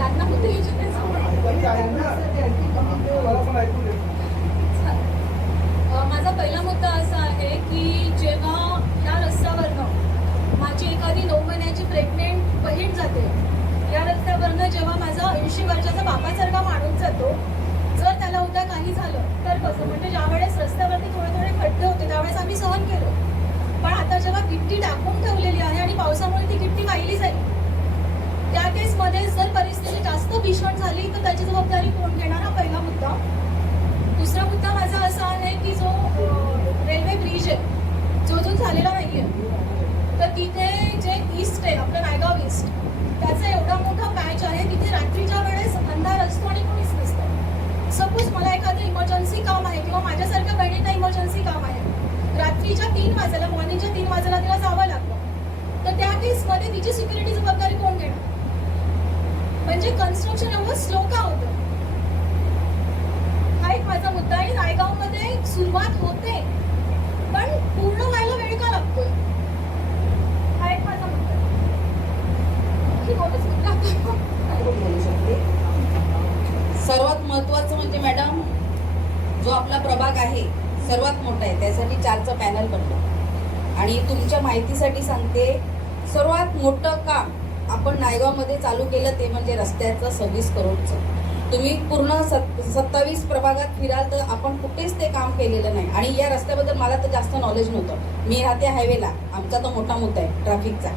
त्यांना मुद्दे विचारायचे. माझा पहिला मुद्दा असा आहे की जेव्हा या रस्त्यावरनं माझी एखादी 9 महिन्याची प्रेग्नेंट बहीण जाते, या रस्त्यावरनं जेव्हा माझा 80 वर्षाचा बापासारखा माणूस जातो, जर त्याला उद्या काही झालं तर कसं? म्हणजे ज्यावेळेस रस्त्यावरती थोडे थोडे खड्डे होते त्यावेळेस आम्ही सहन केलं, पण आता जेव्हा गिट्टी टाकून ठेवलेली आहे आणि पावसामुळे ती गिट्टी वाहिली जाईल, त्या केसमध्ये जर परिस्थिती जास्त भीषण झाली तर त्याची जबाबदारी कोण घेणार? हा पहिला मुद्दा. दुसरा मुद्दा माझा असा आहे की जो रेल्वे ब्रिज आहे जो अजून झालेला नाहीये, तर तिथे जे ईस्ट आहे आपलं नायगाव ईस्ट, त्याचा एवढा मोठा पॅच आहे, तिथे रात्रीच्या वेळेस अंधार असतो आणि कोणीच नसतं. सपोज मला एखादं इमर्जन्सी काम आहे किंवा माझ्यासारख्या बहिणींना इमर्जन्सी काम आहे, रात्रीच्या 3 वाजेला मॉर्निंगच्या 3 वाजेला तिला जावं लागतं, तर त्या केसमध्ये तिची सिक्युरिटी जबाबदारी कोण घेणार? म्हणजे कन्स्ट्रक्शन एवढं स्लो का होतं? हा एक माझा मुद्दा आहे. नायगावमध्ये सुरुवात होते पण पूर्ण व्हायला वेळ का लागतोय? हा एक माझा मुद्दा आहे. सर्वात महत्वाचं म्हणजे मॅडम, जो आपला प्रभाग आहे सर्वात मोठा आहे, त्यासाठी 4चं पॅनल बनलं. आणि तुमच्या माहितीसाठी सांगते, सर्वात मोठं काम आपण नायगावमध्ये चालू केलं ते म्हणजे रस्त्याचं 26 करोडचं. तुम्ही पूर्ण 27 प्रभागात फिराल तर आपण कुठेच ते काम केलेलं नाही. आणि या रस्त्याबद्दल मला तर जास्त नॉलेज नव्हतं. मी राहते हायवेला, आमचा तो मोठा मुद्दा आहे ट्रॅफिकचा.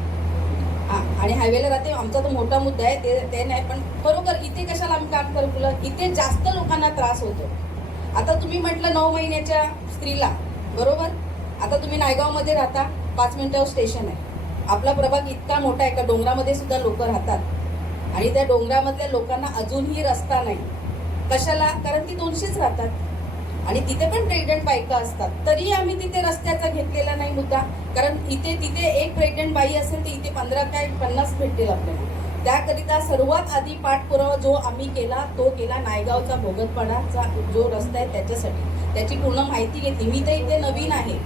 आणि हायवेला राहते, आमचा तो मोठा मुद्दा आहे, ते नाही. पण बरोबर इथे कशाला आम्ही काम करू? इथे जास्त लोकांना त्रास होतो. आता तुम्ही म्हटलं 9 महिन्याच्या स्त्रीला, बरोबर. आता तुम्ही नायगावमध्ये राहता, 5 मिनिटावर स्टेशन आहे. आपला प्रभाग इतका मोठा आहे का डोंगरामध्ये सुद्धा लोक राहतात, आणि त्या डोंगरामधल्या लोकांना अजूनही रस्ता नाही. कशाला? कारण ती 200च राहतात आणि तिथे पण प्रेग्नंट बायका असतात. तरी आम्ही तिथे रस्त्याचा घेतलेला नाही मुद्दा, कारण तिथे एक प्रेग्नंट बाई असेल तर इथे 15 काय 50 भेटतील आपल्याला. त्याकरिता सर्वात आधी पाठपुरावा जो आम्ही केला तो केला नायगावचा भोगतपाडाचा जो रस्ता आहे त्याच्यासाठी. त्याची पूर्ण माहिती घेतली. मी तर इथे नवीन आहे,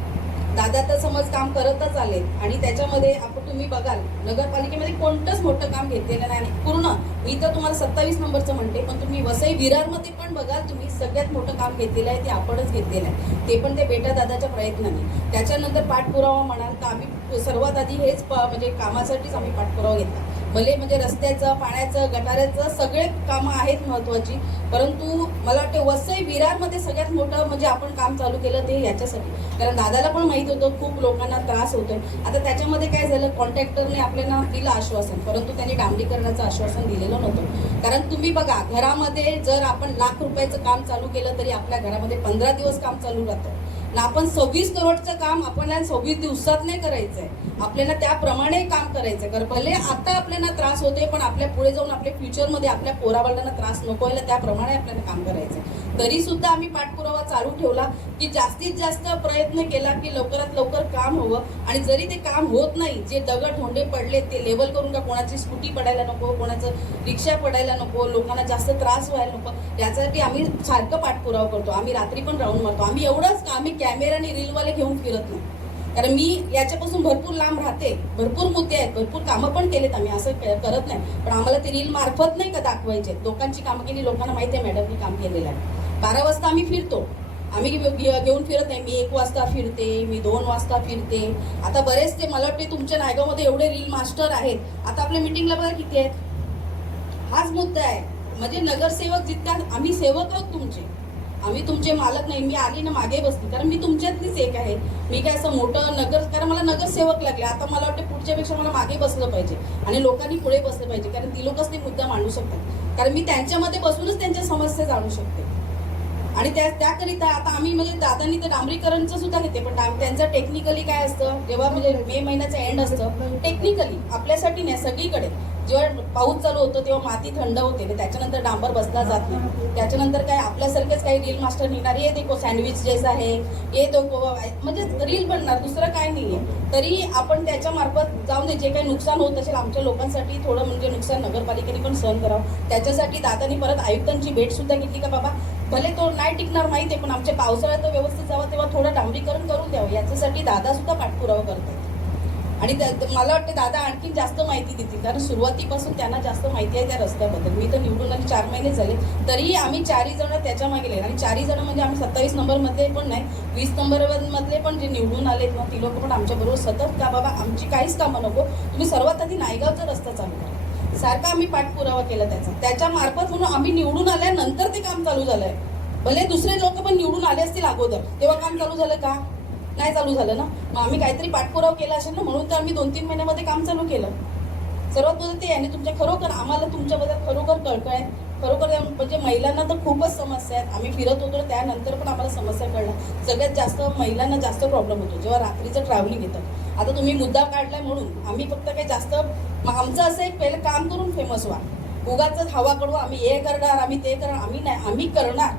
दादा तर समज काम करतच आले, आणि त्याच्यामध्ये आपण तुम्ही बघाल नगरपालिकेमध्ये कोणतंच मोठं काम घेतलेलं नाही. आणि पूर्ण मी तर तुम्हाला 27 नंबरचं म्हणते, पण तुम्ही वसई विरारमध्ये पण बघाल, तुम्ही सगळ्यात मोठं काम घेतलेलं आहे ते आपणच घेतलेलं आहे, ते पण ते बेटा दादाच्या प्रयत्नाने. त्याच्यानंतर पाठपुरावा म्हणाल तर आम्ही सर्वात आधी हेच म्हणजे कामासाठीच आम्ही पाठपुरावा घेतला. भले म्हणजे रस्त्याचं, पाण्याचं, गटाराचं सगळे कामं आहेत महत्वाची, परंतु मला वाटते वसई विरारमध्ये सगळ्यात मोठं म्हणजे आपण काम चालू केलं ते याच्यासाठी, कारण दादाला पण माहित होतं खूप लोकांना त्रास होतोय. आता त्याच्यामध्ये काय झालं, कॉन्ट्रॅक्टरने आपल्याला दिलं आश्वासन, परंतु त्यांनी डांबरीकरणाचं आश्वासन दिलेलं नव्हतं. कारण तुम्ही बघा, घरामध्ये जर आपण लाख रुपयाचं काम चालू केलं तरी आपल्या घरामध्ये 15 दिवस काम चालू राहतं ना. आपण 26 करोडचं काम आपल्याला 26 दिवसात नाही करायचंय, आपल्याला त्याप्रमाणे काम करायचंय. कारण भले आता आपल्याला त्रास होते, पण आपल्या पुढे जाऊन आपल्या फ्युचरमध्ये आपल्या पोराबाळांना त्रास नको व्हायला त्याप्रमाणे आपल्याला काम करायचंय. तरी सुद्धा आम्ही पाठपुरावा चालू ठेवला की जास्तीत जास्त प्रयत्न केला की लवकरात लवकर काम हवं. आणि जरी ते काम होत नाही, जे दगड धोंडे पडले ते लेवल करून का कोणाची स्कूटी पडायला नको, कोणाचं रिक्षा पडायला नको, लोकांना जास्त त्रास व्हायला नको, यासाठी आम्ही सारखं पाठपुरावा करतो. आम्ही रात्री पण राऊंड मारतो. आम्ही एवढंच, आम्ही कॅमेरा आणि रीलवाले घेऊन फिरत नाही, कारण मी याच्यापासून भरपूर लांब राहते. भरपूर मुद्दे आहेत, भरपूर कामं पण केलेत आम्ही, असं करत नाही. पण आम्हाला ते रील मार्फत नाही का दाखवायचे. लोकांची कामं केली, लोकांना माहिती आहे मॅडमनी काम केलेलं आहे. 12 वाजता आम्ही फिरतो, आम्ही घेऊन फिरत नाही. मी 1 वाजता फिरते, मी 2 वाजता फिरते. आता बरेच ते मला वाटते तुमच्या नायगावमध्ये एवढे रील मास्टर आहेत. आता आपल्या मिटिंगला बघा किती आहेत. हाच मुद्दा आहे. म्हणजे नगरसेवक जितका आम्ही सेवक आहोत तुमचे, आम्ही तुमचे मालक नाही. मी आली ना मागे बसली, कारण मी तुमच्यातलीच एक आहे. मी काय असं मोठं कारण मला नगरसेवक लागले. आता मला वाटते पुढच्यापेक्षा मला मागे बसलं पाहिजे आणि लोकांनी पुढे बसलं पाहिजे, कारण ती लोकच ते मुद्दा मांडू शकतात. कारण मी त्यांच्यामध्ये बसूनच त्यांच्या समस्या जाणू शकते. आणि त्याकरिता आता आम्ही म्हणजे दादांनी तर डांबरीकरणचं सुद्धा घेते, पण त्यांचं टेक्निकली काय असतं, जेव्हा म्हणजे मे महिन्याचा एंड असतं, टेक्निकली आपल्यासाठी नाही सगळीकडे जेव्हा पाऊस चालू होतो तेव्हा माती थंड होते, त्याच्यानंतर डांबर बसला जात नाही. त्याच्यानंतर काय आपल्यासारखेच काही रील मास्टर निघणार, ये देखो सँडविच जैसा आहे, ये तो म्हणजे रील बनणार, दुसरं काय नाहीये. तरी आपण त्याच्या मार्फत जाऊन दे, जे काही नुकसान होत असेल आमच्या लोकांसाठी थोडं म्हणजे नुकसान नगरपालिकेने पण सहन करावं. त्याच्यासाठी दादांनी परत आयुक्तांची भेट सुद्धा घेतली का बाबा भले तो नाही टिकणार माहिती आहे, पण आमच्या पावसाळ्यात व्यवस्थित जावं तेव्हा थोडं डांबरीकरण करून द्यावं, याच्यासाठी दादा सुद्धा पाठपुरावा करतात. आणि मला वाटतं दादा आणखी जास्त माहिती देतील, कारण सुरुवातीपासून त्यांना जास्त माहिती आहे त्या रस्त्याबद्दल. मी तर निवडून आले 4 महिने झाले, तरी आम्ही 4ही जण त्याच्या मागे गेले. आणि 4ही जण म्हणजे आम्ही 27 नंबरमधले पण नाही, 20 नंबरमधले पण जे निवडून आलेत ना, ती लोक पण आमच्याबरोबर सतत का बाबा आमची काहीच कामं नको, तुम्ही सर्वात आधी नायगावचा रस्ता चालू करा. सारखा आम्ही पाठपुरावा केला त्याच्या मार्फत, म्हणून आम्ही निवडून आल्यानंतर ते काम चालू झालंय. भले दुसरे लोक पण निवडून आले असतील अगोदर, तेव्हा काम चालू झालं का? नाही चालू झालं ना. मग आम्ही काहीतरी पाठपुरावा केला असेल ना, म्हणून तर आम्ही 2-3 महिन्यामध्ये काम चालू केलं. सर्वात महत्त्वाचं ते. आणि तुमच्या खरोखर आम्हाला तुमच्याबद्दल खरोखर कळकळ आहे. खरोखर म्हणजे महिलांना तर खूपच समस्या आहेत. आम्ही फिरत होतो त्यानंतर पण आम्हाला समस्या कळल्या. सगळ्यात जास्त महिलांना जास्त प्रॉब्लेम होतो जेव्हा रात्रीचं ट्रॅव्हलिंग येतं. आता तुम्ही मुद्दा काढलाय म्हणून आम्ही फक्त काही जास्त आमचं असं एक पहिलं काम करून फेमस व्हा, उगाच हवा कडू आम्ही हे करणार आम्ही ते करणार. आम्ही नाही, आम्ही करणार,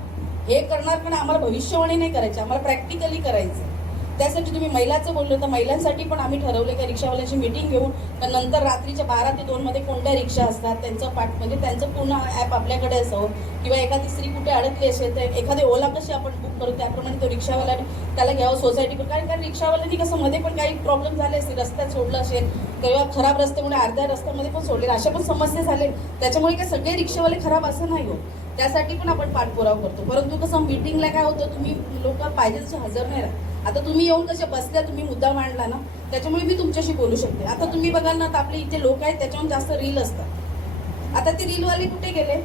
हे करणार, पण आम्हाला भविष्यवाणी नाही करायची, आम्हाला प्रॅक्टिकली करायचं. त्यासाठी तुम्ही महिलाचं बोललो तर महिलांसाठी पण आम्ही ठरवलं की रिक्षावाल्यांची मीटिंग घेऊन, पण नंतर रात्रीच्या 12 ते 2 मध्ये कोणत्या रिक्षा असतात त्यांचं म्हणजे त्यांचं पूर्ण ॲप आपल्याकडे असावं, किंवा एखादी स्त्री कुठे अडकली असेल तर एखादी ओला कशी आपण बुक करू त्याप्रमाणे तो रिक्षावाल्याने त्याला घ्यावं सोसायटी. कारण रिक्षावाल्यांनी कसं मध्ये पण काही प्रॉब्लेम झाले असतील, रस्त्यात सोडलं असेल किंवा खराब रस्त्यामुळे अर्ध्या रस्त्यामध्ये पण सोडले, अशा पण समस्या झाले. त्याच्यामुळे काय सगळे रिक्षावाले खराब असं नाही होत, त्यासाठी पण आपण पाठपुरावा करतो. परंतु कसं मीटिंगला काय होतं, तुम्ही लोक पाहिजे तसे हजर नाही राहत. आता तुम्ही येऊन कशा बसल्या, तुम्ही मुद्दा मांडला ना, त्याच्यामुळे मी तुमच्याशी बोलू शकते. आता तुम्ही बघाल ना, तर आपले इथे लोक आहेत त्याच्यावर जास्त रील असतात. आता ते रीलवाले कुठे गेले?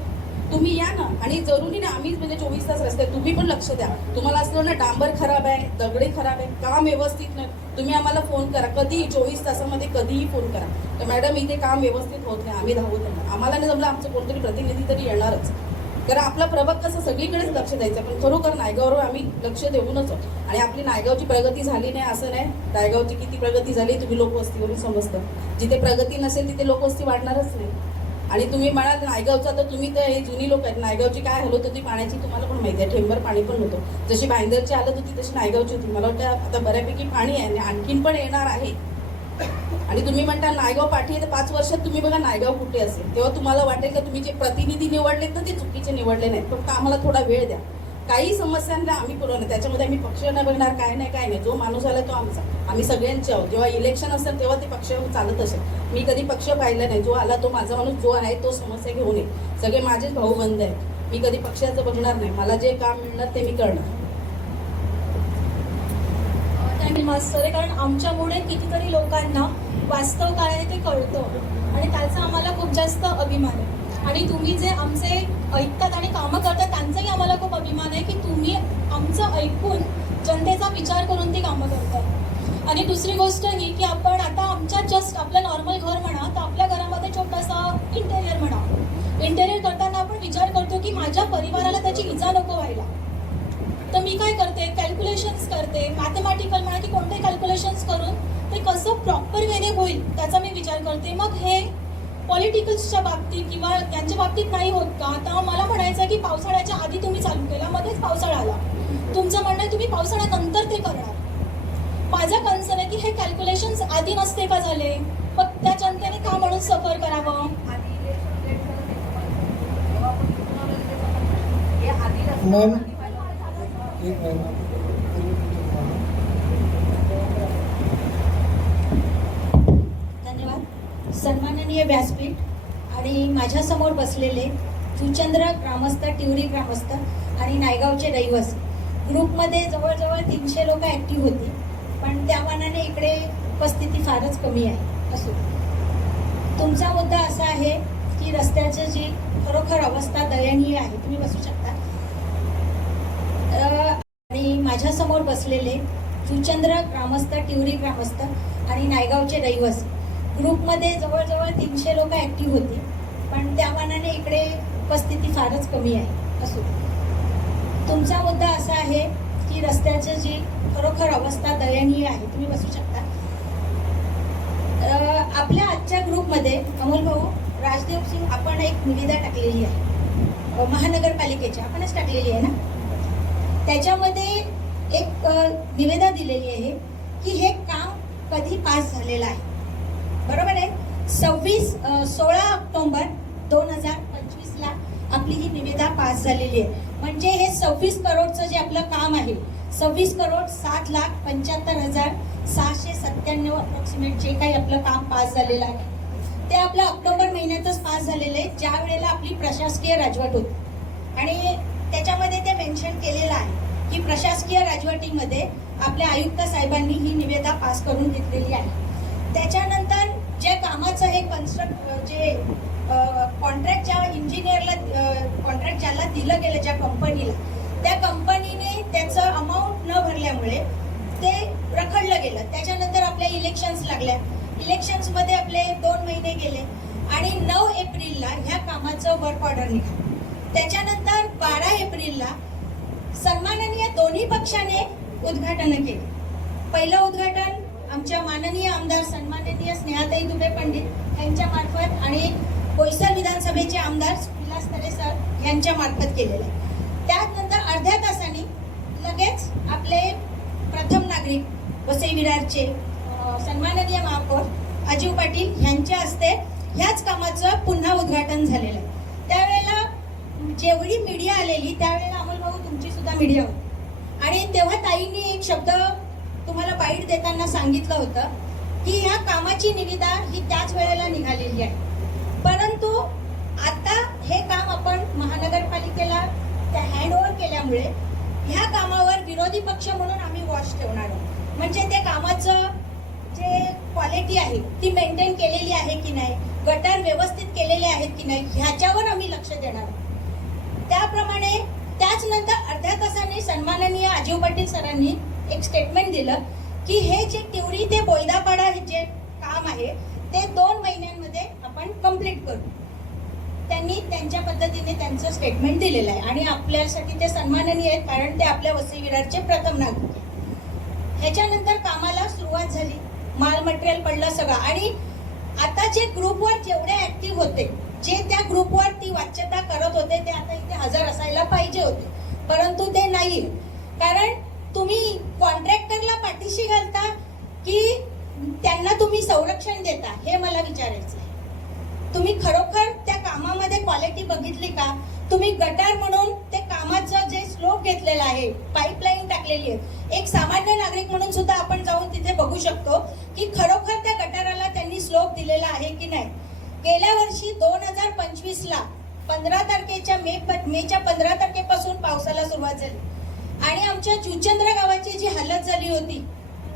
तुम्ही या ना, आणि जरुरी ना आम्हीच म्हणजे 24 तास रस्ते, तुम्ही पण लक्ष द्या. तुम्हाला असलं ना डांबर खराब आहे, दगडे खराब आहे, काम व्यवस्थित नाही, तुम्ही आम्हाला फोन करा कधीही, 24 तासामध्ये कधीही फोन करा. तर मॅडम इथे काम व्यवस्थित होत नाही, आम्ही धावत नाही. आम्हाला नाही जमलं, आमचं कोणतरी प्रतिनिधी तरी येणारच. कारण आपला प्रभाग कसं सगळीकडेच लक्ष द्यायचं, पण खरोखर नायगाववर आम्ही लक्ष देऊनच. आणि आपली नायगावची प्रगती झाली नाही असं नाही, नायगावची किती प्रगती झाली तुम्ही लोकवस्तीवरून समजतं. जिथे प्रगती नसेल तिथे लोकवस्ती वाढणारच नाही. आणि तुम्ही म्हणाल नायगावचा, तर तुम्ही तर हे जुनी लोक आहेत, नायगावची काय हालत होती पाण्याची तुम्हाला पण माहिती आहे, ठेंबर पाणी पण होतं. जशी भाईंदरची हालत होती तशी नायगावची होती. मला वाटतं आता बऱ्यापैकी पाणी आहे आणि आणखीन पण येणार आहे. आणि तुम्ही म्हणता नायगाव पाठी आहे, तर 5 वर्षात तुम्ही बघा नायगाव कुठे असेल, तेव्हा तुम्हाला वाटेल का तुम्ही जे प्रतिनिधी निवडलेत ना ते चुकीचे निवडले नाहीत. फक्त आम्हाला थोडा वेळ द्या. काही समस्यांना आम्ही पुरवणार, त्याच्यामध्ये आम्ही पक्ष नाही बघणार, काय नाही. जो माणूस आला तो आमचा, आम्ही सगळ्यांचे आहोत. जेव्हा इलेक्शन असेल तेव्हा ते पक्ष चालत असेल. मी कधी पक्ष पाहिला नाही, जो आला तो माझा माणूस, जो आहे तो समस्या घेऊन येईल. सगळे माझेच भाऊबंद आहेत, मी कधी पक्षाचं बघणार नाही. मला जे काम मिळणार ते मी करणार. मास्तर, कारण आमच्यामुळे कितीतरी लोकांना वास्तव काय आहे ते कळतं आणि त्याचा आम्हाला खूप जास्त अभिमान आहे. आणि तुम्ही जे आमचे ऐकतात आणि कामं करतात त्यांचाही आम्हाला खूप अभिमान आहे की तुम्ही आमचं ऐकून जनतेचा विचार करून ती कामं करतात. आणि दुसरी गोष्ट ही की आपण आता आमच्या जस्ट आपलं नॉर्मल घर म्हणा, तर आपल्या घरामध्ये छोटासा इंटेरियर म्हणा, इंटेरियर करताना आपण विचार करतो की माझ्या परिवाराला त्याची इजा नको व्हायला. तर मी काय करते, कॅल्क्युलेशन्स करते, मॅथमॅटिकल म्हणा की कोणते कॅल्क्युलेशन्स करून ते कसं प्रॉपर वेने होईल त्याचा मी विचार करते. मग हे पॉलिटिकल्सच्या बाबतीत किंवा यांच्या बाबतीत नाही होत का? तर मला म्हणायचं की पावसाळ्याच्या आधी तुम्ही चालू केला, मध्येच पावसाळा आला. तुमचं म्हणणं आहे तुम्ही पावसाळ्यानंतर ते करणार. माझा कन्सर्न आहे की हे कॅल्क्युलेशन्स आधी नसते का झाले? मग त्या जनतेने का म्हणून सफर करावं? धन्यवाद. सन्माननीय व्यासपीठ आणि माझ्यासमोर बसलेले जुचंद्र ग्रामस्थ, टिवरी ग्रामस्थ आणि नायगावचे रहिवासी, ग्रुपमध्ये जवळजवळ 300 लोक ॲक्टिव्ह होती, पण त्या मानाने इकडे उपस्थिती फारच कमी आहे. असो, तुमचा मुद्दा असा आहे की रस्त्याची जी खरोखर अवस्था दयनीय आहे. तुम्ही बसू शकता. आणि माझ्यासमोर बसलेले जुचंद्र ग्रामस्थ, टिवरी ग्रामस्थ आणि नायगावचे रहिवासी, ग्रुपमध्ये जवळजवळ 300 लोक ॲक्टिव्ह होती, पण त्या मानाने इकडे उपस्थिती फारच कमी आहे. असो, तुमचा मुद्दा असा आहे की रस्त्याची जी खरोखर अवस्था दयनीय आहे. तुम्ही बसू शकता. आपल्या आजच्या ग्रुपमध्ये अमोल भाऊ, राजदेव सिंग, आपण एक निविदा टाकलेली आहे महानगरपालिकेची, आपणच टाकलेली आहे ना. त्याच्यामध्ये एक निवेदन दिलेली आहे की हे काम कधी पास झालेलं आहे. बरोबर आहे. 16 ऑक्टोबर 2025ला आपली ही निविदा पास झालेली आहे. म्हणजे हे 26 करोडचं जे आपलं काम आहे, 26,07,75,000 697 अप्रॉक्सिमेट जे काही आपलं काम पास झालेलं आहे ते आपलं ऑक्टोबर महिन्यातच पास झालेलं आहे, ज्या वेळेला आपली प्रशासकीय राजवट होती. आणि त्याच्यामध्ये ते मेन्शन केलेलं आहे की प्रशासकीय राजवटीमध्ये आपल्या आयुक्त साहेबांनी ही निविदा पास करून घेतलेली आहे. त्याच्यानंतर जे कामाचं हे कॉन्ट्रॅक्ट ज्या इंजिनियरला कॉन्ट्रॅक्ट ज्याला दिलं गेलं, ज्या कंपनीला, त्या कंपनीने त्याचं अमाऊंट न भरल्यामुळे ते रखडलं गेलं. त्याच्यानंतर आपल्या इलेक्शन्स लागल्या. इलेक्शन्समध्ये आपले 2 महिने गेले आणि 9 एप्रिलला ह्या कामाचं वर्क ऑर्डर निघालं. त्याच्यानंतर 12 एप्रिलला सन्माननीय दोन्ही पक्षाने उद्घाटन केले. पहिलं उद्घाटन आमच्या माननीय आमदार सन्माननीय स्नेहाताई दुबे पंडित यांच्या मार्फत आणि बोईसर विधानसभेचे आमदार विलास तरे सर यांच्या मार्फत केलेलं आहे. त्यानंतर अर्ध्या तासाने लगेच आपले प्रथम नागरिक वसई विरारचे सन्माननीय महापौर अजीव पाटील यांच्या हस्ते ह्याच कामाचं पुन्हा उद्घाटन झालेलं आहे. त्यावेळेला जेवढी मीडिया आलेली त्यावेळेला अमोल भाऊ तुमची सुद्धा मीडिया होती आणि तेव्हा ताईंनी एक शब्द तुम्हाला बाईट देताना सांगितलं होतं की ह्या कामाची निविदा ही त्याच वेळेला निघालेली आहे, परंतु आता हे काम आपण महानगरपालिकेला हँडओव्हर केल्यामुळे ह्या कामावर विरोधी पक्ष म्हणून आम्ही वॉच ठेवणार आहोत. म्हणजे ते कामाचं जे क्वालिटी आहे ती मेंटेन केलेली आहे की नाही, गटार व्यवस्थित केलेले आहेत की नाही, ह्याच्यावर आम्ही लक्ष देणार आहोत. त्याप्रमाणे त्याच नंतर अर्ध्या तासाने सन्माननीय अजीव पाटील सरांनी एक स्टेटमेंट दिलं की हे जे तिवरी ते बोयदापाडा जे काम आहे ते 2 महिन्यांमध्ये आपण कंप्लीट करू. त्यांनी त्यांच्या पद्धतीने त्यांचं स्टेटमेंट दिलेलं आहे आणि आपल्यासाठी ते सन्माननीय आहेत, कारण ते आपल्या वसई विरारचे प्रथम नागरिक आहेत. ह्याच्यानंतर कामाला सुरुवात झाली, माल मटेरियल पडलं सगळं. आणि आता जे ग्रुपवर जेवढे ऍक्टिव्ह होते, जे त्या ग्रुपवर ती वाच्यता करत होते, ते आता इथे हजर असायला पाहिजे होते, परंतु ते नाही. कारण तुम्ही कॉन्ट्रॅक्टरला पाठीशी घालता की त्यांना तुम्ही संरक्षण देता, हे मला विचारायचं आहे. तुम्ही खरोखर त्या कामामध्ये क्वालिटी बघितली का? तुम्ही गटार म्हणून ते कामाचं जे स्लोप घेतलेला आहे, पाईपलाईन टाकलेली आहे, एक सामान्य नागरिक म्हणून सुद्धा आपण जाऊन तिथे बघू शकतो की खरोखर त्या गटाराला त्यांनी स्लोप दिलेला आहे की नाही. गेल्या वर्षी 2025ला 15 तारखेच्या मेच्या 15 तारखेपासून पावसाला सुरुवात झाली आणि आमच्या जुचंद्र गावाची जी हालत झाली होती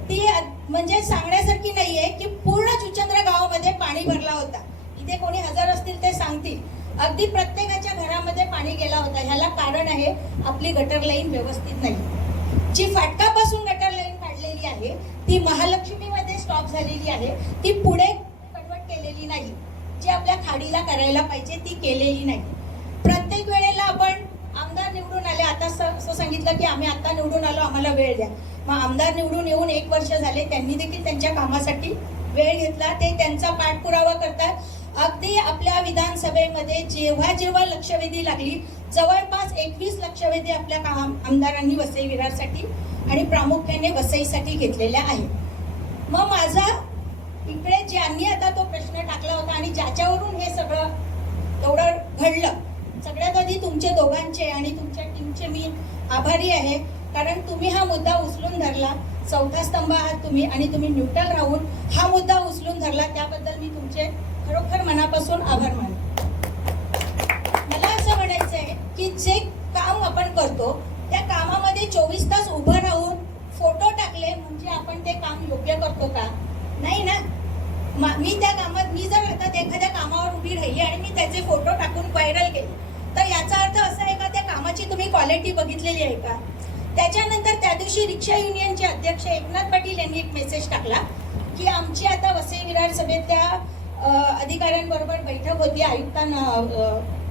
ती म्हणजे सांगण्यासारखी नाहीये की पूर्ण जुचंद्र गावामध्ये पाणी भरला होता. इथे कोणी हजर असतील ते सांगतील, अगदी प्रत्येकाच्या घरामध्ये पाणी गेला होता. ह्याला कारण आहे आपली गटर लाईन व्यवस्थित नाही. जी फाटकापासून गटर लाईन काढलेली आहे ती महालक्ष्मीमध्ये स्टॉप झालेली आहे, ती पुढे कन्वर्ट केलेली नाही. जी आपल्या खाडीला करायला पाहिजे ती केलेली नाही. प्रत्येक वेळेला आपण आमदार निवडून आले, आता असं सांगितलं की आम्ही आता निवडून आलो, आम्हाला वेळ द्या. मग आमदार निवडून येऊन 1 वर्ष झाले, त्यांनी देखील त्यांच्या कामासाठी वेळ घेतला, ते त्यांचा पाठपुरावा करतात. अगदी आपल्या विधानसभेमध्ये जेव्हा जेव्हा लक्षवेधी लागली, जवळपास 21 लक्षवेधी आपल्या आमदारांनी वसई विरारसाठी आणि प्रामुख्याने वसईसाठी घेतलेल्या आहेत. मग माझा इकडे ज्यांनी आता तो प्रश्न टाकला होता आणि ज्याच्यावरून हे सगळं एवढं घडलं, सगळ्यात आधी तुमचे दोघांचे आणि तुमच्या टीमचे मी आभारी आहे, कारण तुम्ही हा मुद्दा उचलून धरला. चौथा स्तंभ आहात तुम्ही आणि तुम्ही न्यूट्रल राहून हा मुद्दा उचलून धरला, त्याबद्दल मी तुमचे खरोखर मनापासून आभार मानतो. मला असं म्हणायचं आहे की जे काम आपण करतो त्या कामामध्ये 24 तास उभं राहून फोटो टाकले म्हणजे आपण ते काम योग्य करतो का? नाही ना. मी त्या कामात, मी जर आता एखाद्या कामावर उभी राहिली आणि मी त्याचे फोटो टाकून व्हायरल केले तर याचा अर्थ असा आहे का त्या कामाची तुम्ही क्वालिटी बघितलेली आहे का? त्याच्यानंतर त्या दिवशी रिक्षा युनियनचे अध्यक्ष एकनाथ पाटील यांनी एक मेसेज टाकला की आमची आता वसई विरार सभेतल्या अधिकाऱ्यांबरोबर बैठक होती, आयुक्तांना,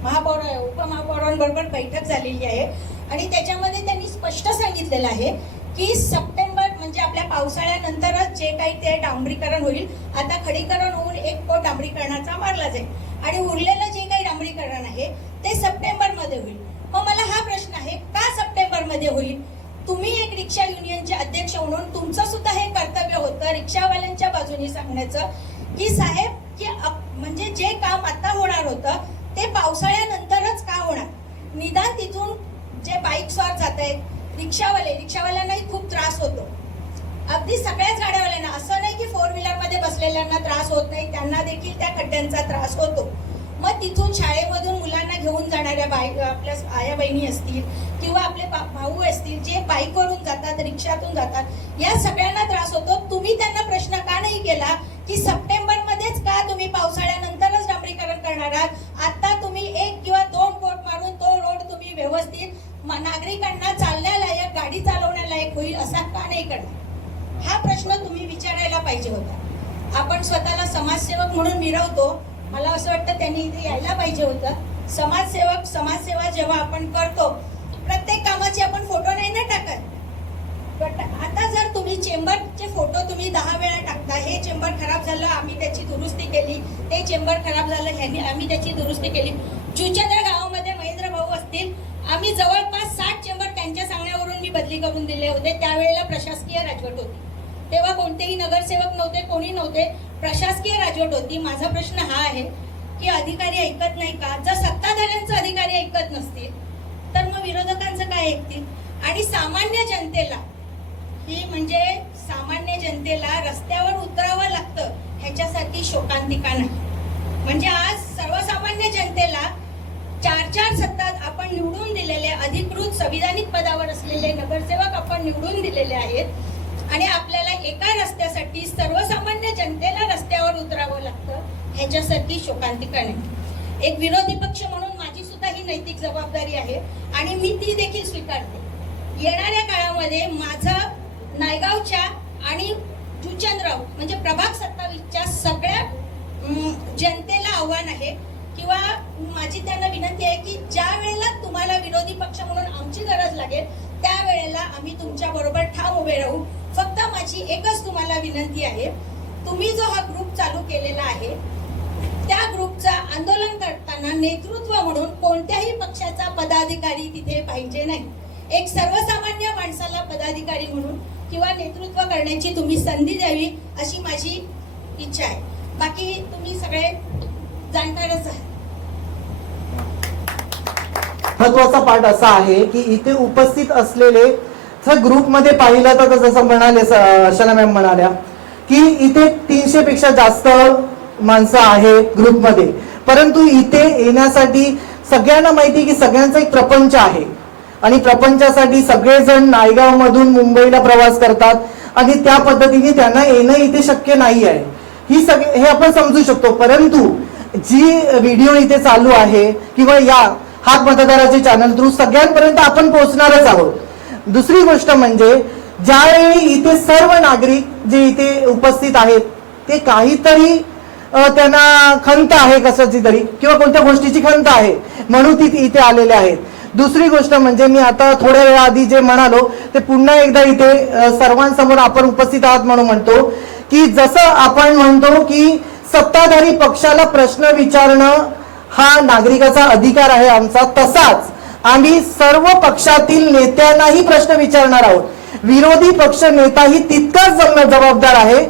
महापौर, उपमहापौरांबरोबर बैठक झालेली आहे आणि त्याच्यामध्ये त्यांनी स्पष्ट सांगितलेलं आहे की सप्टेंबर म्हणजे आपल्या पावसाळ्यानंतरच जे काही ते डांबरीकरण होईल, आता खडीकरण होऊन 1 कोट डांबरीकरणाचा मारला जाईल आणि उरलेलं जे काही डांबरीकरण आहे ते सप्टेंबरमध्ये होईल. मग मला हा प्रश्न आहे, का सप्टेंबरमध्ये होईल? तुम्ही एक रिक्षा युनियनचे अध्यक्ष म्हणून तुमचं सुद्धा हे कर्तव्य होतं रिक्षावाल्यांच्या बाजूने सांगण्याचं की साहेब की म्हणजे जे काम आता होणार होतं ते पावसाळ्यानंतरच का होणार? निदान तिथून जे बाईक स्वार जात आहेत, रिक्षावाल्यांनाही खूप त्रास होतो. अगदी सगळ्याच गाड्यावाल्यांना, असं नाही की फोर व्हीलर मध्ये बसलेल्यांना त्रास होत नाही, त्यांना देखील त्या खड्ड्यांचा त्रास होतो. मग तिथून शाळेमधून मुलांना घेऊन जाणाऱ्या आपल्या आया बहिणी असतील किंवा आपले भाऊ असतील जे बाईकवरून जातात, रिक्षातून जातात, या सगळ्यांना त्रास होतो. तुम्ही त्यांना प्रश्न का नाही केला की सप्टेंबर मध्येच का तुम्ही पावसाळ्यानंतरच डांबरीकरण करणार आहात? आता तुम्ही 1 किंवा 2 कोट मारून तो रोड तुम्ही व्यवस्थित नागरिकांना चालण्यालायक, गाडी चालवण्यालायक होईल असा का नाही करणार? हा प्रश्न तुम्ही विचारायला पाहिजे होता. आपण स्वतःला समाजसेवक म्हणून मिरवतो, मला असं वाटतं त्यांनी इथे यायला पाहिजे होतं. समाजसेवा जेव्हा आपण करतो, प्रत्येक कामाची आपण फोटो नाही ना टाकत. पण आता जर तुम्ही चेंबरचे फोटो तुम्ही 10 वेळा टाकता, हे चेंबर खराब झालं आम्ही त्याची दुरुस्ती केली, ते चेंबर खराब झालं ह्यांनी आम्ही त्याची दुरुस्ती केली. जुचंद्र गावामध्ये महेंद्र भाऊ असतील, आम्ही जवळपास 60 चेंबर त्यांच्या सांगण्यावरून मी बदली करून दिले होते. त्यावेळेला प्रशासकीय राजवट होती, तेव्हा कोणतेही नगरसेवक नव्हते, कोणी नव्हते, प्रशासकीय राजवट होती. माझा प्रश्न हा आहे की अधिकारी ऐकत नाही का? जर सत्ताधाऱ्यांचे अधिकारी ऐकत नसतील तर मग विरोधकांचं काय ऐकतील? आणि सामान्य जनतेला, ही म्हणजे सामान्य जनतेला रस्त्यावर उतरावं लागतं ह्याच्यासाठी शोकांतिका नाही. म्हणजे आज सर्वसामान्य जनतेला 4 सत्तात आपण निवडून दिलेले अधिकृत संविधानिक पदावर असलेले नगरसेवक आपण निवडून दिलेले आहेत आणि आपल्याला एका रस्त्यासाठी सर्वसामान्य जनतेला रस्त्यावर उतरावं लागतं ह्याच्यासाठी शोकांतिका नाही. एक विरोधी पक्ष म्हणून माझी सुद्धा ही नैतिक जबाबदारी आहे आणि मी ती देखील स्वीकारते. येणाऱ्या काळामध्ये माझं नायगावच्या आणि जुचंद्रराव म्हणजे प्रभाग 27च्या सगळ्या जनतेला आव्हान आहे किंवा माझी त्यांना विनंती आहे की ज्या वेळेला तुम्हाला विरोधी पक्ष म्हणून आमची गरज लागेल त्यावेळेला आम्ही तुमच्या बरोबर ठाम उभे राहू. फक्त माझी एकच तुम्हाला विनंती आहे, तुम्ही जो हा ग्रुप चालू केलेला आहे त्या ग्रुपचा आंदोलन करताना नेतृत्व म्हणून कोणत्याही पक्षाचा पदाधिकारी तिथे पाहिजे नाही. एक सर्वसामान्य माणसाला पदाधिकारी म्हणून किंवा नेतृत्व करण्याची तुम्ही संधी द्यावी अशी माझी इच्छा आहे. बाकी तुम्ही सगळे जाणकारच आहात. महत्वाचा पार्ट असा आहे की इथे उपस्थित असलेले ग्रुपमध्ये पाहिलं तर जसं म्हणाले अर्चना मॅम म्हणाल्या की इथे 300 पेक्षा जास्त माणसं आहेत ग्रुपमध्ये, परंतु इथे येण्यासाठी सगळ्यांना माहिती की सगळ्यांचा एक प्रपंच आहे आणि प्रपंचासाठी सगळेजण नायगाव मधून मुंबईला प्रवास करतात आणि त्या पद्धतीने त्यांना येणं इथे शक्य नाही आहे. हे आपण समजू शकतो. परंतु जी व्हिडिओ इथे चालू आहे किंवा या हात मतदाराचे चॅनल थ्रू सगळ्यांपर्यंत आपण पोहोचणारच आहोत. दुसरी गोष्ट म्हणजे ज्यावेळी इथे सर्व नागरिक जे इथे उपस्थित आहेत ते काहीतरी त्यांना खंत आहे कशाची तरी किंवा कोणत्या गोष्टीची खंत आहे म्हणून ती इथे आलेले आहेत. दुसरी गोष्ट म्हणजे मी आता थोड्या वेळा आधी जे म्हणालो ते पुन्हा एकदा इथे सर्वांसमोर आपण उपस्थित आहात म्हणून म्हणतो की जसं आपण म्हणतो की सत्ताधारी पक्षाला प्रश्न विचारणं हा नागरिकाचा अधिकार आहे आमचा, तसाच आम्ही सर्व पक्षातील नेत्यांनाही प्रश्न विचारणार आहोत. विरोधी पक्ष नेताही तितकाच जबाबदार आहे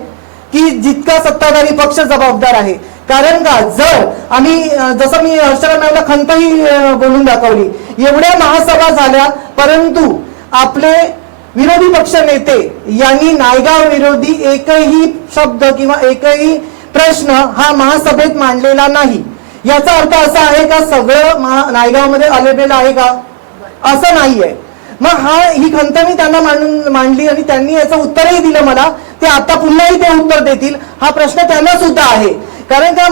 की जितका सत्ताधारी पक्ष जबाबदार आहे. कारण का, जर आम्ही जसं मी अर्चना मॅमला खंतही बोलून दाखवली, एवढ्या महासभा झाल्या परंतु आपले विरोधी पक्ष नेते यांनी नायगाव विरोधी एकही शब्द किंवा एकही प्रश्न हा महासभेत मांडलेला नाही. याचा अर्थ असा आहे का सगळं नायगावमध्ये अवेलेबल आहे का? असं नाहीये. मग ही खंत मी त्यांना मांडली आणि त्यांनी याचं उत्तरही दिलं मला. ते आता पुन्हाही ते उत्तर देतील. हा प्रश्न त्यांना सुद्धा आहे. कारण का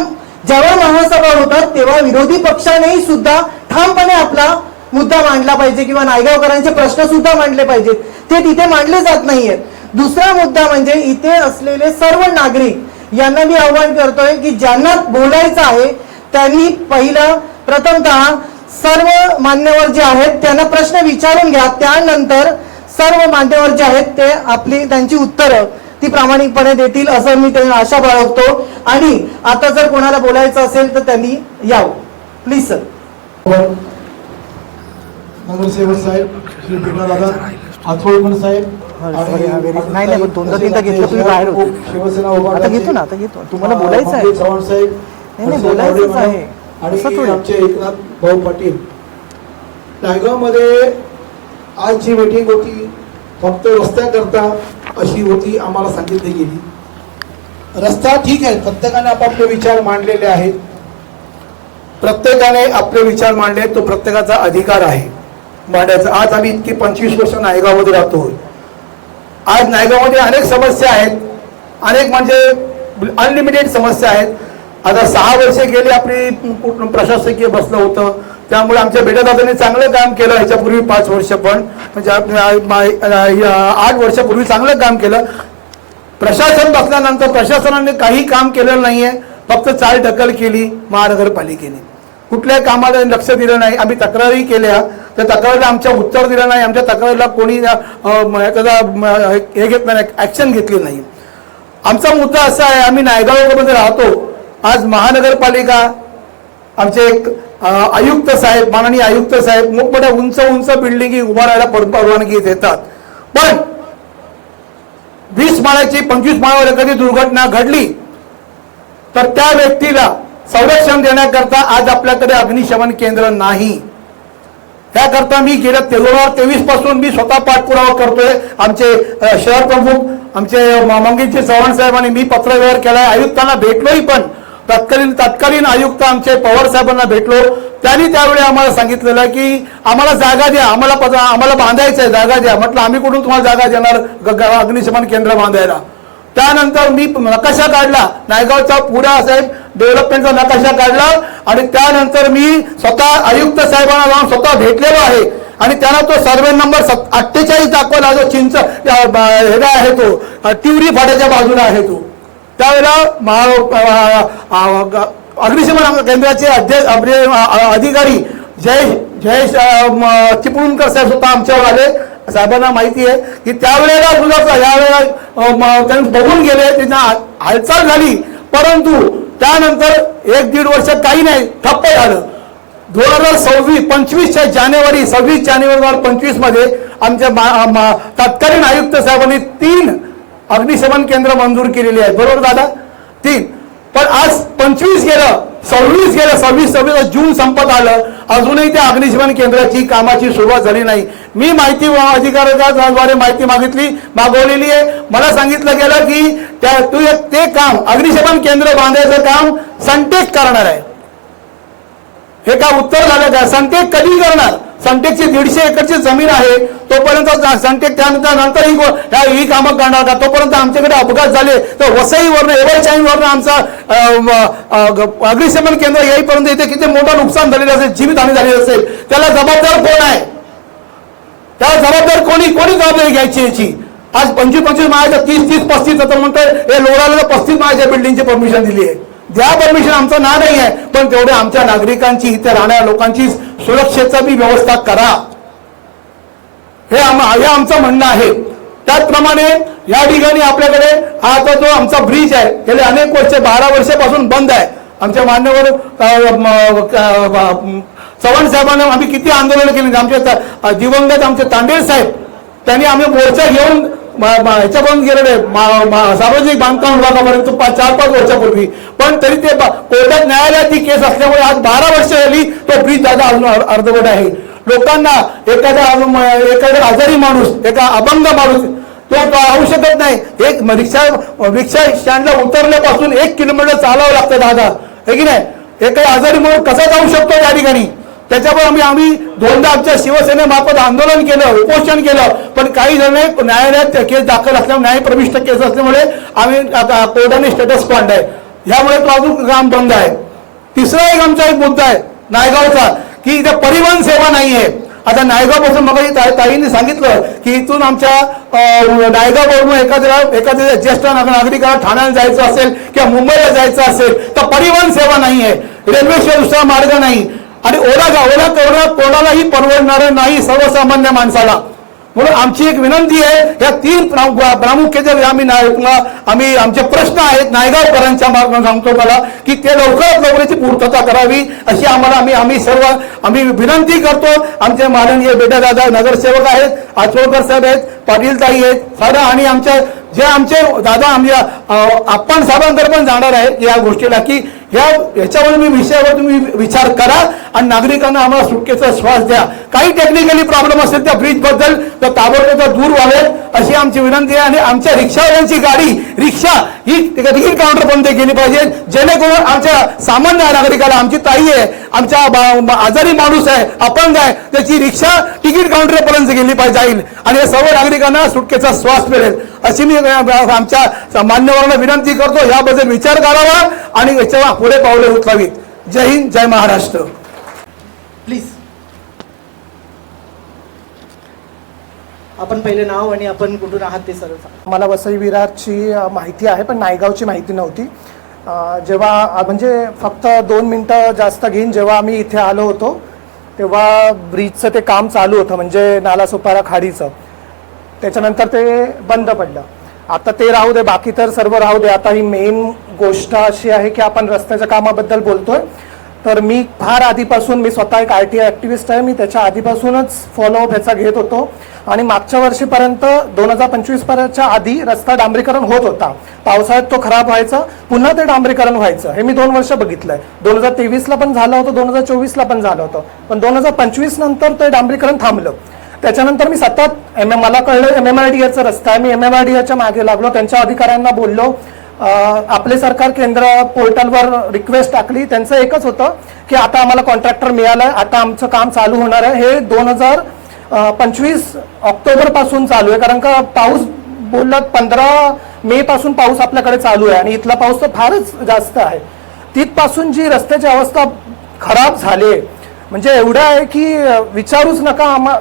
जेव्हा महासभा होतात तेव्हा विरोधी पक्षानेही सुद्धा ठामपणे आपला मुद्दा मांडला पाहिजे किंवा नायगावकरांचे प्रश्न सुद्धा मांडले पाहिजेत. ते तिथे मांडले जात नाहीयेत. दुसरा मुद्दा म्हणजे इथे असलेले सर्व नागरिक यांना मी आव्हान करतोय की ज्यांना बोलायचं आहे त्यांनी पहिलं प्रथमतः सर्व मान्यवर जे आहेत त्यांना प्रश्न विचारून घ्या. त्यानंतर सर्व मान्यवर जे आहेत ते त्यांची उत्तरं ती प्रामाणिकपणे देतील असं मी त्यांना आशा बाळगतो. आणि आता जर कोणाला बोलायचं असेल तर त्यांनी यावं. Please sir. नगरसेवक साहेब श्री दादा आथोळकर साहेब नाही पण दोनदा तीनदा घेतलं तुम्ही बाहेर होते. शिवसेना आता घेतो ना, आता घेतो. तुम्हाला बोलायचं आहे. चव्हाण साहेब नाही बोलायचंच आहे. आणि आमचे एकनाथ भाऊ पाटील. नायगाव मध्ये आज जी मीटिंग होती फक्त रस्त्याकरता अशी होती आम्हाला सांगितली गेली. रस्ता ठीक आहे, प्रत्येकाने आपापले विचार मांडलेले आहेत. प्रत्येकाने आपले विचार मांडले, तो प्रत्येकाचा अधिकार आहे मांडायचा. आज आम्ही इतकी 25 वर्ष नायगावमध्ये राहतो. आज नायगावमध्ये अनेक समस्या आहेत, अनेक म्हणजे अनलिमिटेड समस्या आहेत. आता 6 वर्षे गेली आपली प्रशासकीय बसलं होतं, त्यामुळे आमच्या बेटादादांनी चांगलं काम केलं. ह्याच्यापूर्वी 5 वर्ष पण म्हणजे 8 वर्षापूर्वी चांगलं काम केलं. प्रशासन बसल्यानंतर प्रशासनाने काही काम केलेलं नाहीये, फक्त चालढकल केली महानगरपालिकेने. कुठल्याही कामाला लक्ष दिलं नाही. आम्ही तक्रारी केल्या, त्या तक्रारीला आमच्या उत्तर दिलं नाही. आमच्या तक्रारीला कोणी त्याचा हे घेत नाही, ऍक्शन घेतली नाही. आमचा मुद्दा असा आहे, आम्ही नायगावमध्ये राहतो. आज महानगरपालिका आमचे एक आयुक्त साहेब, माननीय आयुक्त साहेब मोठमोठ्या उंच उंच बिल्डिंगी उभारायला परवानगी देतात, पण 20 माळ्याची 25 माळ्यावर एखादी दुर्घटना घडली तर त्या व्यक्तीला संरक्षण देण्याकरता आज आपल्याकडे अग्निशमन केंद्र नाही. त्याकरता मी गेल्या 2023 पासून मी स्वतः पाठपुरावा करतोय. आमचे शहर प्रमुख आमचे मंगेशजी चव्हाण साहेबांनी मी पत्रव्यवहार केलाय, आयुक्तांना भेटलोही, पण तत्कालीन आयुक्त आमचे पवार साहेबांना भेटलो. त्यांनी त्यावेळी आम्हाला सांगितलेलं की आम्हाला जागा द्या, आम्हाला बांधायचं आहे, जागा द्या. म्हटलं आम्ही कुठून तुम्हाला जागा देणार अग्निशमन केंद्र बांधायला. त्यानंतर मी नकाशा काढला, नायगावचा पुढा साहेब डेव्हलपमेंटचा नकाशा काढला आणि त्यानंतर मी स्वतः आयुक्त साहेबांना जाऊन स्वतः भेटलेलो आहे आणि त्यांना तो सर्वे नंबर 48 दाखवला, जो चिंच हेला आहे तो तिवरी फाट्याच्या बाजूला आहे तो. त्यावेळेला अग्निशमन केंद्राचे अधिकारी जयेश चिपळूणकर साहेब स्वतः आमच्यावर आले. साहेबांना माहिती आहे की त्यावेळेला सुद्धा यावेळेला त्यांनी बघून गेले, त्यांना हालचाल झाली, परंतु त्यानंतर 1-1.5 वर्ष काही नाही, ठप्प झालं. 2026 जानेवारी 2025 मध्ये आमच्या तत्कालीन आयुक्त साहेबांनी 3 अग्निशमन केंद्र मंजूर केलेली आहेत, बरोबर दादा? 3. पण आज 25 गेलं, 26 गेलं, 26 जून संपत आलं, अजूनही त्या अग्निशमन केंद्राची कामाची सुरुवात झाली नाही. मी माहिती अधिकाऱ्याद्वारे माहिती मागवलेली आहे. मला सांगितलं गेलं की ते काम अग्निशमन केंद्र बांधायचं काम सनटेक करणार आहे. हे का उत्तर झालं का? सनटेक कधी करणार? सनटेकची 150 एकरची जमीन आहे, तोपर्यंत सनटेक त्यानंतर ही कामं करणार का? तोपर्यंत आमच्याकडे अपघात झाले तर वसईवरनं एव्हरचाईनवरनं आमचा अग्निशमन केंद्र येईपर्यंत इथे किती मोठं नुकसान झालेलं असेल, जीवितहानी झालेली असेल, त्याला जबाबदार कोण आहे? त्याला जबाबदार कोणी जबाबदारी घ्यायची याची? आज 25 माळ्याच्या 30-35 आता म्हणतोय हे लोणाला 35 माळ्याच्या बिल्डिंगची परमिशन दिली आहे. द्या परमिशन, आमचं ना नाही आहे, पण तेवढे आमच्या नागरिकांची, इथे राहणाऱ्या लोकांची सुरक्षेचा बी व्यवस्था करा, हे आमचं म्हणणं आहे. त्याचप्रमाणे या ठिकाणी आपल्याकडे आता जो आमचा ब्रिज आहे, गेले अनेक वर्ष 12 वर्षापासून बंद आहे. आमच्या मान्यवर चव्हाण साहेबांना आम्ही किती आंदोलन केली. आमचे दिवंगत आमचे तांडेल साहेब, त्यांनी आम्ही मोर्चा घेऊन ह्याच्यापर्यंत गेलेले सार्वजनिक बांधकाम विभागापर्यंत 4-5 वर्षापूर्वी, पण तरी ते कोर्टात न्यायालयात ती केस असल्यामुळे आज 12 वर्ष झाली तो ब्रिज दादा अजून अर्धवट आहे. लोकांना एखादा आजारी माणूस, एका अभंग माणूस तो राहू शकत नाही. एक रिक्षा स्टँडला उतरल्यापासून 1 किलोमीटर चालावं लागतं दादा, हे की नाही? एका आजारी माणूस कसा जाऊ शकतो त्या ठिकाणी? त्याच्यावर आम्ही 2दा आमच्या शिवसेनेमार्फत आंदोलन केलं, उपोषण केलं, पण काही जण न्यायालयात केस दाखल असल्यामुळे, न्यायप्रविष्ट केस असल्यामुळे आम्ही आता कोर्टाने स्टेटस को आणलाय. यामुळे तो अजून काम बंद आहे. तिसरा एक आमचा एक मुद्दा आहे नायगावचा, की इथे परिवहन सेवा नाही आहे. आता नायगावपासून मग ताईंनी सांगितलं की इथून आमच्या नायगाववरून एखाद्या ज्येष्ठ नागरिकाला ठाण्याला जायचं असेल किंवा मुंबईला जायचं असेल तर परिवहन सेवा नाही आहे, रेल्वेशिवाय दुसरा मार्ग नाही आणि ओला कोणालाही परवडणार नाही सर्वसामान्य माणसाला. म्हणून आमची एक विनंती आहे, या 3 प्रामुख्याचे आम्ही आमचे प्रश्न आहेत नायगावकरांच्या मार्गाने सांगतो मला की ते लवकरात लवकरची पूर्तता करावी अशी आम्ही विनंती करतो. आमचे माननीय बेटादादा नगरसेवक आहेत, आचोळकर साहेब आहेत, पाटील ताई आहेत, सारा आणि आमचे दादा आमच्या आपण साहेबांकडे पण जाणार आहे या गोष्टीला की याच्यावर मी विषयावर तुम्ही विचार करा आणि नागरिकांना आम्हाला सुटकेचा श्वास द्या. काही टेक्निकली प्रॉब्लेम असेल त्या ब्रिज बद्दल तर ताबडतोब दूर व्हावेत अशी आमची विनंती आहे. आणि आमच्या रिक्षावाल्यांची गाडी रिक्षा ही तिकीट काउंटर बंद केली पाहिजे, जेणेकरून आमच्या सामान्य नागरिकाला, आमची ताई आहे, आमच्या आजारी माणूस आहे, अपंग आहे, त्याची रिक्षा तिकीट काउंटरपर्यंत गेली पाहिजे जाईल आणि या सर्व नागरिकांना सुटकेचा श्वास मिळेल अशी मी आमच्या मान्यवरांना विनंती करतो. याबद्दल विचार करावा आणि याच्यावर पुढे पावले उचलावीत. जय हिंद, जय महाराष्ट्र. प्लीज आपण पहिले नाव आणि आपण कुठून आहात ते सर्व सांगा. मला वसई विरारची माहिती आहे पण नायगावची माहिती नव्हती. जेव्हा म्हणजे फक्त 2 मिनटं जास्त घेईन, जेव्हा आम्ही इथे आलो होतो तेव्हा ब्रिजचं ते काम चालू होतं, म्हणजे नालासोपारा खाडीचं. त्याच्यानंतर ते बंद पडलं. आता ते राहू दे, बाकी तर सर्व राहू दे. आता ही मेन गोष्ट अशी आहे की आपण रस्त्याच्या कामाबद्दल बोलतोय. तर मी फार आधीपासून, मी स्वतः एक RTI ॲक्टिव्हिस्ट आहे, मी त्याच्या आधीपासूनच फॉलोअप ह्याचा घेत होतो. आणि मागच्या वर्षीपर्यंत 2025 पर्यंतच्या आधी रस्ता डांबरीकरण होत होता. पावसाळ्यात तो खराब व्हायचा, पुन्हा ते डांबरीकरण व्हायचं. हे मी 2 वर्ष बघितलंय. 2023ला पण झालं होतं, 2024ला पण झालं होतं, पण 2025 नंतर ते डांबरीकरण थांबलं. त्याच्यानंतर मी सतत मला कळलं MMRDAचा रस्ता आहे, मी MMRDAच्या मागे लागलो, त्यांच्या अधिकाऱ्यांना बोललो, आपले सरकार केंद्र पोर्टलवर रिक्वेस्ट टाकली. त्यांचं एकच होतं की आता आम्हाला कॉन्ट्रॅक्टर मिळालाय, आता आमचं काम चालू होणार आहे. हे 2025 ऑक्टोबर पासून चालू आहे, कारण का पाऊस बोलला 15 मे पासून पाऊस आपल्याकडे चालू आहे आणि इथला पाऊस तर फारच जास्त आहे. तिथपासून जी रस्त्याची अवस्था खराब झाली आहे म्हणजे एवढं आहे की विचारूच नका.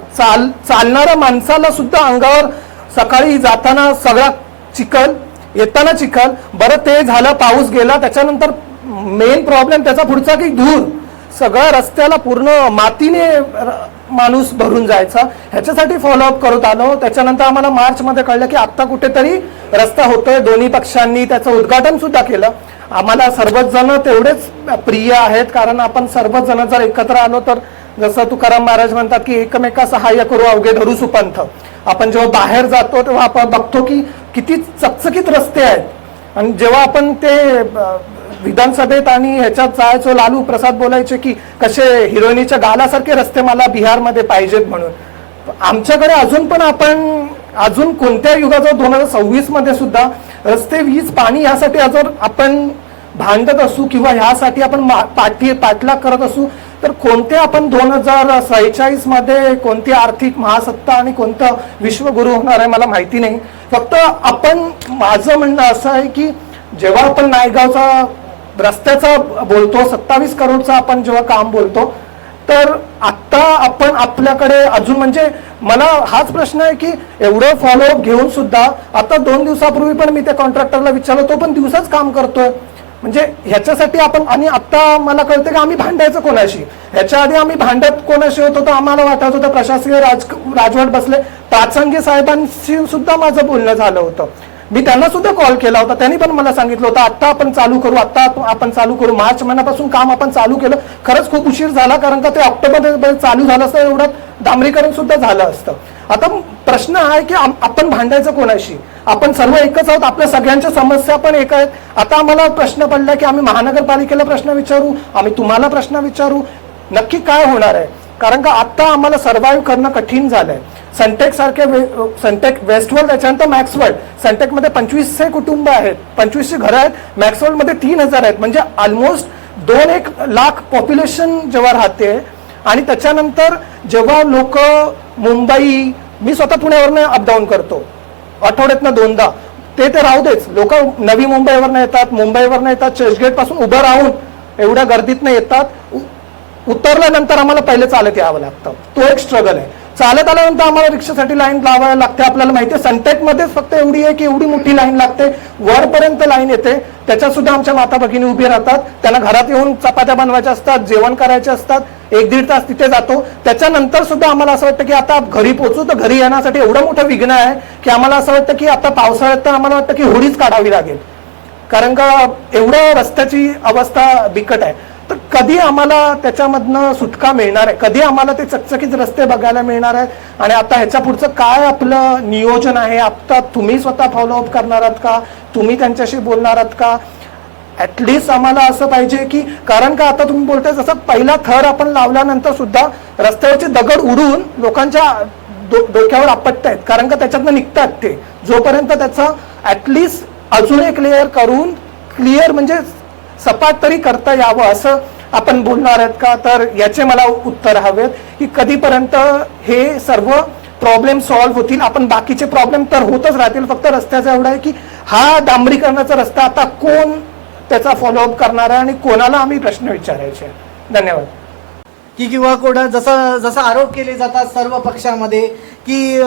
चालणाऱ्या माणसाला सुद्धा अंगावर सकाळी जाताना सगळा चिखल, येताना चिखल. बरं ते झालं, पाऊस गेला, त्याच्यानंतर मेन प्रॉब्लेम त्याचा पुढचा की धूर. सगळ्या रस्त्याला पूर्ण मातीने माणूस भरून जायचा. ह्याच्यासाठी फॉलोअप करत आलो. त्याच्यानंतर आम्हाला मार्चमध्ये कळलं की आता कुठेतरी रस्ता होतोय. दोन्ही पक्षांनी त्याचं उद्घाटन सुद्धा केलं. आम्हाला सर्वच जण तेवढेच प्रिय आहेत, कारण आपण सर्वच जण जर एकत्र आलो तर जसं तुकाराम महाराज म्हणतात की एकमेका सहाय्य करू अवघे धरू सुपंथ. आपण जेव्हा बाहेर जातो तेव्हा आपण बघतो की किती चकचकीत रस्ते आहेत. आणि जेव्हा आपण ते विधानसभेत आणि ह्याच्यात जायचो, लालू प्रसाद बोलायचे की कसे हिरोईनीच्या गालासारखे रस्ते मला बिहारमध्ये पाहिजेत म्हणून. आमच्याकडे अजून पण आपण अजून कोणत्या युगाचं 2026 मध्ये सुद्धा रस्ते, वीज, पाणी यासाठी जर आपण भांडत असू किंवा ह्यासाठी आपण पाठलाग करत असू तर कोणते आपण 2046 मध्ये कोणती आर्थिक महासत्ता आणि कोणतं विश्वगुरु होणार आहे मला माहिती नाही. फक्त आपण, माझं म्हणणं असं आहे की जेव्हा आपण नायगावचा रस्त्याचा बोलतो, 27 करोडचा आपण जेव्हा काम बोलतो, तर आता आपण आपल्याकडे अजून म्हणजे मला हाच प्रश्न आहे की एवढं फॉलोअप घेऊन सुद्धा आता 2 दिवसापूर्वी पण मी त्या कॉन्ट्रॅक्टरला विचारलं, तो पण दिवसाच काम करतोय. म्हणजे ह्याच्यासाठी आपण, आणि आता मला कळतं की आम्ही भांडायचं कोणाशी. ह्याच्या आधी आम्ही भांडत कोणाशी होतो तर आम्हाला वाटत होतं प्रशासकीय राजवट बसले. पाचंगे साहेबांशी सुद्धा माझं बोलणं झालं होतं. मी त्यांना सुद्धा कॉल केला होता, त्यांनी पण मला सांगितलं होतं आता आपण चालू करू, आता आपण चालू करू. मार्च महिन्यापासून काम आपण चालू केलं. खरंच खूप उशीर झाला, कारण का ते ऑक्टोबर चालू झालं असतं, एवढं डांबरीकरण सुद्धा झालं असतं. आता प्रश्न आहे की आपण भांडायचं कोणाशी. आपण सर्व एकच आहोत, आपल्या सगळ्यांच्या समस्या पण एक आहेत. आता आम्हाला प्रश्न पडला की आम्ही महानगरपालिकेला प्रश्न विचारू, आम्ही तुम्हाला प्रश्न विचारू, नक्की काय होणार आहे. कारण का आता आम्हाला सर्व्हाइव्ह करणं कठीण झालंय. सनटेक सारखे, सनटेक वेस्टवर्ल्ड, त्याच्यानंतर मॅक्सवर्ल्ड. सनटेक मध्ये 2500 कुटुंब आहेत, 2500 घरं आहेत. मॅक्सवर्ल्ड मध्ये 3000 आहेत. म्हणजे ऑलमोस्ट 2-1 लाख पॉप्युलेशन जेव्हा राहते. आणि त्याच्यानंतर जेव्हा लोक मुंबई, मी स्वतः पुण्यावरनं अपडाऊन करतो आठवड्यातनं 2दा, ते राहू देच, लोक नवी मुंबईवरनं येतात, मुंबईवरनं येतात, चर्चगेट पासून उभं राहून एवढ्या गर्दीतनं येतात. उतरल्यानंतर आम्हाला पहिले चालत यावं लागतं, तो एक स्ट्रगल आहे. चालत आल्यानंतर आम्हाला रिक्षासाठी लाईन लावायला लागते. आपल्याला माहिती आहे सनटेक मध्येच फक्त एवढी आहे की एवढी मोठी लाईन लागते, वरपर्यंत लाईन येते. त्याच्यात सुद्धा आमच्या माता भगिनी उभी राहतात. त्यांना घरात येऊन चपात्या बनवायच्या असतात, जेवण करायचे असतात, 1-1.5 तास तिथे जातो. त्याच्यानंतर सुद्धा आम्हाला असं वाटतं की आता घरी पोहोचू, तर घरी येण्यासाठी एवढं मोठं विघ्न आहे की आम्हाला असं वाटतं की आता पावसाळ्यात तर आम्हाला वाटतं की होडीच काढावी लागेल, कारण का एवढं रस्त्याची अवस्था बिकट आहे. तर कधी आम्हाला त्याच्यामधनं सुटका मिळणार आहे, कधी आम्हाला ते चकचकीत रस्ते बघायला मिळणार आहेत. आणि आता ह्याच्या पुढचं काय आपलं नियोजन आहे, आता तुम्ही स्वतः फॉलोअप करणार आहात का, तुम्ही त्यांच्याशी बोलणार आहात का. ॲटलिस्ट आम्हाला असं पाहिजे की, कारण का आता तुम्ही बोलताय जसं पहिला थर आपण लावल्यानंतर सुद्धा रस्त्यावरचे दगड उडून लोकांच्या डोक्यावर आपटत आहेत, कारण का त्याच्यातनं निघतात ते. जोपर्यंत त्याचं ॲटलिस्ट अजून एक लेअर करून क्लिअर म्हणजे सपाट तरी करता यावं असं आपण बोलणार आहेत का? तर याचे मला उत्तर हवेत की कधीपर्यंत हे सर्व प्रॉब्लेम सॉल्व्ह होतील. आपण बाकीचे प्रॉब्लेम तर होतच राहतील, फक्त रस्त्याचा एवढा आहे की हा डांबरीकरणाचा रस्ता आता कोण त्याचा फॉलोअप करणार आहे आणि कोणाला आम्ही प्रश्न विचारायचे. धन्यवाद. की किंवा कोणा जसं आरोप केले जातात सर्व पक्षामध्ये की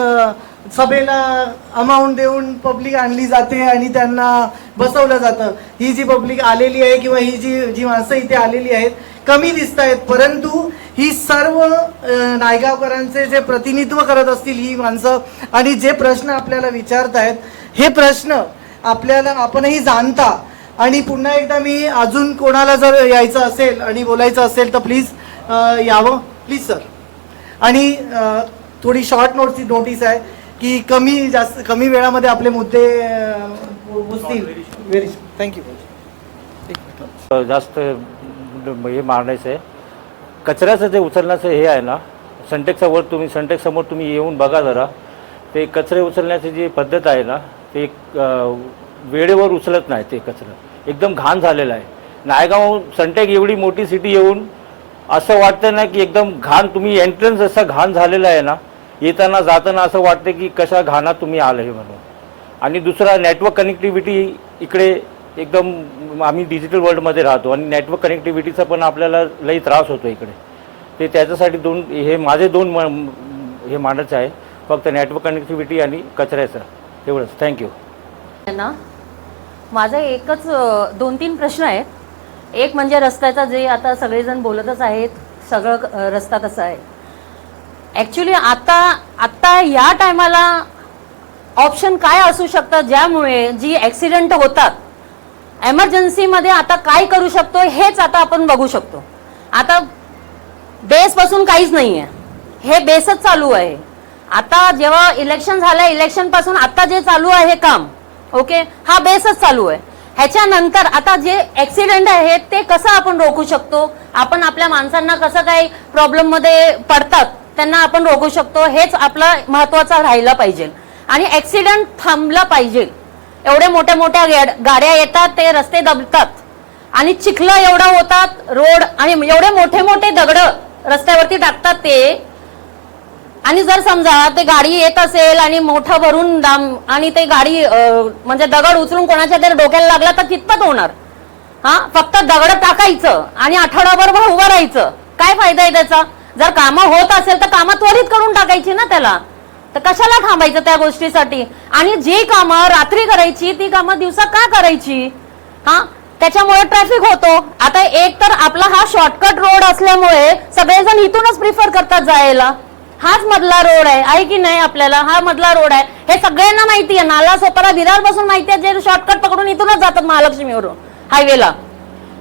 सभेला अमाऊंट देऊन पब्लिक आणली जाते आणि त्यांना बसवलं जातं. ही जी पब्लिक आलेली आहे किंवा ही जी माणसं इथे आलेली आहेत कमी दिसत आहेत, परंतु ही सर्व नायगावकरांचे जे प्रतिनिधित्व करत असतील ही माणसं आणि जे प्रश्न आपल्याला विचारतायत हे प्रश्न आपणही जाणता. आणि पुन्हा एकदा मी अजून कोणाला जर यायचं असेल आणि बोलायचं असेल तर प्लीज यावं प्लीज सर. आणि थोडी शॉर्ट नोटीस आहे की कमी वेळामध्ये आपले मुद्दे बुजतील. Very thank you. जास्त हे मारण्याचं आहे कचऱ्याचं जे उचलण्याचं हे आहे ना, सेंटेक्स समोर तुम्ही येऊन बघा जरा. ते कचरे उचलण्याची जी पद्धत आहे ना ते वेळेवर उचलत नाही. ते कचरा एकदम घाण झालेला आहे. नायगाव सेंटेक एवढी मोठी सिटी येऊन असं वाटतं ना की एकदम घाण, तुम्ही एंट्रन्स असा घाण झालेला आहे ना, येताना जाताना असं वाटतं की कशा घाणात तुम्ही आलं हे म्हणून. आणि दुसरा नेटवर्क कनेक्टिव्हिटी इकडे एकदम आम्ही डिजिटल वर्ल्डमध्ये राहतो आणि नेटवर्क कनेक्टिव्हिटीचा पण आपल्याला लई त्रास होतो इकडे. ते त्याच्यासाठी माझे दोन हे मांडायचं आहे, फक्त नेटवर्क कनेक्टिव्हिटी आणि कचऱ्याचं तेवढंच. थँक्यू. ना माझं एकच 2-3 प्रश्न आहेत. एक म्हणजे रस्त्याचा, जे आता सगळेजण बोलतच आहेत सगळं रस्ता कसा आहे. ॲक्च्युली आता या टायमाला ऑप्शन काय असू शकतं ज्यामुळे जी ॲक्सिडेंट होतात एमर्जन्सीमध्ये आता काय करू शकतो हेच आता आपण बघू शकतो. आता बेसपासून काहीच नाही आहे, हे बेसच चालू आहे. आता जेव्हा इलेक्शन झालं, इलेक्शनपासून आता जे चालू आहे काम, ओके, हा बेसच चालू आहे. ह्याच्यानंतर आता जे ॲक्सिडेंट आहेत ते कसं आपण रोखू शकतो, आपण आपल्या माणसांना कसं काही प्रॉब्लेममध्ये पडतात त्यांना आपण रोखू शकतो, हेच आपला महत्त्वाचा राहिला पाहिजे. आणि ॲक्सिडेंट थांबला पाहिजे. एवढे मोठ्या मोठ्या गाड्या येतात, ते रस्ते दबतात आणि चिखलं एवढं होतात रोड, आणि एवढे मोठे मोठे दगड रस्त्यावरती टाकतात ते. आणि जर समजा ते गाडी येत असेल आणि मोठं भरून आणि ते गाडी म्हणजे दगड उचलून कोणाच्या तरी डोक्याला लागला तर कितपत होणार. फक्त दगड टाकायचं आणि आठवडाभर उभं राहायचं, काय फायदा आहे त्याचा. जर कामं होत असेल तर कामं त्वरित करून टाकायची ना त्याला, तर कशाला थांबायचं त्या गोष्टीसाठी. आणि जी कामं रात्री करायची ती कामं दिवसा का करायची. त्याच्यामुळे ट्रॅफिक होतो. आता एक तर आपला हा शॉर्टकट रोड असल्यामुळे सगळेजण इथूनच प्रिफर करतात जायला. हाच मधला रोड आहे की नाही, आपल्याला हा मधला रोड आहे हे सगळ्यांना माहिती आहे. नाला सोपारा विरार पासून माहिती आहे, जे शॉर्टकट पकडून इथूनच जातात महालक्ष्मीवरून हायवेला.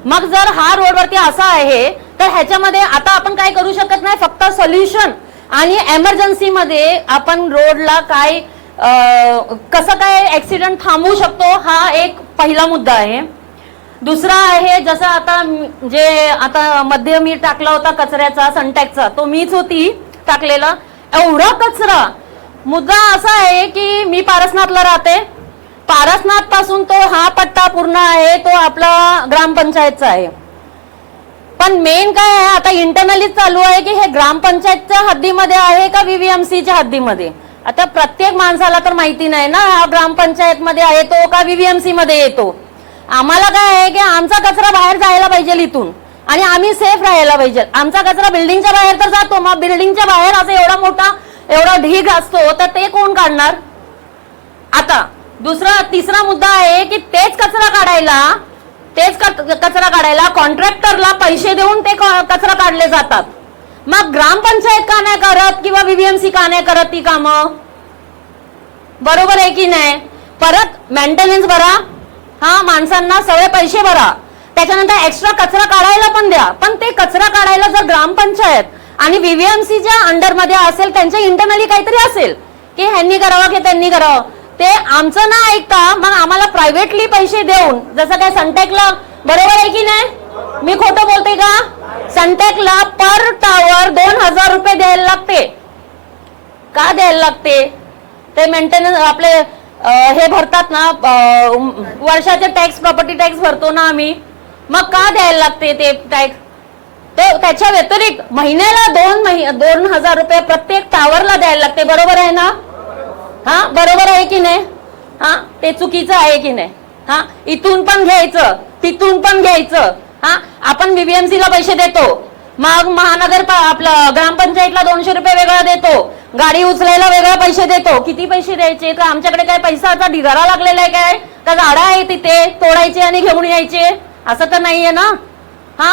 मग जर हा रोडवरती असा आहे तर ह्याच्यामध्ये आता आपण काय करू शकत नाही, फक्त सोल्युशन आणि एमर्जन्सी मध्ये आपण रोडला काय कसं काय ऍक्सिडेंट थांबवू शकतो, हा एक पहिला मुद्दा आहे. दुसरा आहे जसं आता मध्ये मी टाकला होता कचऱ्याचा सनटॅकचा, तो मीच होती टाकलेला. एवढा कचरा. मुद्दा असा आहे की मी पारसनाथला राहते, पारसनाथ पासून तो हा पट्टा पूर्ण आहे तो आपला ग्रामपंचायतचा आहे. पण मेन काय आहे, आता इंटरनली चालू आहे की हे ग्रामपंचायतच्या हद्दीमध्ये आहे का व्हीव्हीएमसीच्या हद्दीमध्ये. आता प्रत्येक माणसाला तर माहिती नाही ना हा ग्रामपंचायत मध्ये येतो का व्हीव्हीएमसी मध्ये येतो. आम्हाला काय आहे की आमचा कचरा बाहेर जायला पाहिजे इथून आणि आम्ही सेफ राहायला पाहिजे. आमचा कचरा बिल्डिंगच्या बाहेर तर जातो, मग बिल्डिंगच्या बाहेर असं एवढा ढीग असतो तर ते कोण काढणार. आता तिसरा मुद्दा आहे की तेच कचरा काढायला कॉन्ट्रॅक्टरला पैसे देऊन ते कचरा काढले जातात. मग ग्रामपंचायत का नाही करत किंवा व्हीव्हीएमसी का नाही करत ती कामं. बरोबर आहे की नाही. परत मेंटेनन्स भरा, माणसांना सगळे पैसे भरा, त्याच्यानंतर एक्स्ट्रा कचरा काढायला पण द्या. पण ते कचरा काढायला जर ग्रामपंचायत आणि व्हीव्हीएमसीच्या अंडरमध्ये असेल, त्यांच्या इंटरनली काहीतरी असेल की ह्यांनी करावं की त्यांनी करावं, ते आमचं ना ऐकता मग आम्हाला प्रायव्हेटली पैसे देऊन, जसं काय सनटेकला बरोबर आहे की नाही? मी खोटं बोलते का? सनटेकला पर टावर 2000 रुपये द्यायला लागते. का द्यायला लागते? ते मेंटेनन्स आपले हे भरतात ना, वर्षाचे टॅक्स, प्रॉपर्टी टॅक्स भरतो ना आम्ही, मग का द्यायला लागते ते टॅक्स? ते त्याच्या व्यतिरिक्त महिन्याला 2000 रुपये प्रत्येक टावरला द्यायला लागते. बरोबर आहे ना? हा, बरोबर आहे की नाही? हा, ते चुकीचं आहे की नाही? हा, इथून पण घ्यायचं, तिथून पण घ्यायचं. हा, आपण बीबीएमसी ला पैसे देतो, मग महानगर आपलं ग्रामपंचायतला 200 रुपये वेगळा देतो, गाडी उचलायला वेगळा पैसे देतो. किती पैसे द्यायचे? तर आमच्याकडे काय पैसाचा ढिगारा लागलेला आहे काय? का झाडं आहे तिथे तोडायचे आणि घेऊन यायचे? असं तर नाहीये ना. हा,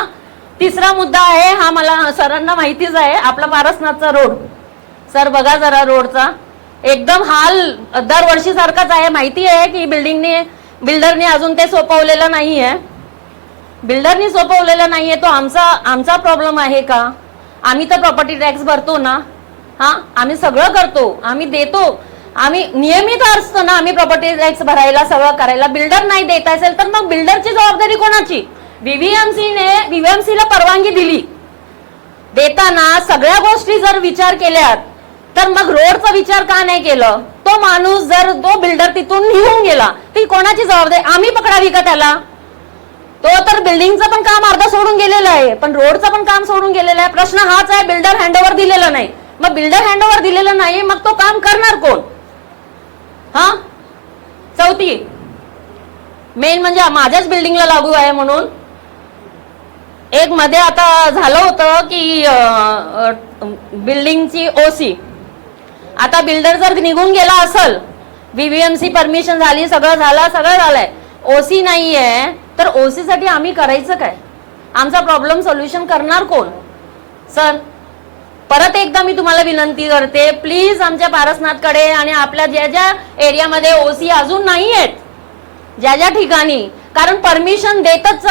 तिसरा मुद्दा आहे, हा मला सरांना माहितीच आहे, आपला पारसनाथचा रोड. सर बघा जरा रोडचा एकदम हाल दरवर्षी सारखाच आहे. माहिती आहे की बिल्डरने अजून ते सोपवलेलं नाहीये. बिल्डरनी सोपवलेलं नाहीये, तो आमचा प्रॉब्लेम आहे का? आम्ही तर प्रॉपर्टी टॅक्स भरतो ना. हा, आम्ही सगळं करतो, आम्ही देतो, आम्ही नियमित असतो ना आम्ही प्रॉपर्टी टॅक्स भरायला, सगळं करायला. बिल्डर नाही देत असेल तर मग बिल्डरची जबाबदारी कोणाची? बीबीएमसीला परवानगी दिली देताना सगळ्या गोष्टी जर विचार केल्यात तर मग रोडचा विचार का नाही केलं? तो माणूस जर तो बिल्डर तिथून निघून गेला ती कोणाची जबाबदारी? आम्ही पकडावी का त्याला? तो तर बिल्डिंगचं पण काम अर्धा सोडून गेलेलं आहे, पण रोडचं पण काम सोडून गेलेलं आहे. प्रश्न हाच आहे, बिल्डर हँडओव्हर दिलेलं नाही. मग बिल्डर हँडओव्हर दिलेलं नाही, मग तो काम करणार कोण? हा, चौथी मेन म्हणजे माझ्याच बिल्डिंगला लागू आहे म्हणून एक मध्ये आता झालं होतं की बिल्डिंगची ओसी, आता बिल्डर जर निघून गेला असेल, बीबीएमसी परमिशन झाली, सगळं झालंय, ओसी नाहीये, तर ओसी साठी आम्ही करायचं काय? आमचा प्रॉब्लेम सोल्युशन करणार कोण? सर परत एकदा मी तुम्हाला विनंती करते, प्लीज आमच्या पारसनाथकडे आणि आपल्या ज्या एरियामध्ये ओसी अजून नाही आहेत, ज्या ठिकाणी, कारण परमिशन देतच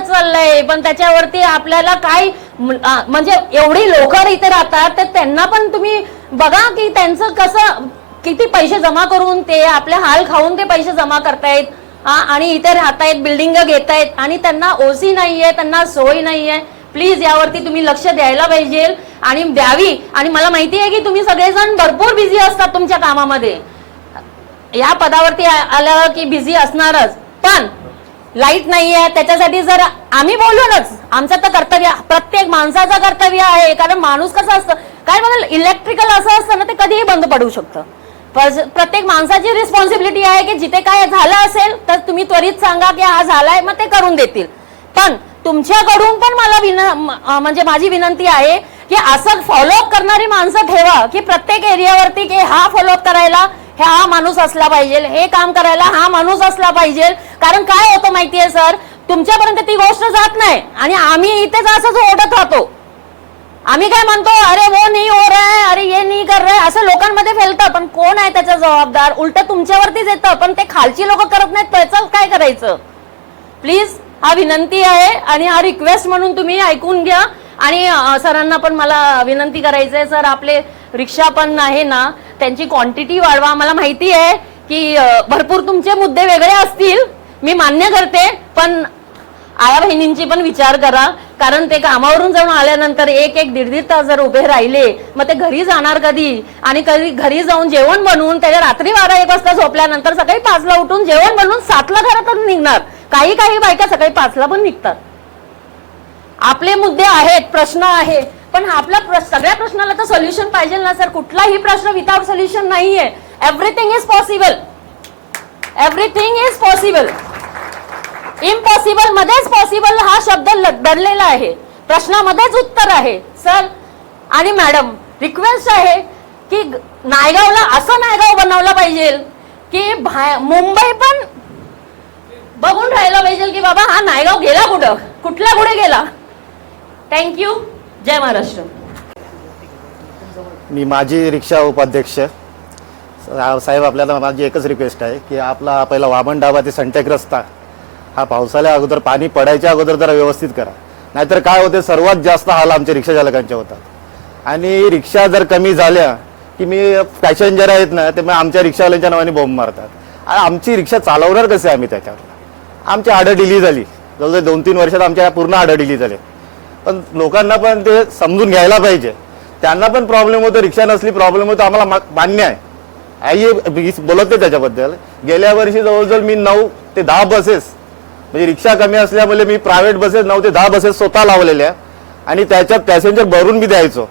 चाललंय, पण त्याच्यावरती आपल्याला काय म्हणजे एवढी लोक इथे राहतात तर त्यांना पण तुम्ही बघा की त्यांचं कसं किती पैसे जमा करून ते आपले हाल खाऊन ते पैसे जमा करतायत आणि इथे राहतायत, बिल्डिंग घेतायत आणि त्यांना ओसी नाहीये, त्यांना सोय नाहीये. प्लीज यावरती तुम्ही लक्ष द्यायला पाहिजे आणि द्यावी. आणि मला माहिती आहे की तुम्ही सगळेजण भरपूर बिझी असतात तुमच्या कामामध्ये, या पदावरती आल्यावर की बिझी असणारच, पण लाईट नाहीये त्याच्यासाठी जर आम्ही बोलूनच, आमचं तर कर्तव्य, प्रत्येक माणसाचं कर्तव्य आहे. कारण माणूस कसं असतं काय बघा, इलेक्ट्रिकल असं असतं ना ते कधीही बंद पडू शकतं. प्रत्येक माणसाची रिस्पॉन्सिबिलिटी आहे की जिथे काय झालं असेल तर तुम्ही त्वरित सांगा की हा झालाय, मग ते करून देतील. पण तुमच्याकडून पण मला म्हणजे माझी विनंती आहे की असं फॉलोअप करणारी माणसं ठेवा की प्रत्येक एरियावरती की हा फॉलोअप करायला हा माणूस असला पाहिजे, हे काम करायला हा माणूस असला पाहिजे. कारण काय होतं माहितीये सर, तुमच्यापर्यंत ती गोष्ट जात नाही आणि आम्ही इथेच असंच ओढत राहतो. आम्ही काय म्हणतो, अरे वो नहीं हो रहा है, अरे ये नहीं कर रहा है, असं लोकांमध्ये फैलतं. पण कोण आहे त्याचा जबाबदार? उलट तुमच्यावरतीच येतं, पण ते खालची लोक करत नाहीत, त्याचं काय करायचं? प्लीज हा विनंती आहे आणि हा रिक्वेस्ट म्हणून तुम्ही ऐकून घ्या. आणि सरांना पण मला विनंती करायचं आहे, सर आपले रिक्षा पण आहे ना त्यांची क्वांटिटी वाढवा. मला माहिती आहे की भरपूर तुमचे मुद्दे वेगळे असतील, मी मान्य करते, पण आया बहिणींची पण विचार करा. कारण ते कामावरून जाऊन आल्यानंतर एक दीड तास जर उभे राहिले मग ते घरी जाणार कधी? आणि कधी घरी जाऊन जेवण बनवून त्याच्या रात्री 12-1 वाजता झोपल्यानंतर सकाळी 5ला उठून जेवण बनवून 7ला घरातून निघणार. काही बायका सकाळी 5ला पण निघतात. आपले मुद्दे आहेत, प्रश्न आहे, पण आपल्या सगळ्या प्रश्नाला तर सोल्युशन पाहिजे ना सर. कुठलाही प्रश्न विदाउट सोल्युशन नाहीये. एव्हरीथिंग इज पॉसिबल, इम्पॉसिबल मध्येच पॉसिबल हा शब्द दडलेला आहे, प्रश्नामध्येच उत्तर आहे. सर आणि मॅडम रिक्वेस्ट आहे की नायगावला असं नायगाव बनवलं पाहिजे की मुंबई पण बघून राहायला पाहिजे की बाबा हा नायगाव गेला कुठला कुठे गेला. थँक्यू. जय महाराष्ट्र. मी माजी रिक्षा उपाध्यक्ष साहेब, आपल्याला माझी एकच रिक्वेस्ट आहे की आपला पहिला वामन डाबा ते सनटेक रस्ता हा पावसाळ्या अगोदर पाणी पडायच्या अगोदर जरा व्यवस्थित करा. नाहीतर काय होते, सर्वात जास्त हाल आमच्या रिक्षा चालकांचे होतात. आणि रिक्षा जर कमी झाल्या की मी पॅसेंजर आहेत ना ते मग आमच्या रिक्षावाल्यांच्या नावाने बॉम्ब मारतात. आमची रिक्षा चालवणार कसे आम्ही त्याच्यावर? आमची आडडिली झाली. जवळजवळ 2-3 वर्षात आमच्या पूर्ण आडडिली झाली. पण लोकांना पण ते समजून घ्यायला पाहिजे. त्यांना पण प्रॉब्लेम होतो, रिक्षा नसली प्रॉब्लेम होतो, आम्हाला मान्य आहे. आई बोलत नाही त्याच्याबद्दल. गेल्या वर्षी जवळजवळ मी 9 ते 10 बसेस, म्हणजे रिक्षा कमी असल्यामुळे मी प्रायव्हेट बसेस 9 ते 10 बसेस स्वतः लावलेल्या आणि त्याच्यात पॅसेंजर भरून मी द्यायचो.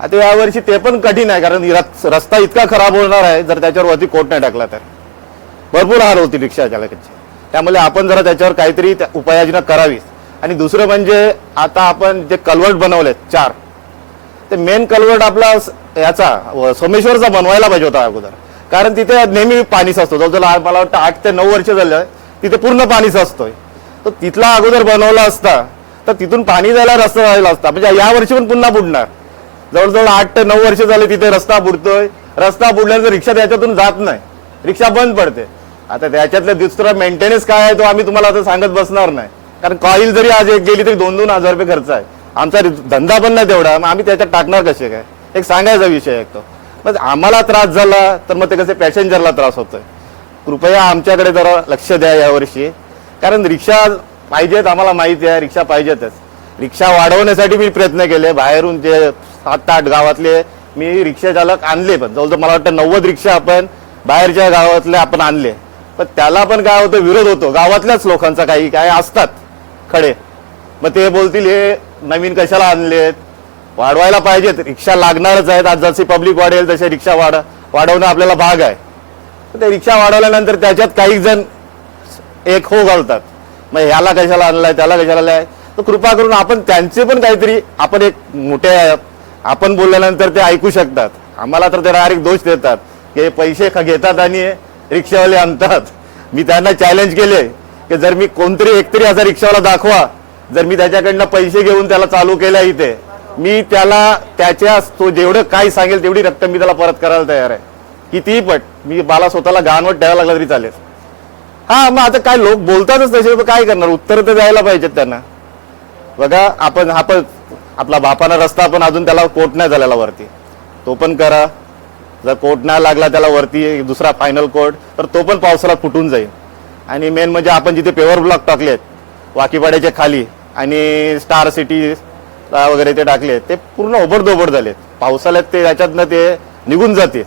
आता यावर्षी ते पण कठीण आहे, कारण रस्ता इतका खराब होणार आहे जर त्याच्यावरती कोट नाही टाकला तर भरपूर हाल होतील रिक्षा चालकांचे. त्यामुळे आपण जरा त्याच्यावर काहीतरी उपाययोजना करावी. आणि दुसरं म्हणजे आता आपण जे कल्वर्ट बनवलेत 4, ते मेन कल्वर्ट आपला याचा सोमेश्वरचा बनवायला पाहिजे होता अगोदर, कारण तिथे नेहमी पाणी साचतो. जवळजवळ मला वाटतं 8 ते 9 वर्ष झालं तिथे पूर्ण पाणी साचतोय. तर तिथला अगोदर बनवला असता तर तिथून पाणी जायला रस्ता राहिला असता. म्हणजे या वर्षी पण पुन्हा बुडणार. जवळजवळ 8 ते 9 वर्ष झाले तिथे रस्ता बुडतोय. रस्ता बुडल्यानंतर रिक्षा त्याच्यातून जात नाही, रिक्षा बंद पडते. आता त्याच्यातलं दुसरा मेंटेनन्स काय आहे तो आम्ही तुम्हाला आता सांगत बसणार नाही, कारण कॉईल जरी आज एक गेली तरी 2-2 हजार रुपये खर्च आहे. आमचा धंदा पण नाही तेवढा, मग आम्ही त्याच्यात टाकणार कसे काय, एक सांगायचा विषय आहे तो. मग आम्हाला त्रास झाला तर मग ते कसे पॅसेंजरला त्रास होतोय. कृपया आमच्याकडे जरा लक्ष द्या यावर्षी, कारण रिक्षा पाहिजेत, आम्हाला माहिती आहे रिक्षा पाहिजेतच. रिक्षा वाढवण्यासाठी मी प्रयत्न केले. बाहेरून जे 7-8 गावातले मी रिक्षा चालक आणले, पण जवळजवळ मला वाटतं 90 रिक्षा आपण बाहेरच्या गावातले आपण आणले. पण त्याला पण काय होतं, विरोध होतो गावातल्याच लोकांचा. काही काय असतात खडे, मग ते बोलतील हे नवीन कशाला आणलेत, वाढवायला पाहिजेत. रिक्षा लागणारच आहेत. आज जशी पब्लिक वाढेल तसे रिक्षा वाढवणं आपल्याला भाग आहे. ते रिक्षा वाढवल्यानंतर त्याच्यात काही जण एक हो घालतात, मग ह्याला कशाला आणलाय, त्याला कशाला आणलाय. तर कृपा करून आपण त्यांचे पण काहीतरी, आपण एक मोठे आपण बोलल्यानंतर ते ऐकू शकतात. आम्हाला तर ते डायरेक्ट दोष देतात की पैसे घेतात आणि रिक्षावाले आणतात. मी त्यांना चॅलेंज केले की जर मी कोणतरी एकतरी असा रिक्षावाला दाखवा, जर मी त्याच्याकडनं पैसे घेऊन त्याला चालू केलं इथे, मी त्याला त्याच्या तो जेवढं काय सांगेल तेवढी रक्कम मी त्याला परत करायला तयार आहे. कितीही पट मी मला स्वतःला गाणवत ठेवायला लागला तरी चालेल. हा, मग आता काय लोक बोलतातच तसे, काय करणार, उत्तर तर द्यायला पाहिजेत त्यांना. बघा आपण आपला बापाना रस्ता पण अजून त्याला कोट नाही झालेला वरती, तो पण करा. जर कोट नाही लागला त्याला वरती दुसरा फायनल कोट, तर तो पण पावसाळ्यात फुटून जाईल. आणि मेन म्हणजे आपण जिथे पेवर ब्लॉक टाकलेत वाकीपाड्याच्या खाली आणि स्टार सिटी वगैरे ते टाकले, ते पूर्ण ओबडधोबड झालेत. पावसाळ्यात ते त्याच्यातनं ते निघून जातील,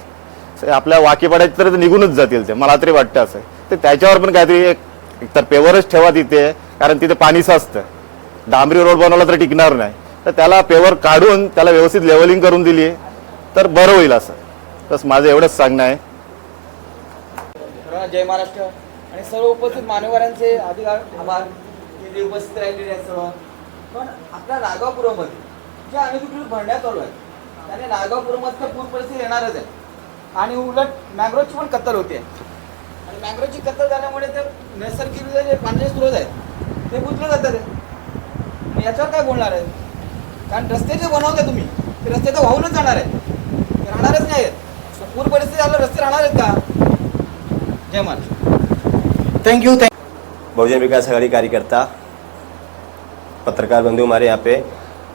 आपल्या वाकीपाड्यात तर निघूनच जातील ते, मला तरी वाटतं असं. तर त्याच्यावर पण काहीतरी एकतर पेवरच ठेवा तिथे, कारण तिथे पाणी साचतं. डांबरी रोड बनवला तर टिकणार नाही, तर त्याला पेवर काढून त्याला व्यवस्थित लेवलिंग करून दिली तर बरं होईल. असं बस माझं एवढंच सांगणं आहे. जय महाराष्ट्र आणि सर्व उपस्थित मान्यवरांचे अधिकार आभार की जे उपस्थित राहिलेले आहेत सर्व. पण आपल्या नागावपुरामध्ये ज्या अनधिकृत भरण्या चालू आहेत त्याने नागावपुरामध्ये पूर परिस्थिती येणारच आहे. आणि उलट मॅंग्रोवची पण कत्तल होते. आणि मॅंग्रोवची कत्तल झाल्यामुळे ते नैसर्गिक जे पाण्याचे स्रोत आहेत ते बुजले जातात. याच्यावर काय बोलणार आहे, कारण रस्ते जे बनवता तुम्ही ते रस्ते तर वाहूनच जाणार आहेत, ते राहणारच नाही आहेत. पूर परिस्थिती आलं रस्ते राहणार आहेत का? जय महाराष्ट्र. थँक्यू. बहुजन विकास आघाड़ी कार्यकर्ता, पत्रकार बंधु हमारे यहाँ पे,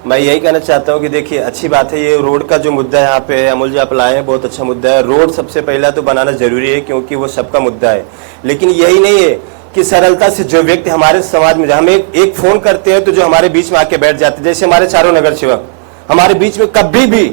मैं यही कहना चाहता हूँ कि देखिए अच्छी बात है ये रोड का जो मुद्दा है यहाँ पे अमूल जी आप लाए हैं, बहुत अच्छा मुद्दा है. रोड सबसे पहला तो बनाना जरूरी है क्योंकि वो सबका मुद्दा है. लेकिन यही नहीं है कि सरलता से जो व्यक्ति हमारे समाज में हमें एक फोन करते हैं तो जो हमारे बीच में आके बैठ जाते हैं, जैसे हमारे चारों नगर सेवक हमारे बीच में कभी भी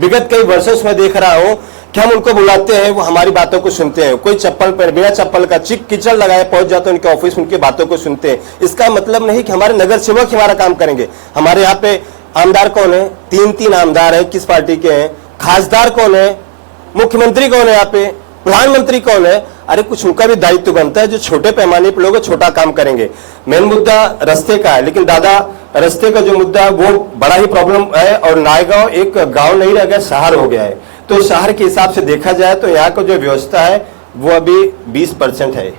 विगत कई वर्षों से मैं देख रहा हूँ कि हम उनको बुलाते हैं, वो हमारी बातों को सुनते हैं. कोई चप्पल पर बिना चप्पल का चिक कीचड़ लगाए पहुंच जाते हैं उनके ऑफिस, उनकी बातों को सुनते हैं. इसका मतलब नहीं कि हमारे नगर सेवक ही हमारा काम करेंगे. हमारे यहाँ पे आमदार कौन है, 3 आमदार है, किस पार्टी के हैं, खासदार कौन है, मुख्यमंत्री कौन है, यहाँ पे प्रधानमंत्री कौन है. अरे कुछ उनका भी दायित्व बनता है. जो छोटे पैमाने पर लोग छोटा काम करेंगे. मेन मुद्दा रस्ते का है, लेकिन दादा रस्ते का जो मुद्दा है वो बड़ा ही प्रॉब्लम है. और नायगांव एक गांव नहीं रह गया, शहर हो गया है. तो शहर के हिसाब से देखा जाए तो यहाँ का जो व्यवस्था है वो अभी 20% है.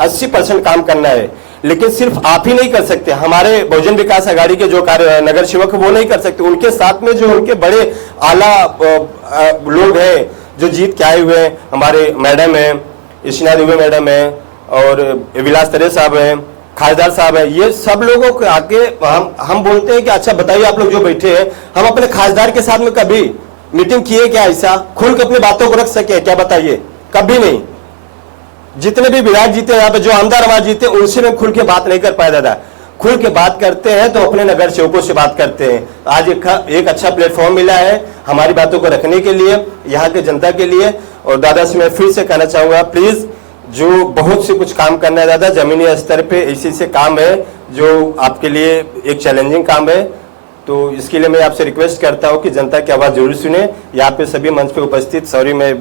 80% काम करना है. लेकिन सिर्फ आप ही नहीं कर सकते, हमारे बहुजन विकास आघाड़ी के जो नगर सेवक वो नहीं कर सकते. उनके साथ में जो उनके बड़े आला लोग हैं जो जीत के आए हुए हैं, हमारे मैडम है ईशिना दुबे मैडम है और विलास तरे साहब हैं, खासदार साहब है, ये सब लोगों को आके हम बोलते हैं कि अच्छा बताइए आप लोग जो बैठे हैं, हम अपने खासदार के साथ में कभी मीटिंग किए क्या, ऐसा खुल के अपनी बातों को रख सके क्या, बताइए. कभी नहीं. जितने भी विधायक जीते यहाँ पे, जो आमदार हमारे जीते, उनसे में खुल के बात नहीं कर पाया दादा। खुल के बात करते हैं तो अपने नगर सेवकों से बात करते हैं। आज एक अच्छा प्लेटफॉर्म मिला है हमारी बातों को रखने के लिए, यहाँ के जनता के लिए। और दादा से मैं फिर से कहना चाहूंगा, प्लीज जो बहुत से कुछ काम करना है दादा, जमीनी स्तर पे ऐसे से काम है जो आपके लिए एक चैलेंजिंग काम है, तो इसके लिए मैं आपसे रिक्वेस्ट करता हूं कि जनता की आवाज़ जरूर सुने। यहाँ पे सभी मंच पे उपस्थित, सॉरी मैं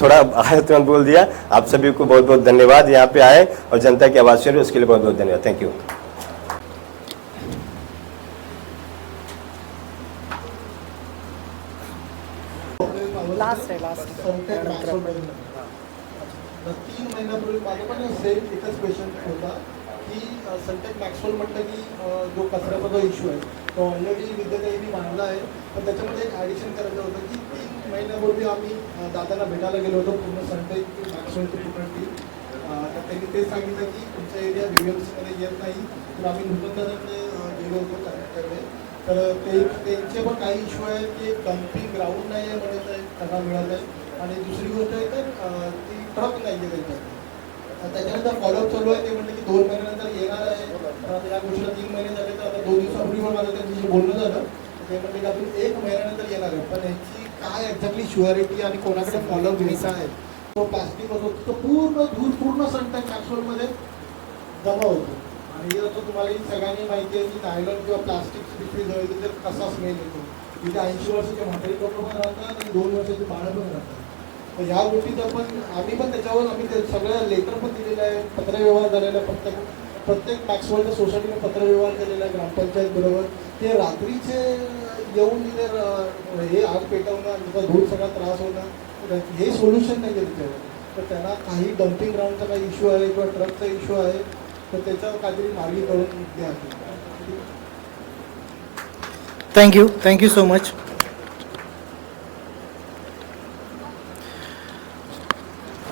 थोड़ा तुरंत बोल दिया, आप सभी को बहुत बहुत धन्यवाद, यहाँ पे आए और जनता की आवाज़ सुने, उसके लिए बहुत बहुत धन्यवाद। Thank you. तीन महिन्यापूर्वी माझं पण सेम एकच क्वेश्चन होता की सनटेक मॅक्सवेल म्हटलं की जो कचऱ्याचा जो इश्यू आहे तो ऑलरेडी विद्यार्थ्यांनी मांडला आहे, पण त्याच्यामध्ये एक ॲडिशन करायचं होतं की 3 महिन्यापूर्वी आम्ही दादांना भेटायला गेलो होतो, पूर्ण सनटेक मॅक्सवेलची पूर्ण टीम. तर त्यांनी तेच सांगितलं की तुमचा एरिया VMCमध्ये येत नाही, तर आम्ही नूतनकडे गेलो होतो त्याकडे. तर त्यांचे पण काही इश्यू आहेत की डम्पिंग ग्राउंड नाही आहे म्हणत आहे, त्यांना मिळत आहे. आणि दुसरी गोष्ट आहे तर ती ट्रक नाही आहे त्यांच्यात. त्याच्यानंतर फॉलोअप चालू आहे, ते म्हणले की 2 महिन्यानंतर येणार आहे. या गोष्टीला 3 महिने झाले, तर आता 2 दिवसापूर्वी पण माझं त्यांच्याशी बोलणं झालं, ते म्हणले की अजून 1 महिन्यानंतर येणार आहे. पण याची काय एक्झॅक्टली शुअरिटी आणि कोणाकडे फॉलोअप घ्यायचा आहे, तो प्लास्टिक होतो तो पूर्ण सनटेक मॅक्सवेलमध्ये जमा होतो. आणि आता तुम्हाला सगळ्यांनी माहिती आहे की नायलॉन किंवा प्लास्टिकची पिशवी जवळ तर कसा स्मेल येतो. तिथे 80 वर्षाचे म्हातारी लोक पण राहतात आणि 2 वर्षाची बाळं पण राहतात. तर ह्या गोष्टीचा पण आम्ही पण त्याच्यावर आम्ही ते सगळं लेटर पण दिलेलं आहे, पत्रव्यवहार झालेला आहे. प्रत्येक मॅक्सवेलच्या सोसायटीने पत्रव्यवहार केलेला आहे ग्रामपंचायत बरोबर. ते रात्रीचे येऊन तिथे हे आग पेटवणं आणि त्याचा धूळ सगळा त्रास होणं, हे सोल्युशन नाही आहे त्याच्यावर. तर त्यांना काही डम्पिंग ग्राउंडचा काही इश्यू आहे किंवा ट्रकचा इश्यू आहे, तर त्याच्यावर काहीतरी मार्गी करून द्या. Thank you so much.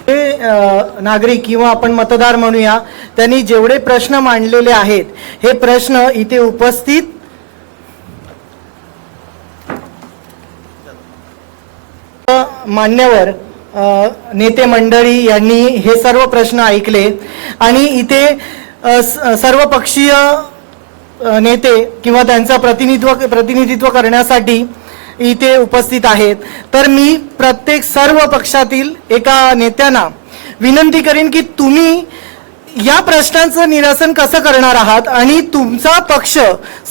हे नागरिक किंवा आपण मतदार म्हणूया, त्यांनी जेवढे प्रश्न मांडलेले आहेत हे प्रश्न इथे उपस्थित मान्यवर नेते मंडळी यांनी हे सर्व प्रश्न ऐकले आणि इथे सर्व पक्षीय नेते किंवा त्यांचं प्रतिनिधित्व करण्यासाठी इथे उपस्थित आहेत. तर मी प्रत्येक सर्व पक्षातील एका नेत्यांना विनंती करेन की तुम्ही या प्रश्नांचं निरसन कसं करणार आहात आणि तुमचा पक्ष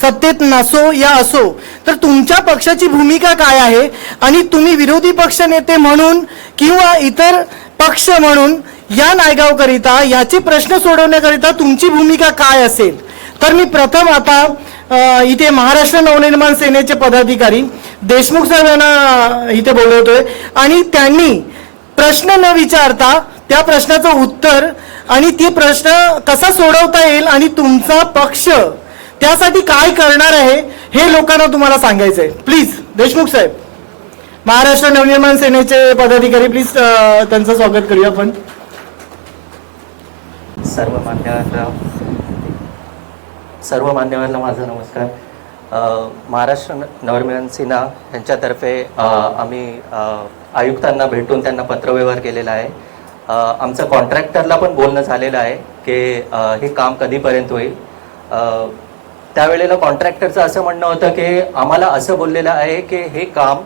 सत्तेत नसो या असो तर तुमच्या पक्षाची भूमिका काय आहे आणि तुम्ही विरोधी पक्ष नेते म्हणून किंवा इतर पक्ष म्हणून या नायगावकरिता याचे प्रश्न सोडवण्याकरिता तुमची भूमिका काय असेल. तर मी प्रथम आता इथे महाराष्ट्र नवनिर्माण सेनेचे पदाधिकारी देशमुख साहेब यांना इथे बोलवतोय आणि त्यांनी प्रश्न न विचारता त्या प्रश्नाचं उत्तर आणि ते प्रश्न कसा सोडवता येईल आणि तुमचा पक्ष त्यासाठी काय करणार आहे हे लोकांना तुम्हाला सांगायचं आहे. प्लीज देशमुख साहेब, महाराष्ट्र नवनिर्माण सेनेचे पदाधिकारी, प्लीज त्यांचं स्वागत करूया आपण. सर्व मान्यवरांना माझा नमस्कार. महाराष्ट्र नवनिर्माण सेना यांच्यातर्फे आम्ही आयुक्तांना भेटून त्यांना पत्रव्यवहार केलेला आहे. आमचं कॉन्ट्रॅक्टरला पण बोलणं झालेलं आहे की हे काम कधीपर्यंत होईल. त्यावेळेला कॉन्ट्रॅक्टरचं असं म्हणणं होतं की आम्हाला असं बोललेलं आहे की हे काम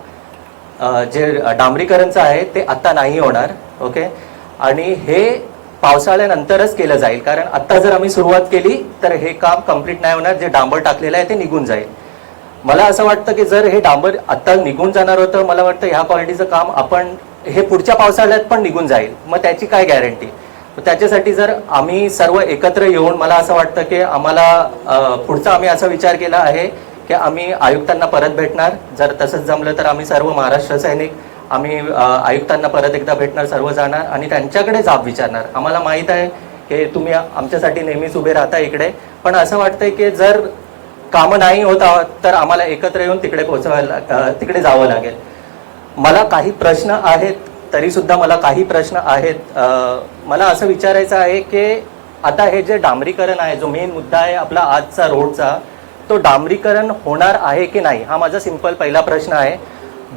जे डांबरीकरणचं आहे ते आत्ता नाही होणार, ओके, आणि हे पावसाळ्यानंतरच केलं जाईल. कारण आत्ता जर आम्ही सुरुवात केली तर हे काम कंप्लीट नाही होणार, जे डांबर टाकलेलं आहे ते निघून जाईल. मला असं वाटतं की जर हे डांबर आत्ता निघून जाणार होतं, मला वाटतं ह्या क्वालिटीचं काम आपण हे पुढच्या पावसाळ्यात पण निघून जाईल, मग त्याची काय गॅरंटी. त्याच्यासाठी जर आम्ही सर्व एकत्र येऊन, मला असं वाटतं की आम्हाला पुढचा आम्ही असा विचार केला आहे की आम्ही आयुक्तांना परत भेटणार. जर तसंच जमलं तर आम्ही सर्व महाराष्ट्र सैनिक आम्ही आयुक्तांना परत एकदा भेटणार, सर्व जाणार आणि त्यांच्याकडे जाब विचारणार. आम्हाला माहीत आहे की तुम्ही आमच्यासाठी नेहमीच उभे राहता इकडे, पण असं वाटतंय की जर कामं नाही होत तर आम्हाला एकत्र येऊन तिकडे जावं लागेल. मला काही प्रश्न आहेत, तरी सुद्धा मला काही प्रश्न आहेत. मला असं विचारायचं आहे की आता हे जे डांबरीकरण आहे, जो मेन मुद्दा आहे आपला आजचा रोडचा, तो डांबरीकरण होणार आहे की नाही, हा माझा सिंपल पहिला प्रश्न आहे.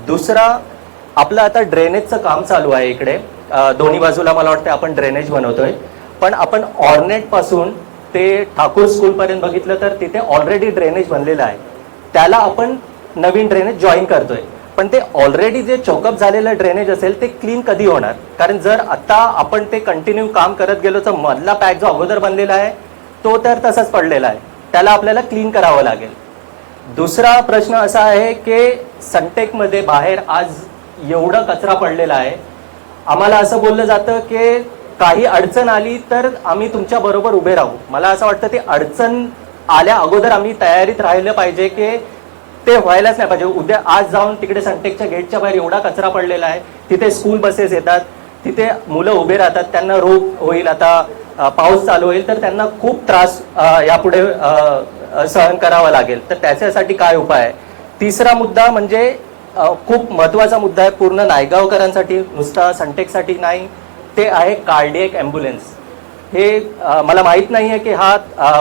दुसरा, आपलं आता ड्रेनेजचं काम चालू आहे इकडे दोन्ही बाजूला मला वाटतं आपण ड्रेनेज बनवतोय, पण आपण ऑर्नेटपासून ते ठाकूर स्कूलपर्यंत बघितलं तर तिथे ऑलरेडी ड्रेनेज बनलेलं आहे, त्याला आपण नवीन ड्रेनेज जॉईन करतोय. पण ते ऑलरेडी जे चोकअप झालेलं ड्रेनेज असेल ते क्लीन कधी होणार? कारण जर आता आपण ते कंटिन्यू काम करत गेलो तर मधला पॅक जो अगोदर बनलेला आहे तो तर तसाच पडलेला आहे, त्याला आपल्याला क्लीन करावं लागेल. दुसरा प्रश्न असा आहे की सनटेकमध्ये बाहेर आज एवढा कचरा पडलेला आहे. आम्हाला असं बोललं जातं की काही अडचण आली तर आम्ही तुमच्या बरोबर उभे राहू. मला असं वाटतं ते अडचण आल्या अगोदर आम्ही तयारीत राहिलं पाहिजे की ते व्हायलाच नाही पाहिजे. उद्या आज जाऊन तिकडे सनटेकच्या गेटच्या बाहेर एवढा कचरा पडलेला आहे, तिथे स्कूल बसेस येतात, तिथे मुलं उभे राहतात, त्यांना रोग होईल. आता पाऊस चालू होईल तर त्यांना खूप त्रास यापुढे सहन करावा लागेल. तर त्याच्यासाठी काय उपाय आहे? तिसरा मुद्दा म्हणजे खूप महत्त्वाचा मुद्दा आहे पूर्ण नायगावकरांसाठी, नुसता सनटेकसाठी नाही, ते आहे कार्डियक ॲम्ब्युलन्स. हे मला माहीत नाही आहे की हा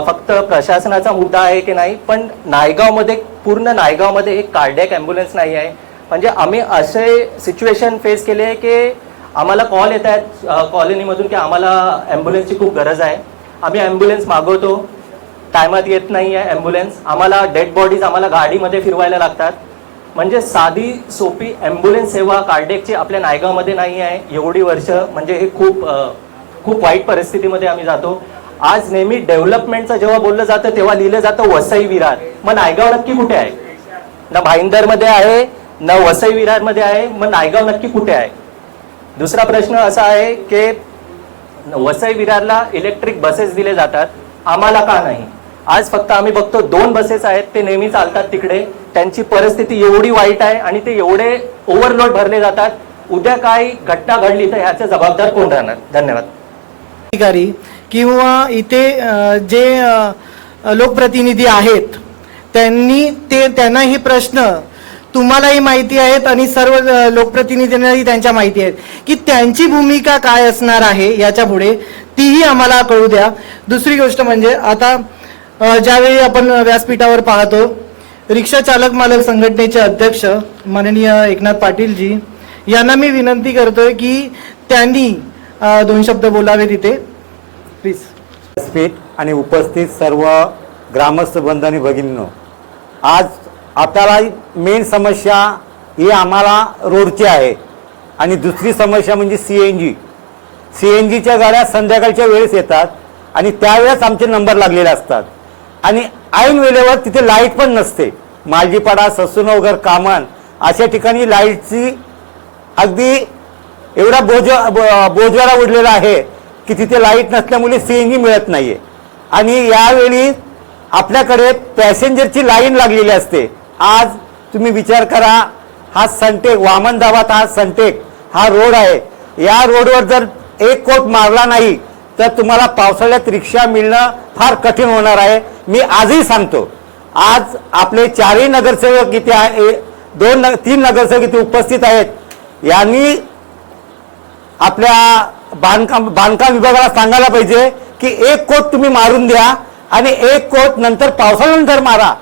फक्त प्रशासनाचा मुद्दा आहे की नाही, पण नायगावमध्ये पूर्ण नायगावमध्ये एक कार्डियक ॲम्ब्युलन्स नाही आहे. म्हणजे आम्ही असे सिच्युएशन फेस केले आहे की आम्हाला कॉल येत आहेत कॉलनीमधून की आम्हाला ॲम्ब्युलन्सची खूप गरज आहे. आम्ही ॲम्ब्युलन्स मागवतो, टायमात येत नाही आहे ॲम्ब्युलन्स. आम्हाला डेड बॉडीज आम्हाला गाडीमध्ये फिरवायला लागतात. म्हणजे साधी सोपी ॲम्ब्युलन्स सेवा कार्डियकची आपल्या नायगावमध्ये नाही आहे एवढी वर्ष. म्हणजे हे खूप वाईट परिस्थितीमध्ये आम्ही जातो. आज नेहमी डेव्हलपमेंटचं जेव्हा बोललं जातं तेव्हा लिहिलं जातं वसई विरार. मग नायगाव नक्की कुठे आहे? ना भाईंदरमध्ये आहे ना वसई विरारमध्ये आहे, मग नायगाव नक्की कुठे आहे? दुसरा प्रश्न असा आहे की वसई विरारला इलेक्ट्रिक बसेस दिले जातात, आम्हाला का नाही? आज फक्त आम्ही बघतो 2 बसेस आहेत, ते नेहमी चालतात तिकडे. त्यांची परिस्थिती एवढी वाईट आहे आणि ते एवढे ओव्हरलोड भरले जातात. उद्या काही घटना घडली तर ह्याचा जबाबदार कोण राहणार? धन्यवाद. अधिकारी किंवा इथे जे लोकप्रतिनिधी आहेत त्यांना हे प्रश्न तुम्हालाही माहिती आहेत आणि सर्व लोकप्रतिनिधींनाही त्यांच्या माहिती आहेत की त्यांची भूमिका काय असणार आहे याच्या पुढे, तीही आम्हाला कळू द्या. दुसरी गोष्ट म्हणजे आता ज्यावेळी आपण व्यासपीठावर पाहतो रिक्षा चालक मालक संघटनेचे अध्यक्ष माननीय एकनाथ पाटीलजी यांना मी विनंती करतोय की त्यांनी 2 शब्द बोलावे तिथे प्लीज. व्यासपीठ आणि उपस्थित सर्व ग्रामस्थ बंधू आणि भगिनींनो, आज आपल्याला मेन समस्या ही आम्हाला रोडची आहे आणि दुसरी समस्या म्हणजे सीएनजीच्या गाड्या संध्याकाळच्या वेळेस येतात आणि त्यावेळेस आमचे नंबर लागलेले असतात आणि ऐन वेळेवर तिथे लाईट पण नसते. मालजीपाडा, ससूनगर, कामन अशा ठिकाणी लाईटची अगदी एवढा बोजवारा उडलेला आहे की तिथे लाईट नसल्यामुळे सीएनजी मिळत नाहीये आणि यावेळी आपल्याकडे पॅसेंजरची लाईन लागलेली असते. आज तुम्ही विचार करा, हा सनटेक वामनदाबाद हा सनटेक हा रोड आहे, या रोडवर जर 1 कोट मारला नाही तर तुम्हाला पावसाळ्यात रिक्षा मिळणं फार कठीण होणार आहे. मी आजही सांगतो, आज आपले 4ही नगरसेवक इथे आहे, 3 नगरसेवक इथे उपस्थित आहेत. यांनी आपल्या बांधकाम विभागाला सांगायला पाहिजे की 1 कोट तुम्ही मारून द्या आणि 1 कोट नंतर पावसाळ्यानंतर मारा,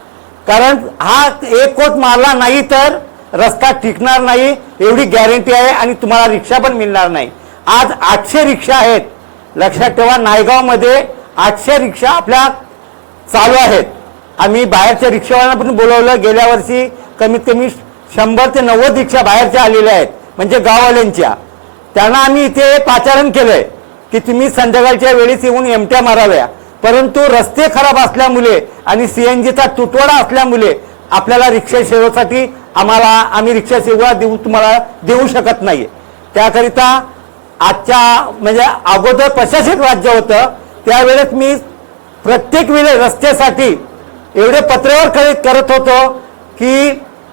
कारण हा 1 कोट मारला नाही तर रस्ता टिकणार नाही एवढी गॅरंटी आहे आणि तुम्हाला रिक्षा पण मिळणार नाही. आज 800 रिक्षा आहेत, लक्षात ठेवा. नायगावमध्ये 800 रिक्षा आपल्या चालू आहेत. आम्ही बाहेरच्या रिक्षावाल्यांना पण बोलवलं. गेल्या वर्षी कमीत कमी 100 ते 90 रिक्षा बाहेरच्या आलेल्या आहेत, म्हणजे गाववाल्यांच्या. त्यांना आम्ही इथे पाचारण केलंय की तुम्ही संध्याकाळच्या वेळेस येऊन एमट्या माराव्या, परंतु रस्ते खराब असल्यामुळे आणि सीएनजीचा तुटवडा असल्यामुळे आपल्याला रिक्षा सेवेसाठी आम्ही रिक्षा सेवा तुम्हाला देऊ शकत नाही. त्याकरिता आजच्या म्हणजे अगोदर प्रशासक राज्य होतं त्यावेळेस मी प्रत्येक वेळी रस्त्यासाठी एवढे पत्रावर करत होतो की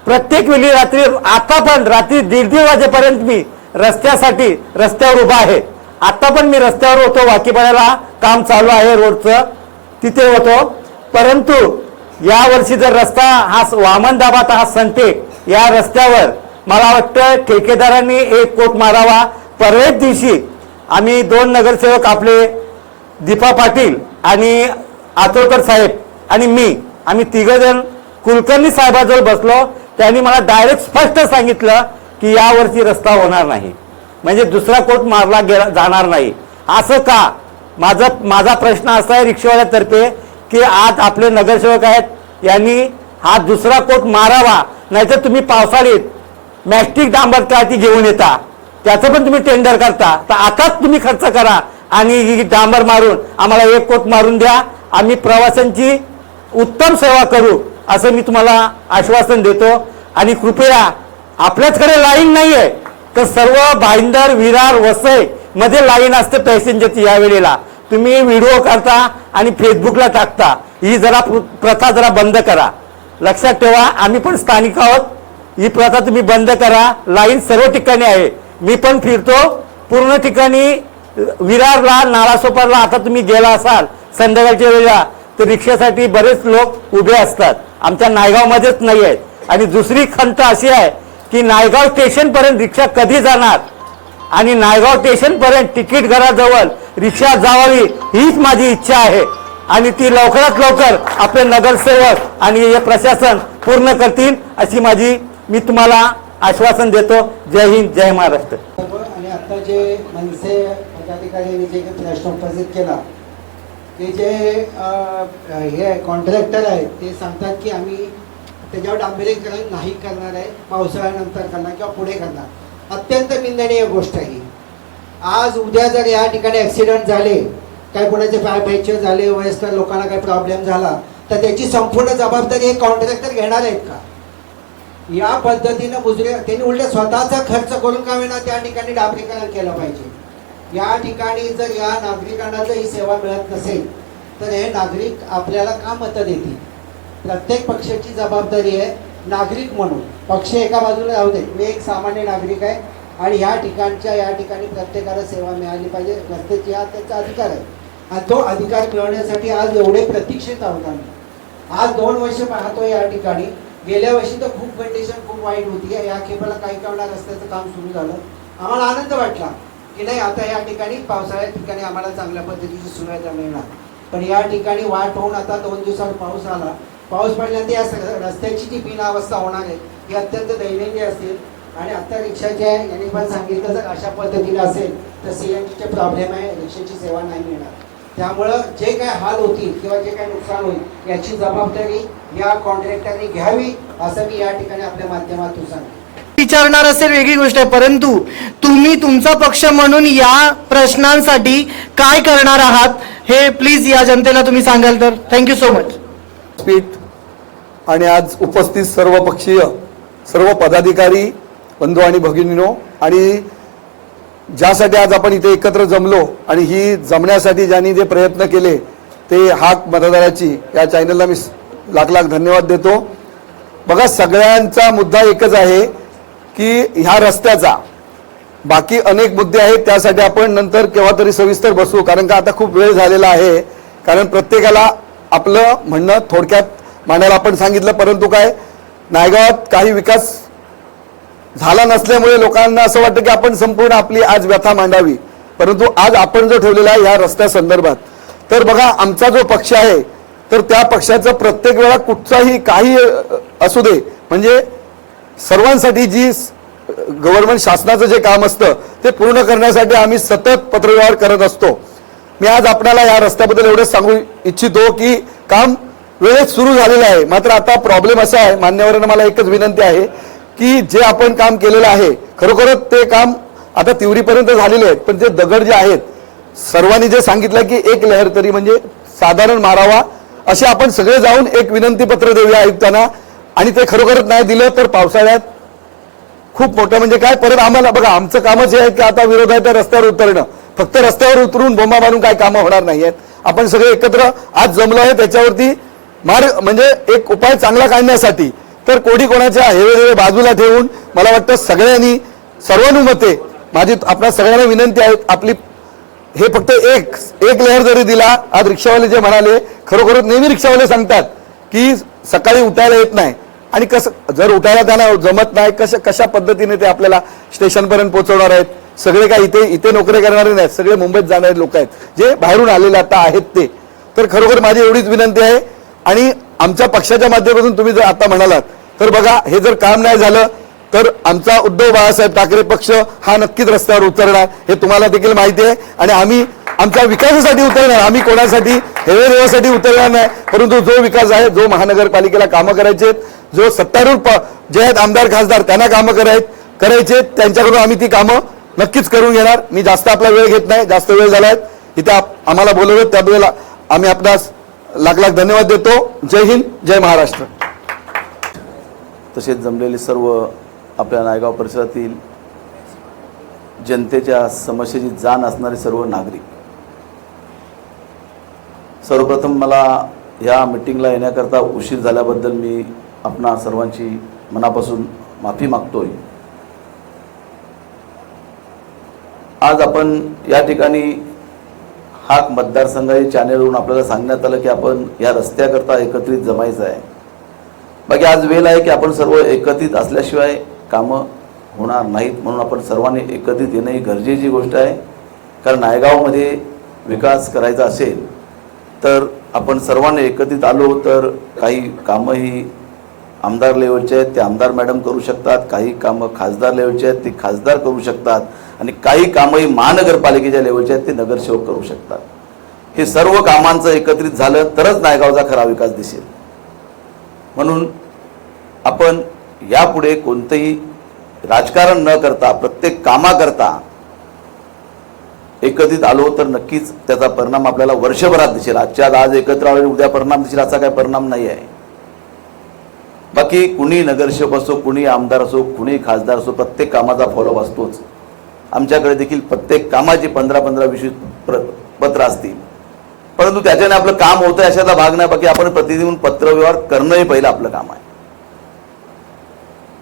प्रत्येक वेळी रात्री, आता पण रात्री 1:30 वाजेपर्यंत मी रस्त्यावर उभा आहे. आता पण मी रस्त्यावर होतो, वाकीपाड्याला काम चालू आहे रोडचं, तिथे होतो. परंतु यावर्षी जर रस्ता हा वामनदाबाद हा सनटेक या रस्त्यावर मला वाटतं ठेकेदारांनी 1 कोट मारावा. परवाच दिवशी आम्ही 2 नगरसेवक आपले दीपा पाटील आणि आतोळकर साहेब आणि आम्ही 3 जण कुलकर्णी साहेबाजवळ बसलो. त्यांनी मला डायरेक्ट स्पष्ट सांगितलं की यावर्षी रस्ता होणार नाही. म्हणजे दुसरा कोट मारला गेला जाणार नाही. असं का? माझा प्रश्न असा आहे रिक्षावाल्यातर्फे की आज आपले नगरसेवक आहेत यांनी हा दुसरा कोट मारावा, नाहीतर तुम्ही पावसाळ्यात मॅस्टिक डांबर क्रांती घेऊन येता, त्याचं पण तुम्ही टेंडर करता, तर आताच तुम्ही खर्च करा आणि ही डांबर मारून आम्हाला एक कोट मारून द्या. आम्ही प्रवाशांची उत्तम सेवा करू असं मी तुम्हाला आश्वासन देतो. आणि कृपया आपल्याचकडे लाईन नाही आहे तर सर्व भाईंदर, विरार, वसई मध्ये लाईन असते पॅसेंजरची. यावेळेला तुम्ही व्हिडिओ करता आणि फेसबुकला टाकता, ही जरा प्रथा जरा बंद करा. लक्षात ठेवा, आम्ही पण स्थानिक आहोत. ही प्रथा तुम्ही बंद करा. लाईन सर्व ठिकाणी आहे, मी पण फिरतो पूर्ण ठिकाणी. विरारला, नालासोपारला आता तुम्ही गेला असाल संध्याकाळच्या वेळेला तर रिक्षासाठी बरेच लोक उभे असतात, आमच्या नायगावमध्येच नाही आहेत. आणि दुसरी खंत अशी आहे की नायगाव स्टेशनपर्यंत रिक्षा कधी जाणार आणि नायगाव स्टेशनपर्यंत तिकीट घराजवळ रिक्षा जावावी हीच माझी इच्छा आहे. आणि ती लवकरात लवकर आपले नगरसेवक आणि हे प्रशासन पूर्ण करतील अशी मी तुम्हाला आश्वासन देतो. जय हिंद, जय महाराष्ट्र. आणि आता जे मनसे पदाधिकाऱ्यांनी जे काही प्रश्न उपस्थित केला ते जे हे कॉन्ट्रॅक्टर आहेत ते सांगतात की आम्ही त्याच्यावर डांबरीकरण नाही करणार आहे, पावसाळ्यानंतर करणार किंवा पुढे करणार. अत्यंत निंदनीय गोष्ट आहे. आज उद्या जर या ठिकाणी ॲक्सिडेंट झाले, काय कोणाचे पाय फ्रॅक्चर झाले, वयस्कर लोकांना काही प्रॉब्लेम झाला तर त्याची संपूर्ण जबाबदारी हे कॉन्ट्रॅक्टर घेणार आहेत का? या पद्धतीनं त्यांनी उलट स्वतःचा खर्च करून का होईना त्या ठिकाणी डांबरीकरण केलं पाहिजे. या ठिकाणी जर या नागरिकांना जर ही सेवा मिळत नसेल तर हे नागरिक आपल्याला का मतं देतील? प्रत्येक पक्षाची जबाबदारी आहे नागरिक म्हणून. पक्ष एका बाजूला राहू दे, मी एक सामान्य नागरिक आहे आणि या ठिकाणी प्रत्येकाला सेवा मिळाली पाहिजे. रस्त्याची हा त्याचा अधिकार आहे आणि तो अधिकार मिळवण्यासाठी आज एवढे प्रतीक्षित आहोत आम्ही. आज 2 वर्ष पाहतो या ठिकाणी. गेल्या वर्षी तर खूप कंडिशन खूप वाईट होती. या खेपाला काही काळात रस्त्याचं काम सुरू झालं, आम्हाला आनंद वाटला की नाही आता या ठिकाणी पावसाळ्या ठिकाणी आम्हाला चांगल्या पद्धतीची सुविधा मिळणार. पण या ठिकाणी वाट होऊन आता 2 दिवसात पाऊस आला. पाऊस पडल्यानंतर या रस्त्याची जी बिनअवस्था होणार आहे ही अत्यंत दैनंदिन असेल. आणि आता रिक्षाच्या यांनी पण सांगितलं जर अशा पद्धतीने असेल तर CNGचे प्रॉब्लेम आहे, रिक्षाची सेवा नाही मिळणार. त्यामुळं जे काय हाल होतील किंवा जे काय नुकसान होईल याची जबाबदारी या कॉन्ट्रॅक्टरने घ्यावी असं मी या ठिकाणी आपल्या माध्यमातून सांगतो. विचारणार असेल वेगळी गोष्ट आहे, परंतु तुम्ही तुमचा पक्ष म्हणून या प्रश्नांसाठी काय करणार आहात हे प्लीज या जनतेला तुम्ही सांगाल तर. Thank you so much. आणि आज उपस्थित सर्व पक्षीय सर्व पदाधिकारी बंधू आणि भगिनीनो, आणि ज्यासाठी आज आपण इथे एकत्र जमलो आणि ही जमण्यासाठी ज्यांनी जे प्रयत्न केले ते हाक मतदाराची या चॅनलला मी लाख लाख धन्यवाद देतो. बघा, सगळ्यांचा मुद्दा एकच आहे की ह्या रस्त्याचा. बाकी अनेक मुद्दे आहेत, त्यासाठी आपण नंतर केव्हा तरी सविस्तर बसू, कारण का आता खूप वेळ झालेला आहे. कारण प्रत्येकाला आपलं म्हणणं थोडक्यात मांडायला आपण सांगितलं, परंतु काय नायगावात काही विकास झाला नसल्यामुळे लोकांना असं वाटतं की आपण संपूर्ण आपली आज व्यथा मांडावी. परंतु आज आपण जो ठेवलेला आहे ह्या रस्त्या संदर्भात, तर बघा आमचा जो पक्ष आहे तर त्या पक्षाचं प्रत्येक वेळा कुठचाही काही असू दे, म्हणजे सर्वांसाठी जी गव्हर्नमेंट शासनाचं जे काम असतं ते पूर्ण करण्यासाठी आम्ही सतत पत्रव्यवहार करत असतो. मी आज आपल्याला या रस्त्याबद्दल एवढंच सांगू इच्छितो की काम वेळेत सुरू झालेलं आहे. मात्र आता प्रॉब्लेम असा आहे, मान्यवरांना मला एकच विनंती आहे की जे आपण काम केलेलं आहे खरोखरच ते काम आता तिवरीपर्यंत झालेले आहेत, पण जे दगड जे आहेत सर्वांनी जे सांगितलं की एक लहर तरी म्हणजे साधारण मारावा, असे आपण सगळे जाऊन एक विनंती पत्र देऊया आयुक्तांना. आणि ते खरोखरच नाही दिलं तर पावसाळ्यात खूप मोठं म्हणजे काय परत आम्हाला बघा आमचं कामच हे आहे की आता विरोध आहे तर रस्त्यावर उतरणं. फक्त रस्त्यावर उतरून बोंबा मारून काय कामं होणार नाही आहेत. आपण सगळे एकत्र आज जमलो आहे त्याच्यावरती म्हणजे एक उपाय चांगला काढण्यासाठी. तर कोणी कोणाच्या हेवे बाजूला ठेवून मला वाटतं सगळ्यांनी सर्वानुमते माझी आपल्या सगळ्यांना विनंती आहे, आपली हे फक्त एक लहर जरी दिला. आज रिक्षावाले जे म्हणाले, खरोखरच नेहमी रिक्षावाले सांगतात की सकाळी उठायला येत नाही आणि कसं जर उठायला त्यांना जमत नाही कशा पद्धतीने ते आपल्याला स्टेशनपर्यंत पोहोचवणार आहेत. सगळे काय इथे नोकरी करणारे नाहीत, सगळे मुंबईत जाणारे लोक आहेत जे बाहेरून आलेले आता आहेत ते. तर खरोखर माझी एवढीच विनंती आहे. आणि आमच्या पक्षाच्या माध्यमातून तुम्ही जर आता म्हणालात तर बघा हे जर काम नाही झालं तर आमचा उद्धव बाळासाहेब ठाकरे पक्ष हा नक्कीच रस्त्यावर उतरणार, हे तुम्हाला देखील माहिती आहे. आणि आम्ही आमच्या विकासासाठी उतरणार, आम्ही कोणासाठी हेवे देवासाठी उतरणार नाही. परंतु जो विकास आहे, जो महानगरपालिकेला कामं करायचे, जो सत्तारूढ जे आहेत आमदार खासदार त्यांना कामं करायचे, त्यांच्याकडून आम्ही ती कामं नक्कीच करून घेणार. मी जास्त आपला वेळ घेत नाही, जास्त वेळ झालाय. इथे आम्हाला बोलवलं त्याबद्दल आम्ही आपणास लाख लाख धन्यवाद देतो. जय हिंद, जय महाराष्ट्र. तसेच जमलेले सर्व आपल्या नायगाव परिसरातील जनतेच्या समस्येची जाण असणारे सर्व नागरिक, सर्वप्रथम मला या मीटिंगला येण्याकरता उशीर झाल्याबद्दल मी आपणा सर्वांची मनापासून माफी मागतोय. आज आपण या ठिकाणी हाक मतदारसंघाच्या चॅनेलवरून आपल्याला सांगण्यात आलं की आपण या रस्त्याकरता एकत्रित जमायचं आहे. बाकी आज वेळ आहे की आपण सर्व एकत्रित असल्याशिवाय कामं होणार नाहीत, म्हणून आपण सर्वांनी एकत्रित येणं ही गरजेची गोष्ट आहे. कारण नायगावमध्ये विकास करायचा असेल तर आपण सर्वांनी एकत्रित आलो तर काही कामं ही आमदार लेवलचे आहेत ते आमदार मॅडम करू शकतात, काही कामं खासदार लेवलचे आहेत ते खासदार करू शकतात, आणि काही कामं ही महानगरपालिकेच्या लेवलचे आहेत ते नगरसेवक करू शकतात. हे सर्व कामांचं एकत्रित झालं तरच नायगावचा खरा विकास दिसेल. म्हणून आपण यापुढे कोणतेही राजकारण न करता प्रत्येक कामाकरता एकत्रित आलो तर नक्कीच त्याचा परिणाम आपल्याला वर्षभरात दिसेल. आजच्या आज एकत्र आलो उद्या परिणाम दिसेल असा काही परिणाम नाही आहे. बाकी कुणी नगरसेवक असो, कुणी आमदार असो, कुणी खासदार असो, प्रत्येक कामाचा फॉलोअप असतोच. आमच्याकडे देखील प्रत्येक कामाची 15-20 पत्र असतील, परंतु त्याच्याने आपलं काम होतं अशाचा भाग नाही. बाकी आपण प्रतिदिन पत्रव्यवहार करणं हे पहिलं आपलं काम आहे,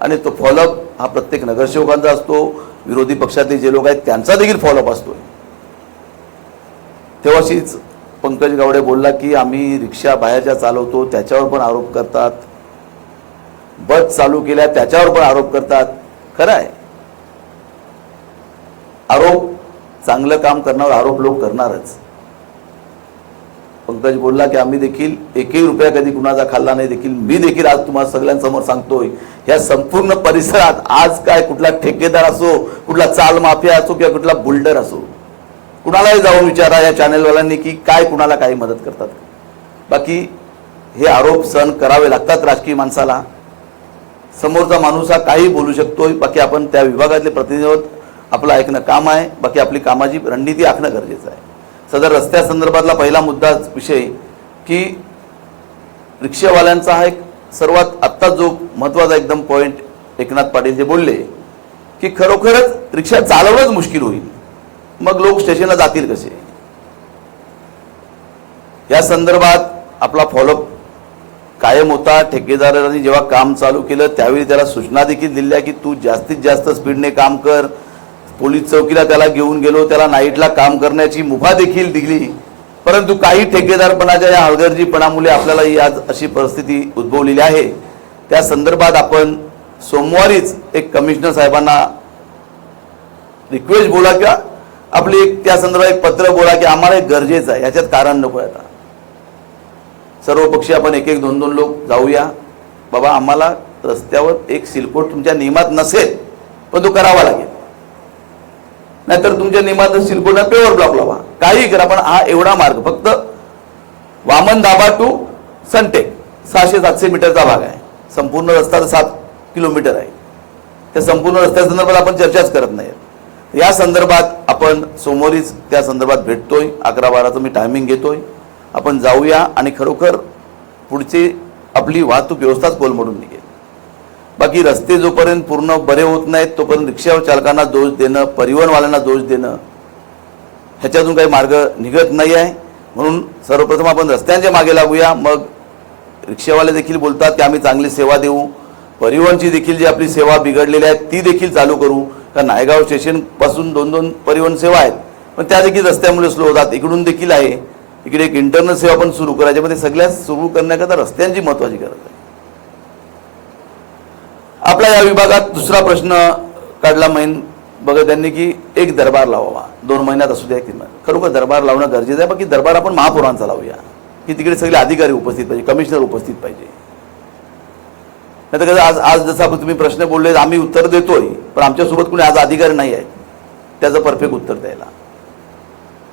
आणि तो फॉलोअप हा प्रत्येक नगरसेवकांचा असतो. विरोधी पक्षातले जे लोक आहेत त्यांचा देखील फॉलोअप असतो. तेव्हाशीच पंकज गावडे बोलला की आम्ही रिक्षा बाहेरच्या चालवतो त्याच्यावर पण आरोप करतात, बस चालू केल्या त्याच्यावर पण आरोप करतात. खरं आहे, आरोप चांगलं काम करण्यावर आरोप लोक करणारच. पंकज बोलला की आम्ही देखील एकही रुपया कधी कुणाचा खाल्ला नाही. देखील मी देखील आज तुम्हाला सगळ्यांसमोर सांगतोय, या संपूर्ण परिसरात आज काय कुठला ठेकेदार असो, कुठला चाल माफिया असो किंवा कुठला बुल्डर असो, कुणालाही जाऊन विचारा या चॅनेलवाल्यांनी की काय कुणाला काही मदत करतात. बाकी हे आरोप सहन करावे लागतात राजकीय माणसाला. समोरचा माणूस हा काही बोलू शकतोय, बाकी आपण त्या विभागातले प्रतिनिधी आहोत, आपलं ऐकणं काम आहे. बाकी आपली कामाची रणनीती आखणं गरजेचं आहे. सदर रस्त्यासंदर्भातला पहिला मुद्दा विषय की रिक्षावाल्यांचा हा एक सर्वात आत्ता जो महत्त्वाचा एकदम पॉईंट एकनाथ पाटील जे बोलले की खरोखरच रिक्षा चालवणंच मुश्किल होईल, मग लोक स्टेशनला जातील कसे. या संदर्भात आपला फॉलोअप कायम होता. ठेकेदारांनी जेव्हा काम चालू केलं त्यावेळी त्याला सूचना देखील दिल्या की तू जास्तीत जास्त स्पीडने काम कर. पोलीस चौकीला त्याला घेऊन गेलो, त्याला नाईटला काम करण्याची मुभा देखील दिली. परंतु काही ठेकेदारपणाच्या या हलगर्जीपणामुळे आपल्याला ही आज अशी परिस्थिती उद्भवलेली आहे. त्या संदर्भात आपण सोमवारीच एक कमिशनर साहेबांना रिक्वेस्ट बोला किंवा आपली एक त्या संदर्भात एक पत्र बोला की आम्हाला एक गरजेचं आहे, ह्याच्यात कारण नको आहे. आता सर्व पक्षी आपण एक 2 लोक जाऊया. बाबा आम्हाला रस्त्यावर एक सिलकोट तुमच्या नियमात नसेल पण तो करावा लागेल, नाहीतर तुमच्या नियमात सिलकोटला पेवर ब्लॉक लावा, काही करा, पण हा एवढा मार्ग फक्त वामन दाबा टू सनटेक 600-700 मीटरचा भाग आहे. संपूर्ण रस्ता 7 किलोमीटर आहे. त्या संपूर्ण रस्त्या संदर्भात आपण चर्चाच करत नाही. या संदर्भात आपण सोमवारीच त्या संदर्भात भेटतोय. 11-12चं मी टायमिंग घेतोय. आपण जाऊया आणि खरोखर पुढची आपली वाहतूक व्यवस्थाच कोलमडून निघेल. बाकी रस्ते जोपर्यंत पूर्ण बरे होत नाहीत तोपर्यंत रिक्षा चालकांना दोष देणं, परिवहनवाल्यांना दोष देणं, ह्याच्यातून काही मार्ग निघत नाही आहे. म्हणून सर्वप्रथम आपण रस्त्यांच्या मागे लागूया. मग रिक्षावाले देखील बोलतात की आम्ही चांगली सेवा देऊ, परिवहनची देखील जी आपली सेवा बिघडलेली आहे ती देखील चालू करू. कारण नायगाव स्टेशनपासून 2 परिवहन सेवा आहेत, पण त्या देखील रस्त्यामुळे स्लो होतात. इकडून देखील आहे, इकडे एक इंटरनल सेवा पण सुरू करायची. मध्ये सगळ्या सुरू करण्याकरता रस्त्यांची महत्वाची गरज आहे. आपला या विभागात दुसरा प्रश्न काढला मैन बघत त्यांनी की एक दरबार लावावा, 2 महिन्यात असू द्या 3 महिन्यात. खरोखर दरबार लावणं गरजेचं आहे. बाकी दरबार आपण महापौरांचा लावूया की तिकडे सगळे अधिकारी उपस्थित पाहिजे, कमिशनर उपस्थित पाहिजे. नाही तर कसं आज जसं आपण तुम्ही प्रश्न बोलले आम्ही उत्तर देतोय, पण आमच्यासोबत कुणी आज अधिकारी नाही आहे त्याचं परफेक्ट उत्तर द्यायला.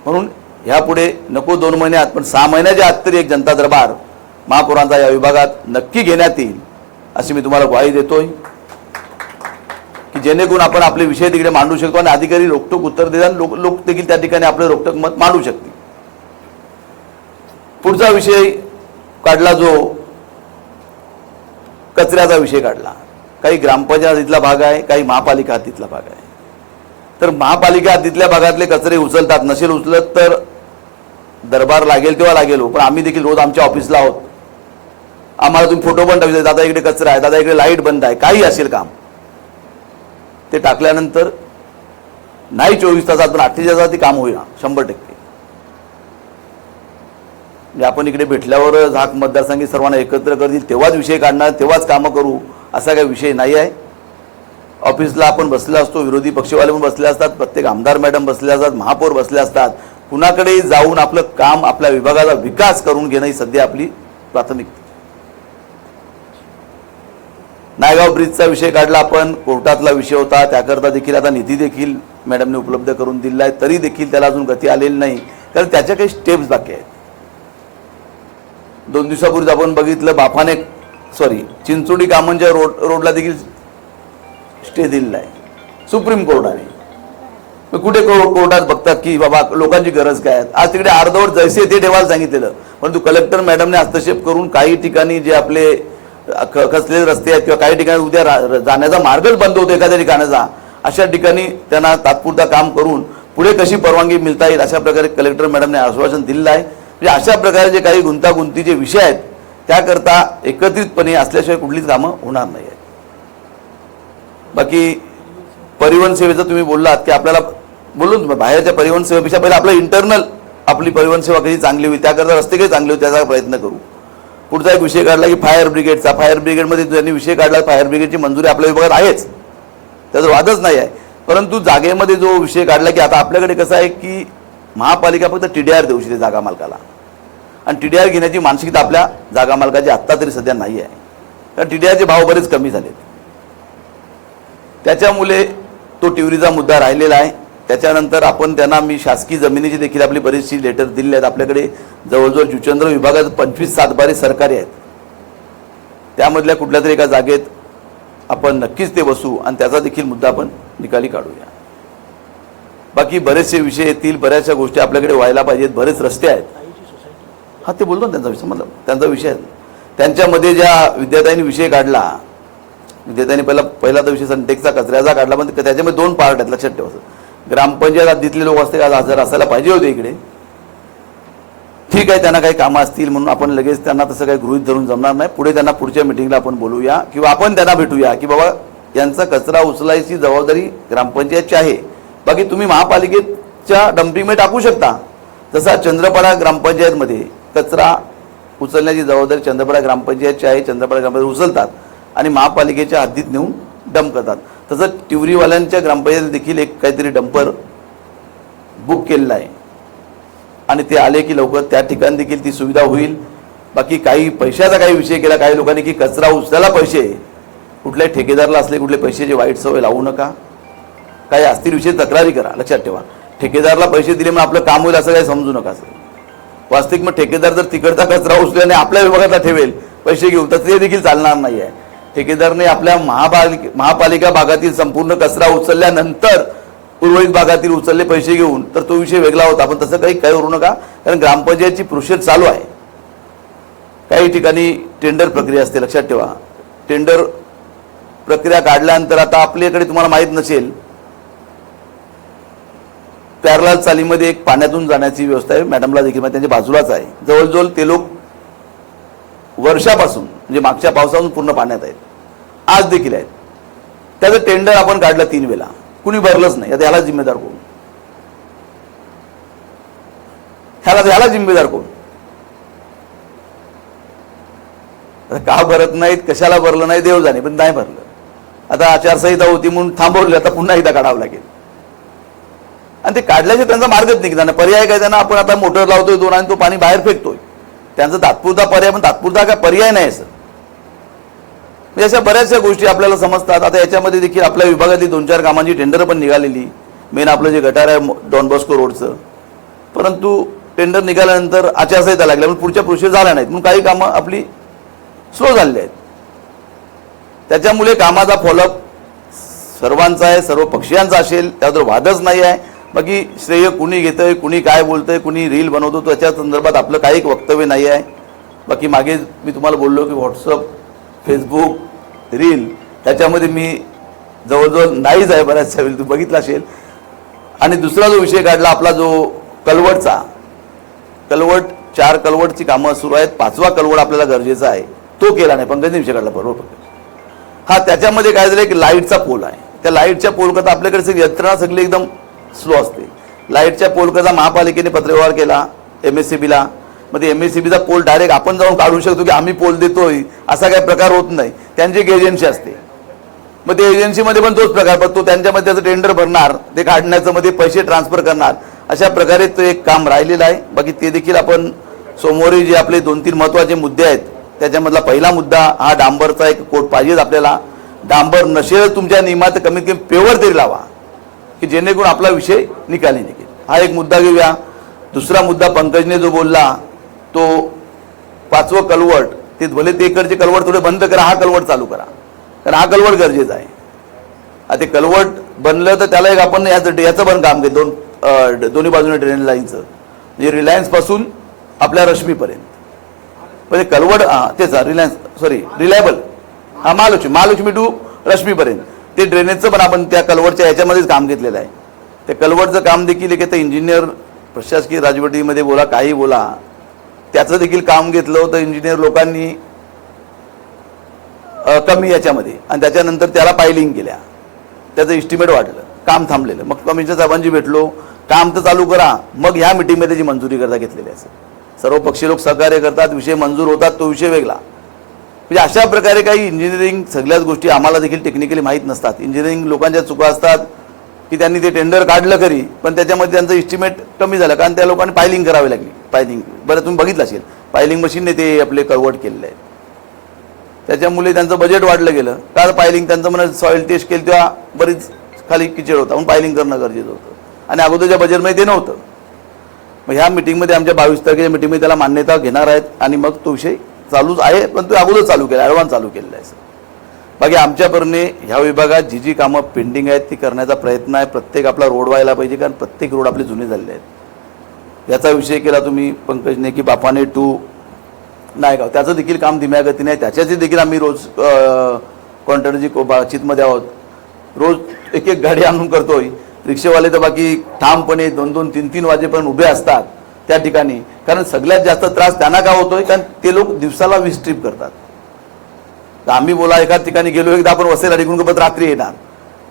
म्हणून ह्यापुढे नको 2 महिन्यात पण 6 महिन्याच्या आत तरी एक जनता दरबार महापौरांचा या विभागात नक्की घेण्यात येईल अशी मी तुम्हाला ग्वाही देतोय, की जेणेकरून आपण आपले विषय तिकडे मांडू शकतो आणि अधिकारी रोखठोक उत्तर देतात, लोक देखील त्या ठिकाणी आपले रोखठोक मत मांडू शकतील. पुढचा विषय काढला जो कचऱ्याचा विषय काढला. काही ग्रामपंचायत हद्दीतला भाग आहे, काही महापालिका हद्दीतला भाग आहे. तर महापालिका हद्दीतल्या भागातले कचरे उचलतात, नसेल उचलत तर दरबार लागेल तेव्हा लागेल, पण आम्ही देखील रोज आमच्या ऑफिसला आहोत. आम्हाला तुम्ही फोटो पण टाकले, दादा इकडे कचरा आहे, दादा इकडे लाईट बंद आहे, काही असेल काम ते टाकल्यानंतर नाही 24 तासात पण 48 तासात ते काम होईल 100%. आपण इकडे भेटल्यावर झाक मतदारसंघी सर्वांना एकत्र करतील तेव्हाच विषय काढणार, तेव्हाच कामं करू असा काही विषय नाही आहे. ऑफिसला आपण बसले असतो, विरोधी पक्षवाले पण बसले असतात, प्रत्येक आमदार मॅडम बसले असतात, महापौर बसले असतात. कुणाकडे जाऊन आपलं काम, आपल्या विभागाचा विकास करून घेणं ही सध्या आपली प्राथमिकता. नायगाव ब्रिजचा विषय काढला आपण, कोर्टातला विषय होता, त्याकरता देखील आता निधी देखील मॅडमने उपलब्ध करून दिला आहे, तरी देखील त्याला अजून गती आलेली नाही, कारण त्याच्या काही स्टेप्स बाकी आहेत. 2 दिवसापूर्वी आपण बघितलं चिंचोडी कामांच्या रोडला देखील स्टे दिलेला आहे सुप्रीम कोर्टाने. कुठे कोर्टात बघतात की बाबा लोकांची गरज काय आहे. आज तिकडे अर्धवट जैसे ते ठेवायला सांगितलेलं, परंतु कलेक्टर मॅडमने हस्तक्षेप करून काही ठिकाणी जे आपले खचलेले रस्ते आहेत किंवा काही ठिकाणी उद्या जाण्याचा मार्गच बंद होतो एखाद्या ठिकाणाचा, अशा ठिकाणी त्यांना तात्पुरता काम करून पुढे कशी परवानगी मिळता येईल अशा प्रकारे कलेक्टर मॅडमने आश्वासन दिलेलं आहे. म्हणजे अशा प्रकारे जे काही गुंतागुंतीचे विषय आहेत त्याकरता एकत्रितपणे असल्याशिवाय कुठलीच कामं होणार नाही आहेत. बाकी परिवहन सेवेचं तुम्ही बोललात की आपल्याला बोलून बाहेरच्या परिवहन सेवेपेक्षा पहिले आपलं इंटरनल आपली परिवहन सेवा कशी चांगली होईल त्याकरता रस्ते कधी चांगले होईल त्याचा प्रयत्न करू. पुढचा एक विषय काढला की फायर ब्रिगेडचा. फायर ब्रिगेडमध्ये ज्यांनी विषय काढला फायर ब्रिगेडची मंजुरी आपल्या विभागात आहेच, त्याचा वादच नाही आहे. परंतु जागेमध्ये जो विषय काढला की आता आपल्याकडे कसं आहे की महापालिका फक्त TDR देऊ शकते जागा मालकाला, आणि TDR घेण्याची मानसिकता आपल्या जागा मालकाची आत्ता तरी सध्या नाही आहे, कारण TDRचे भाव बरेच कमी झालेत. त्याच्यामुळे तो टिवरीचा मुद्दा राहिलेला आहे. त्याच्यानंतर आपण त्यांना मी शासकीय जमिनीची देखील आपली बरीचशी लेटर दिलेली आहेत. आपल्याकडे जवळजवळ जुचंद्र विभागात 25 सातबारे सरकारी आहेत, त्यामधल्या कुठल्या तरी एका जागेत आपण नक्कीच ते बसू आणि त्याचा देखील मुद्दा आपण निकाली काढूया. बाकी बरेचसे विषय येतील, बऱ्याचशा गोष्टी आपल्याकडे व्हायला पाहिजेत, बरेच रस्ते आहेत. हा ते बोलतो ना त्यांचा विषय, मतलब त्यांचा विषय त्यांच्यामध्ये ज्या विद्यार्थ्यांनी विषय काढला, विद्यार्थ्यांनी पहिला तर विषय संटेकचा कचऱ्याचा काढला, पण त्याच्यामध्ये 2 पार्ट आहेत लक्षात ठेवायचं. ग्रामपंचायत हद्दीतले लोक असते आज हजर असायला पाहिजे होते इकडे, ठीक आहे त्यांना काही कामं असतील म्हणून आपण लगेच त्यांना तसं काही गृहीत धरून जमणार नाही. पुढे त्यांना पुढच्या मिटिंगला आपण बोलूया किंवा आपण त्यांना भेटूया की बाबा यांचा कचरा उचलायची जबाबदारी ग्रामपंचायतची आहे, बाकी तुम्ही महापालिकेच्या डम्पिंगमध्ये टाकू शकता. जसा चंद्रपाडा ग्रामपंचायतमध्ये कचरा उचलण्याची जबाबदारी चंद्रपाडा ग्रामपंचायतची आहे, चंद्रपाडा ग्रामपंचायत उचलतात आणि महापालिकेच्या हद्दीत नेऊन डंप करतात. तसं टिवरीवाल्यांच्या ग्रामपंचायत देखील एक काहीतरी डंपर बुक केलेला आहे आणि ते आले की लवकर त्या ठिकाणी देखील ती सुविधा होईल. बाकी काही पैशाचा काही विषय केला काही लोकांनी की कचरा उचलायला पैसे, कुठल्याही ठेकेदारला असले कुठले पैशाची वाईट सवय लावू नका. काही असतील विषय तक्रारी करा, लक्षात ठेवा. ठेकेदारला पैसे दिले मग आपलं काम होईल असं काही समजू नका. वास्तविक मग ठेकेदार जर तिकडचा कचरा उचल्याने आपल्या विभागातला ठेवेल पैसे घेऊन तर ते देखील चालणार नाही आहे. ठेकेदारने आपल्या महापालिका भागातील संपूर्ण कचरा उचलल्यानंतर उर्वरित भागातील उचलले पैसे घेऊन तर तो विषय वेगळा होता. पण तसं काही करू नका, कारण ग्रामपंचायतची प्रोसेस चालू आहे. काही ठिकाणी टेंडर प्रक्रिया असते, लक्षात ठेवा. टेंडर प्रक्रिया काढल्यानंतर आता आपल्याकडे तुम्हाला माहीत नसेल पॅरलाल चालीमध्ये एक पाण्यातून जाण्याची व्यवस्था आहे, मॅडमला देखील त्यांच्या बाजूलाच आहे. जवळजवळ ते लोक वर्षापासून म्हणजे मागच्या पावसापासून पूर्ण पाण्यात आहेत, आज देखील आहेत. त्याचं टेंडर आपण काढलं 3 वेळा, कुणी भरलंच नाही. आता ह्याला जिम्मेदार कोण? ह्याला जिम्मेदार कोण? का भरत नाहीत, कशाला भरलं नाही देव जाणे, पण नाही भरलं. आता आचारसंहिता होती म्हणून थांबवली, आता पुन्हा एकदा काढावं लागेल. आणि ते काढल्याचे त्यांचा मार्गच निघताना पर्याय काय त्यांना. आपण आता मोटर लावतोय 2 आणि तो पाणी बाहेर फेकतोय, त्यांचा तात्पुरता पर्याय, पण तात्पुरता काय पर्याय नाही सर. म्हणजे अशा बऱ्याचशा गोष्टी आपल्याला समजतात. आता याच्यामध्ये देखील आपल्या विभागातली 2-4 कामांची टेंडर पण निघालेली. मेन आपलं जे गटार आहे डॉन बॉस्को रोडचं, परंतु टेंडर निघाल्यानंतर आचारसंहिता लागल्या म्हणून पुढच्या प्रोसेस झाल्या नाहीत, म्हणून काही कामं आपली स्लो झालेली आहेत. त्याच्यामुळे कामाचा फॉलोअप सर्वांचा आहे, सर्व पक्षीयांचा असेल, त्यावर वादच नाही आहे. बाकी श्रेय कुणी घेतंय, कुणी काय बोलतंय, कुणी रील बनवतो त्याच्या संदर्भात आपलं काही वक्तव्य नाही आहे. बाकी मागे मी तुम्हाला बोललो की व्हॉट्सअप, फेसबुक, रील त्याच्यामध्ये मी जवळजवळ नाहीच आहे बऱ्याचशा वेळी, तू बघितला असेल. आणि दुसरा जो विषय काढला आपला जो कलवटचा, 4 कलवटची कामं सुरू आहेत, 5वा कलवट आपल्याला गरजेचा आहे, तो केला नाही. पंकजने विषय काढला बरोबर. हा त्याच्यामध्ये काय झालं की लाईटचा पोल आहे, त्या लाईटच्या पोलकरता आपल्याकडे सगळी यंत्रणा सगळी एकदम स्लो असते. लाईटच्या पोलकरता महापालिकेने पत्रव्यवहार केला MSCBला. मग ते MSCBचा पोल डायरेक्ट आपण जाऊन काढू शकतो की आम्ही पोल देतोय असा काही प्रकार होत नाही. त्यांची एक एजन्सी असते, मग ते एजन्सीमध्ये पण तोच प्रकार पडतो. त्यांच्यामध्ये त्याचं टेंडर भरणार, ते काढण्याचं मध्ये पैसे ट्रान्सफर करणार, अशा प्रकारे तो एक काम राहिलेलं आहे. बाकी ते देखील आपण सोमवारी जे आपले 2-3 महत्त्वाचे मुद्दे आहेत त्याच्यामधला पहिला मुद्दा हा डांबरचा एक कोट पाहिजे आपल्याला. डांबर नसेल तुमच्या नियमात कमीत कमी पेवर तरी लावा की जेणेकरून आपला विषय निकाली निघेल. हा एक मुद्दा घेऊया. दुसरा मुद्दा पंकजने जो बोलला तो 5वं कलवट, ते भले ते इकडचे कलवट थोडे बंद करा, हा कलवट चालू करा, कारण हा कलवट गरजेचा आहे. ते कलवट बनलं तर त्याला एक आपण याचं पण काम घेतो, दोन्ही बाजूने ड्रेन लाईनचं, म्हणजे रिलायन्स पासून आपल्या रश्मीपर्यंत. म्हणजे कलवट तेच रिलायबल महालक्ष्मी टू रश्मीपर्यंत ते ड्रेनेजचं पण आपण त्या कलवटच्या याच्यामध्येच काम घेतलेलं आहे. त्या कलवटचं काम देखील एक इंजिनियर प्रशासकीय राजवटीमध्ये बोला काही बोला त्याचं देखील काम घेतलं होतं इंजिनियर लोकांनी कमी याच्यामध्ये, आणि त्याच्यानंतर त्याला पायलिंग केल्या, त्याचं इस्टिमेट वाढलं, काम थांबलेलं. मग कमिशनर साहेबांची भेटलो, काम तर चालू करा, मग ह्या मिटिंगमध्ये जी मंजुरी करता घेतलेली असेल, सर्व पक्षी लोक सहकार्य करतात, विषय मंजूर होतात, तो विषय वेगळा. म्हणजे अशा प्रकारे काही इंजिनिअरिंग सगळ्याच गोष्टी आम्हाला देखील टेक्निकली माहीत नसतात. इंजिनिअरिंग लोकांच्या चुका असतात की त्यांनी ते टेंडर काढलं खरी, पण त्याच्यामध्ये त्यांचं इस्टिमेट कमी झालं, कारण त्या लोकांनी पायलिंग करावी लागली. पायलिंग बरं तुम्ही बघितलं असेल, पायलिंग मशीनने ते आपले कन्वर्ट केलेले आहे, त्याच्यामुळे त्यांचं बजेट वाढलं गेलं. कारण पायलिंग त्यांचं म्हणा सॉईल टेस्ट केली तेव्हा बरीच खाली किचड होता, म्हणून पायलिंग करणं गरजेचं होतं, आणि अगोदरच्या बजेटमध्ये ते नव्हतं. मग ह्या मिटिंगमध्ये आमच्या 22 तारखेच्या मिटिंगमध्ये त्याला मान्यता घेणार आहेत, आणि मग तो विषय चालूच आहे, पण तो अगोदर चालू केला, ॲडव्हान्स चालू केलेला आहे. बाकी आमच्यापर्यंत ह्या विभागात जी जी कामं पेंडिंग आहेत ती करण्याचा प्रयत्न आहे. प्रत्येक आपला रोड व्हायला पाहिजे, कारण प्रत्येक रोड आपले जुने झालेले आहेत. याचा विषय केला तुम्ही पंकजने की बापाने टू नायगाव, त्याचं देखील काम धीम्या गतीने आहे. त्याच्याची देखील आम्ही रोज कॉन्ट्रॅक्टरची बातचीतमध्ये आहोत, रोज एक गाडी आणून करतोय. रिक्षेवाले तर बाकी ठामपणे 2-2, 3-3 वाजेपर्यंत उभे असतात त्या ठिकाणी, कारण सगळ्यात जास्त त्रास त्यांना का होतोय, कारण ते लोक दिवसाला 20 ट्रिप करतात. तर आम्ही बोला एका ठिकाणी गेलो, एकदा आपण वसेला निघून परत रात्री येणार,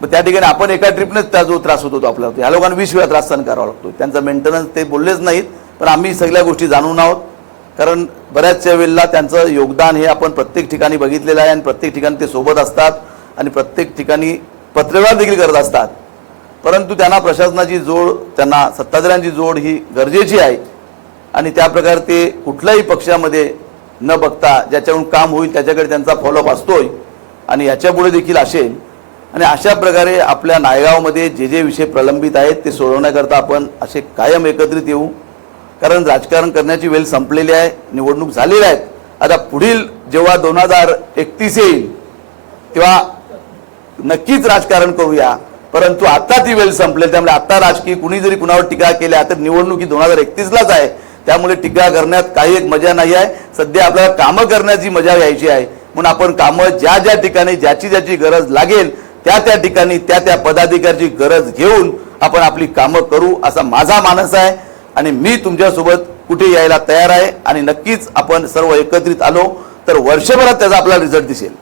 मग त्या ठिकाणी आपण एका ट्रिपनेच त्या जो त्रास होतो आपल्याला, ह्या लोकांना 20 वेळा त्रास सहन करावा लागतो. त्यांचा मेंटेनन्स ते बोललेच नाहीत, पण आम्ही सगळ्या गोष्टी जाणून आहोत, कारण बऱ्याचशा वेळेला त्यांचं योगदान हे आपण प्रत्येक ठिकाणी बघितलेलं आहे, आणि प्रत्येक ठिकाणी ते सोबत असतात, आणि प्रत्येक ठिकाणी पत्रव्यवहार देखील करत असतात. परंतु त्यांना प्रशासनाची जोड, त्यांना सत्ताधाऱ्यांची जोड ही गरजेची आहे, आणि त्या प्रकारे ते कुठल्याही पक्षामध्ये न बघता ज्याच्याकडून काम होईल त्याच्याकडे त्यांचा फॉलोअप असतोय, आणि याच्यापुढे देखील असेल. आणि अशा प्रकारे आपल्या नायगावमध्ये जे जे विषय प्रलंबित आहेत ते सोडवण्याकरता आपण असे कायम एकत्रित येऊ, कारण राजकारण करण्याची वेळ संपलेली आहे, निवडणूक झालेल्या आहेत. आता पुढील जेव्हा 2031 येईल तेव्हा नक्कीच राजकारण करूया, परंतु आता ती वेळ संपलेली, त्यामुळे आता राजकीय कुणी जरी कुणावर टीका केल्या तर निवडणुकी 2031लाच आहे, त्यामुळे टीका करण्यात काही एक मजा नाही आहे. सध्या आपल्याला कामं करण्याची मजा घ्यायची आहे, म्हणून आपण कामं ज्या ज्या ठिकाणी ज्याची ज्याची गरज लागेल त्या त्या ठिकाणी त्या त्या पदाधिकाऱ्याची गरज घेऊन आपण आपली कामं करू, असा माझा मानस आहे. आणि मी तुमच्यासोबत कुठे यायला तयार आहे, आणि नक्कीच आपण सर्व एकत्रित आलो तर वर्षभरात त्याचा आपला रिझल्ट दिसेल.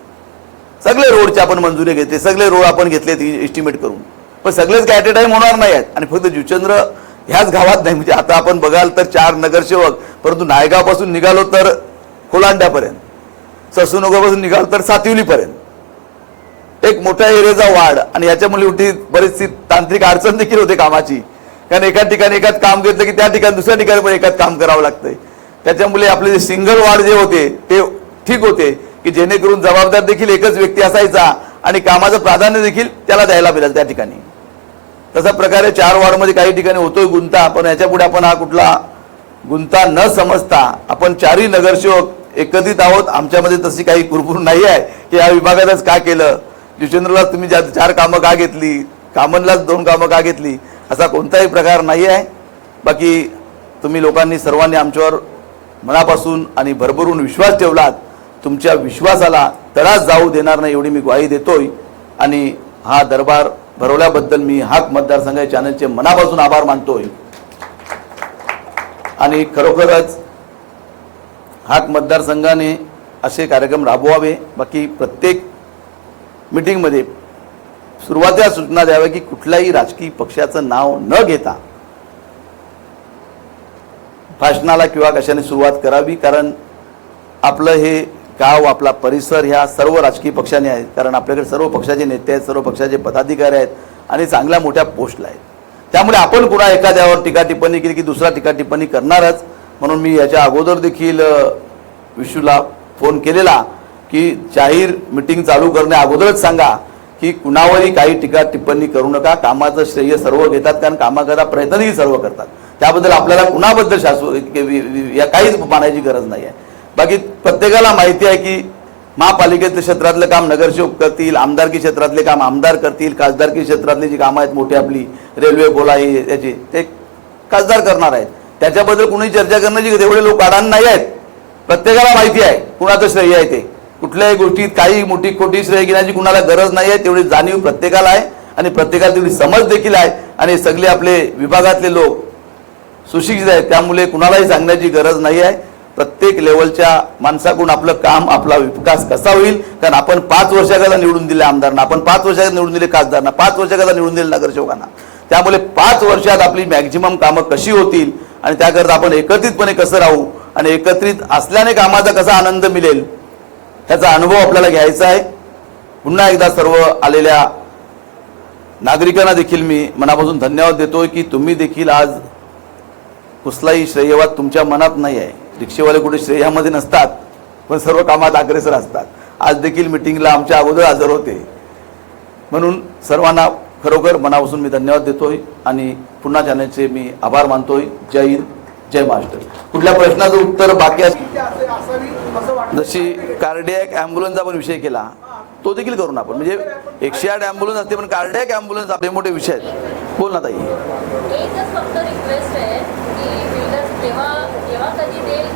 सगळे रोडचे आपण मंजुरी घेतली, सगळे रोड आपण घेतले एस्टिमेट करून, पण सगळेच काय ॲट ए टाइम होणार नाही आहेत. आणि फक्त जुचंद्र ह्याच गावात नाही, म्हणजे आता आपण बघाल तर 4 नगरसेवक, परंतु नायगावपासून निघालो तर खोलांड्यापर्यंत, ससूनगावपासून निघालो तर सातिवलीपर्यंत एक मोठ्या एरियाचा वाढ, आणि याच्यामुळे उलटी बरीचशी तांत्रिक अडचण देखील होते कामाची, कारण एका ठिकाणी एकाच काम घेतलं की त्या ठिकाणी दुसऱ्या ठिकाणी पण एकाच काम करावं लागतंय. त्याच्यामुळे आपले जे सिंगल वार्ड जे होते ते ठीक होते, की जेणेकरून जबाबदार देखील एकच व्यक्ती असायचा आणि कामाचं प्राधान्य देखील त्याला द्यायला मिळालं त्या ठिकाणी. तसा प्रकारे 4 वॉर्डमध्ये काही ठिकाणी होतोय गुंता, पण याच्या पुढे आपण हा कुठला गुंता न समजता आपण 4ही नगरसेवक एकत्रित आहोत. आमच्यामध्ये तशी काही कुरबुर नाही आहे की या विभागातच का केलं, जुचेंद्रला तुम्ही 4 कामं का घेतली, कामनलाच 2 कामं का घेतली, असा कोणताही प्रकार नाही आहे. बाकी तुम्ही लोकांनी सर्वांनी आमच्यावर मनापासून आणि भरभरून विश्वास ठेवलात. तुमच्या विश्वासाला तडास जाऊ देणार नाही एवढी मी ग्वाही देतोय. आणि हा दरबार भरवल्याबद्दल मी हाक मतदारसंघ चॅनलचे मनापासून आभार मानतोय. आणि खरोखरच हाक मतदारसंघाने असे कार्यक्रम राबवावे. बाकी प्रत्येक मीटिंगमध्ये सुरुवातीला सूचना द्याव्या की कुठल्याही राजकीय पक्षाचं नाव न घेता भाषणाला किंवा कशाने सुरुवात करावी. कारण आपलं हे गाव, आपला परिसर ह्या सर्व राजकीय पक्षाने आहेत. कारण आपल्याकडे सर्व पक्षाचे नेते आहेत, सर्व पक्षाचे पदाधिकारी आहेत आणि चांगल्या मोठ्या पोस्टला आहेत. त्यामुळे आपण कुणा एखाद्यावर टीका टिप्पणी केली की दुसरा टीका टिप्पणी करणारच. म्हणून मी याच्या अगोदर देखील विशूला फोन केलेला की जाहीर मीटिंग चालू करण्या अगोदरच सांगा की कुणावरही काही टीका टिप्पणी करू नका. कामाचं श्रेय सर्व घेतात, कारण कामाकरता प्रयत्नही सर्व करतात. त्याबद्दल आपल्याला कुणाबद्दल या काहीच मानायची गरज नाही आहे. बाकी प्रत्येकाला माहिती आहे की महापालिकेतल्या क्षेत्रातलं काम नगरसेवक करतील, आमदारकी क्षेत्रातले काम आमदार करतील, खासदारकी क्षेत्रातली जी कामं आहेत मोठी आपली रेल्वे बोला ही याची ते खासदार करणार आहेत. त्याच्याबद्दल कुणी चर्चा करण्याची तेवढे लोक अडाण नाही आहेत. प्रत्येकाला माहिती आहे कुणाचं श्रेय आहे ते. कुठल्याही गोष्टीत काही मोठी खोटी श्रेय घेण्याची कुणाला गरज नाही आहे. तेवढी जाणीव प्रत्येकाला आहे आणि प्रत्येकाला तेवढी समज देखील आहे. आणि सगळे आपले विभागातले लोक सुशिक्षित आहेत, त्यामुळे कुणालाही सांगण्याची गरज नाही आहे. प्रत्येक लेवलच्या माणसाकडून आपलं काम, आपला विकास कसा होईल. कारण आपण 5 वर्षाकरता निवडून दिले आमदारांना, आपण 5 वर्षाकरता निवडून दिले खासदारांना, 5 वर्षाकरता निवडून दिले नगरसेवकांना. त्यामुळे 5 वर्षात आपली मॅक्झिमम कामं कशी होतील आणि त्याकरता आपण एकत्रितपणे कसं राहू आणि एकत्रित असल्याने कामाचा कसा आनंद मिळेल ह्याचा अनुभव आपल्याला घ्यायचा आहे. पुन्हा एकदा सर्व आलेल्या नागरिकांना देखील मी मनापासून धन्यवाद देतोय की तुम्ही देखील आज कुठलाही श्रेयवाद तुमच्या मनात नाही आहे. रिक्षेवाले कुठे श्रेयामध्ये नसतात, पण सर्व कामात अग्रेसर असतात. आज देखील मिटिंगला आमच्या अगोदर हजर होते. म्हणून सर्वांना खरोखर मनापासून मी धन्यवाद देतोय आणि पुन्हा चॅनलचे मी आभार मानतोय. जय हिंद, जय महाराष्ट्र. कुठल्या प्रश्नाचं उत्तर बाकी जशी कार्डियक ॲम्ब्युलन्सचा आपण विषय केला तो देखील करू ना आपण. म्हणजे 108 ॲम्ब्युलन्स असते, पण कार्डियक ॲम्ब्युलन्स आपले मोठे विषय आहेत. बोल ना ताई. एकच फक्त रिक्वेस्ट आहे की बिल्डर जेव्हा कधी देईल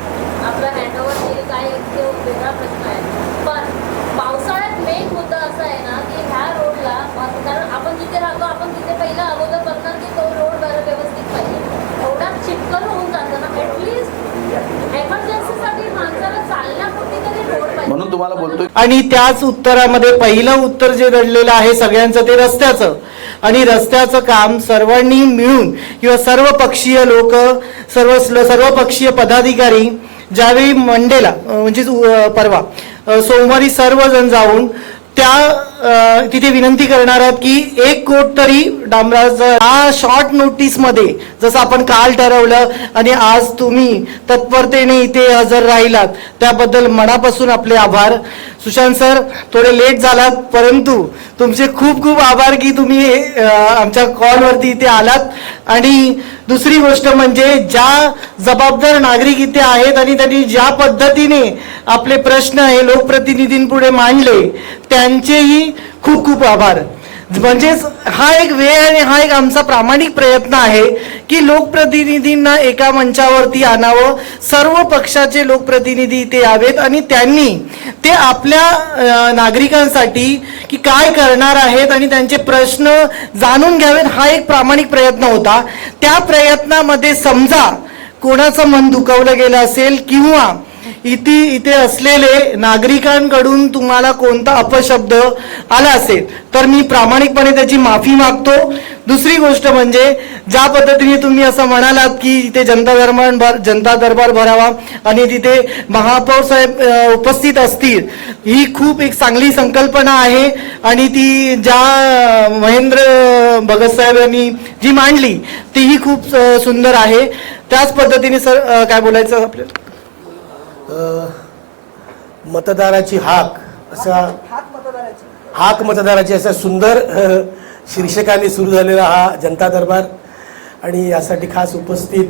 आपला हँडओव्हर देईल काय तो वेगळा प्रश्न आहे. पण पावसाळ्यात मेन मुद्दा असा आहे ना की ह्या रोडला, कारण आपण जिथे राहतो आपण तिथे पहिला अगोदर बघणार की तो रोड बरं व्यवस्थित पाहिजे. एवढा चिटकन होऊन जातं ना, ॲटलिस्ट एमर्जन्सीसाठी माणसाला चालण्यापुरती तरी रोड पाहिजे. म्हणून तुम्हाला बोलतोय. आणि त्याच उत्तरामध्ये पहिलं उत्तर जे दडलेलं आहे सगळ्यांचं ते रस्त्याचं. आणि रस्त्याचं काम सर्वांनी मिळून किंवा सर्व पक्षीय लोक, सर्व पक्षीय पदाधिकारी ज्यावेळी मंडेला म्हणजे परवा सोमवारी सर्वजण जाऊन त्या तिथे विनंती करणार आहात की 1 कोट तरी डांबराचा शॉर्ट नोटीसमध्ये जसं आपण काल ठरवलं आणि आज तुम्ही तत्परतेने इथे हजर राहिलात त्याबद्दल मनापासून आपले आभार. सुशांत सर थोडे लेट झालात, परंतु तुमचे खूप खूप आभार की तुम्ही आमच्या कॉलवरती इथे आलात. आणि दुसरी गोष्ट म्हणजे ज्या जबाबदार नागरिक इथे आहेत आणि त्यांनी ज्या पद्धतीने आपले प्रश्न हे लोकप्रतिनिधींपुढे मांडले त्यांचेही खूप खूप आभार. म्हणजेच हा एक वेळ आणि हा एक आमचा प्रामाणिक प्रयत्न आहे की लोकप्रतिनिधींना एका मंचावरती आणावं, सर्व पक्षाचे लोकप्रतिनिधी इथे यावेत आणि त्यांनी ते आपल्या नागरिकांसाठी की काय करणार आहेत आणि त्यांचे प्रश्न जाणून घ्यावेत. हा एक प्रामाणिक प्रयत्न होता. त्या प्रयत्नामध्ये समजा कोणाचं मन दुखावलं गेलं असेल किंवा इथे असलेले नागरिकांकडून तुम्हाला कोणता अपशब्द आला असेल तर मी प्रामाणिकपणे त्याची माफी मागतो. दुसरी गोष्ट म्हणजे ज्या पद्धतीने तुम्ही असं म्हणालात की इथे जनता दरबार भरावा आणि तिथे महापौर साहेब उपस्थित असतील, ही खूप एक चांगली संकल्पना आहे आणि ती ज्या महेंद्र भगत साहेब यांनी जी मांडली तीही खूप सुंदर आहे. त्याच पद्धतीने सर काय बोलायचं आपल्याला. मतदाराची हाक असा हाक मतदाराची असा सुंदर शीर्षकाने सुरू झालेला हा जनता दरबार आणि यासाठी खास उपस्थित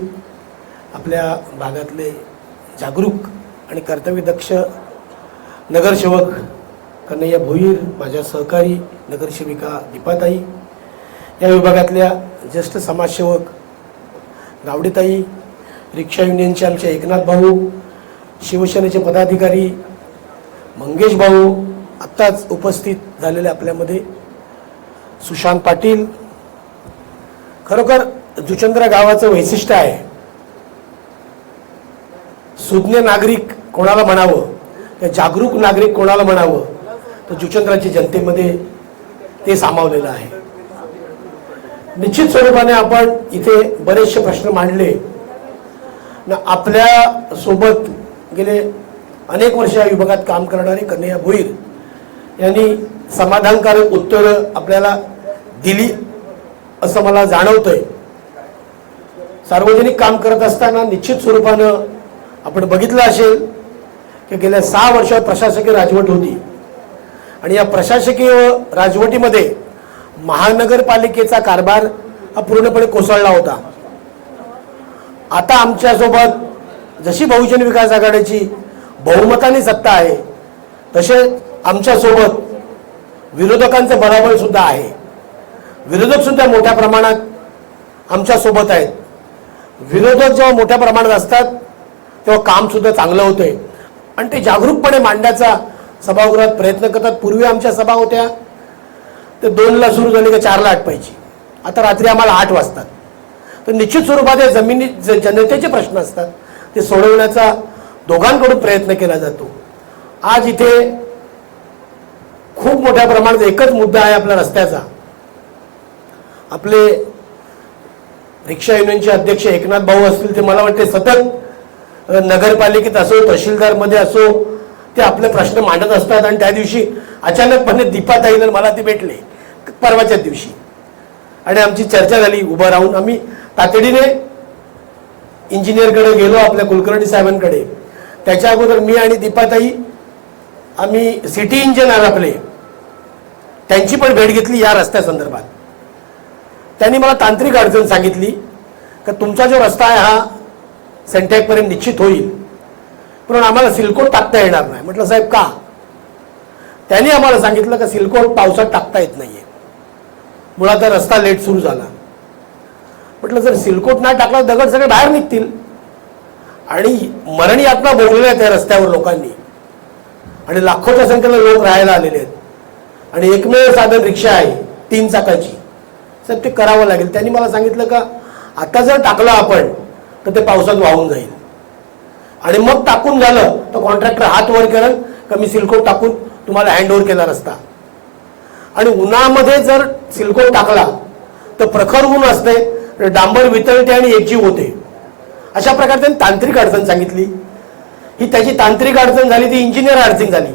आपल्या भागातले जागरूक आणि कर्तव्यदक्ष नगरसेवक कन्हैया भोईर, माझ्या सहकारी नगरसेविका दीपाताई, या विभागातल्या ज्येष्ठ समाजसेवक गावडेताई, रिक्षा युनियनचे आमचे एकनाथ भाऊ, शिवसेनेचे पदाधिकारी मंगेश भाऊ, आत्ताच उपस्थित झालेले आपल्यामध्ये सुशांत पाटील. खरोखर जुचंद्रा गावाचं वैशिष्ट्य आहे, सुज्ञ नागरिक कोणाला म्हणावं, जागरूक नागरिक कोणाला म्हणावं, तर जुचंद्राच्या जनतेमध्ये ते सामावलेलं आहे. निश्चित स्वरूपाने आपण इथे बरेचसे प्रश्न मांडले ना. आपल्या सोबत गेले अनेक वर्ष या विभागात काम करणारे कन्हैया भोईर यांनी समाधानकारक उत्तरं आपल्याला दिली असं मला जाणवतंय. सार्वजनिक काम करत असताना निश्चित स्वरूपानं आपण बघितलं असेल की गेल्या 6 वर्षात प्रशासकीय राजवट होती आणि या प्रशासकीय राजवटीमध्ये महानगरपालिकेचा कारभार हा पूर्णपणे कोसळला होता. आता आमच्यासोबत जशी बहुजन विकास आघाडीची बहुमताने सत्ता आहे तसे आमच्यासोबत विरोधकांचं बळबळ सुद्धा आहे. विरोधक सुद्धा मोठ्या प्रमाणात आमच्यासोबत आहेत. विरोधक जेव्हा मोठ्या प्रमाणात असतात तेव्हा काम सुद्धा चांगलं होतंय आणि ते जागरूकपणे मांडण्याचा सभागृहात प्रयत्न करतात. पूर्वी आमच्या सभा होत्या ते 2ला सुरू झाली का 4ला आटपायची, आता रात्री आम्हाला 8 वाजतात. तर निश्चित स्वरूपात जमिनी जनतेचे प्रश्न असतात ते सोडवण्याचा दोघांकडून प्रयत्न केला जातो. आज इथे खूप मोठ्या प्रमाणात एकच मुद्दा आहे आपल्या रस्त्याचा. आपले रिक्षा युनियनचे अध्यक्ष एकनाथ भाऊ असतील ते मला वाटते सतत नगरपालिकेत असो तहसीलदारमध्ये असो ते आपले प्रश्न मांडत असतात आणि त्या दिवशी अचानकपणे दीपाताईला मला ते भेटले परवाच्या दिवशी आणि आमची चर्चा झाली उभं राहून. आम्ही तातडीने इंजिनियरकडे गेलो, आपल्या कुलकर्णी साहेबांकडे. त्याच्या अगोदर मी आणि दीपाताई आम्ही सिटी इंजिनियर आपले त्यांची पण भेट घेतली या रस्त्या संदर्भात. त्यांनी मला तांत्रिक अडचण सांगितली की तुमचा जो रस्ता आहे हा सेंटॅकपर्यंत निश्चित होईल पण आम्हाला सिलकोट टाकता येणार नाही. म्हटलं साहेब का? त्यांनी आम्हाला सांगितलं की सिलकोट पावसात टाकता येत नाहीये, मुळात रस्ता लेट सुरू झाला. म्हटलं जर सिलकोट नाही टाकला दगड सगळे बाहेर निघतील आणि मरणी यातना भोगलेल्या त्या रस्त्यावर लोकांनी आणि लाखोच्या संख्येने लोक राहायला आलेले आहेत आणि एकमेव साधन रिक्षा आहे 3 चाकाची. सर ते करावं लागेल. त्यांनी मला सांगितलं का आता जर टाकलं आपण तर ते पावसात वाहून जाईल आणि मग टाकून झालं तर कॉन्ट्रॅक्टर हात वर करेल का मी सिलकोट टाकून तुम्हाला हँडओव्हर केला रस्ता. आणि उन्हामध्ये जर सिलकोट टाकला तर प्रखर ऊन असते, डांबर वितळते आणि एकजीव होते. अशा प्रकारे त्यांनी तांत्रिक अडचण सांगितली. ही त्याची तांत्रिक अडचण झाली, ती इंजिनियर अडचण झाली,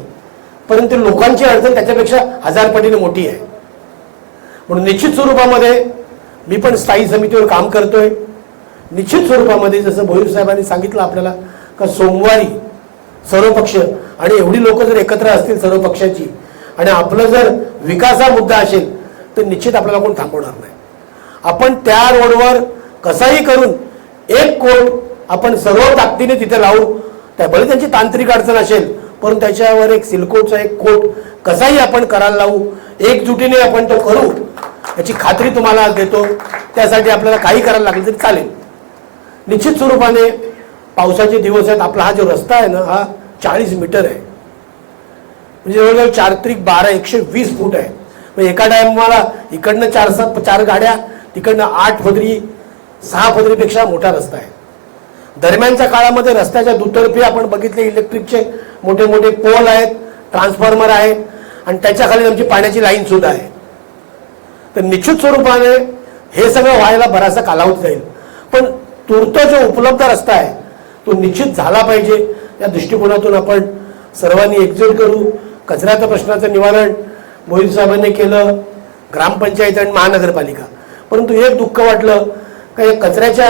परंतु लोकांची अडचण त्याच्यापेक्षा 1000 पटीने मोठी आहे. म्हणून निश्चित स्वरूपामध्ये मी पण स्थायी समितीवर काम करतोय. निश्चित स्वरूपामध्ये जसं भोईर साहेबांनी सांगितलं आपल्याला का सोमवारी सर्व पक्ष आणि एवढी लोक जर एकत्र असतील सर्व पक्षाची आणि आपलं जर विकासा मुद्दा असेल तर निश्चित आपल्याला कोण थांबवणार नाही. आपण त्या रोडवर कसाही करून 1 कोट आपण सर्व ताकदीने तिथे लावू. त्यामुळे त्यांची तांत्रिक अडचण असेल पण त्याच्यावर एक सिलकोटचा 1 कोट कसाही आपण करायला लावू. एकजुटीने आपण तो करू याची खात्री तुम्हाला देतो. त्यासाठी आपल्याला काही करायला लागलं तरी चालेल. निश्चित स्वरूपाने पावसाचे दिवस आहेत. आपला हा जो रस्ता आहे ना हा 40 मीटर आहे, म्हणजे जवळजवळ 4×12 120 फूट आहे. म्हणजे एका टायमाला इकडनं 4 गाड्या, तिकडनं 8 पदरी 6 पदरीपेक्षा मोठा रस्ता आहे. दरम्यानच्या काळामध्ये रस्त्याच्या दुतर्फी आपण बघितले इलेक्ट्रिकचे मोठे मोठे पोल आहेत, ट्रान्सफॉर्मर आहेत आणि त्याच्या खाली आमची पाण्याची लाईन सुद्धा आहे. तर निश्चित स्वरूपाने हे सगळं व्हायला बराचसा कालावधी जाईल पण तूर्त जो उपलब्ध रस्ता आहे तो निश्चित झाला पाहिजे. या दृष्टिकोनातून आपण सर्वांनी एकजूट करू. कचऱ्याच्या प्रश्नाचं निवारण भोईर साहेबांनी केलं, ग्रामपंचायत आणि महानगरपालिका. परंतु एक दुःख वाटलं का या कचऱ्याच्या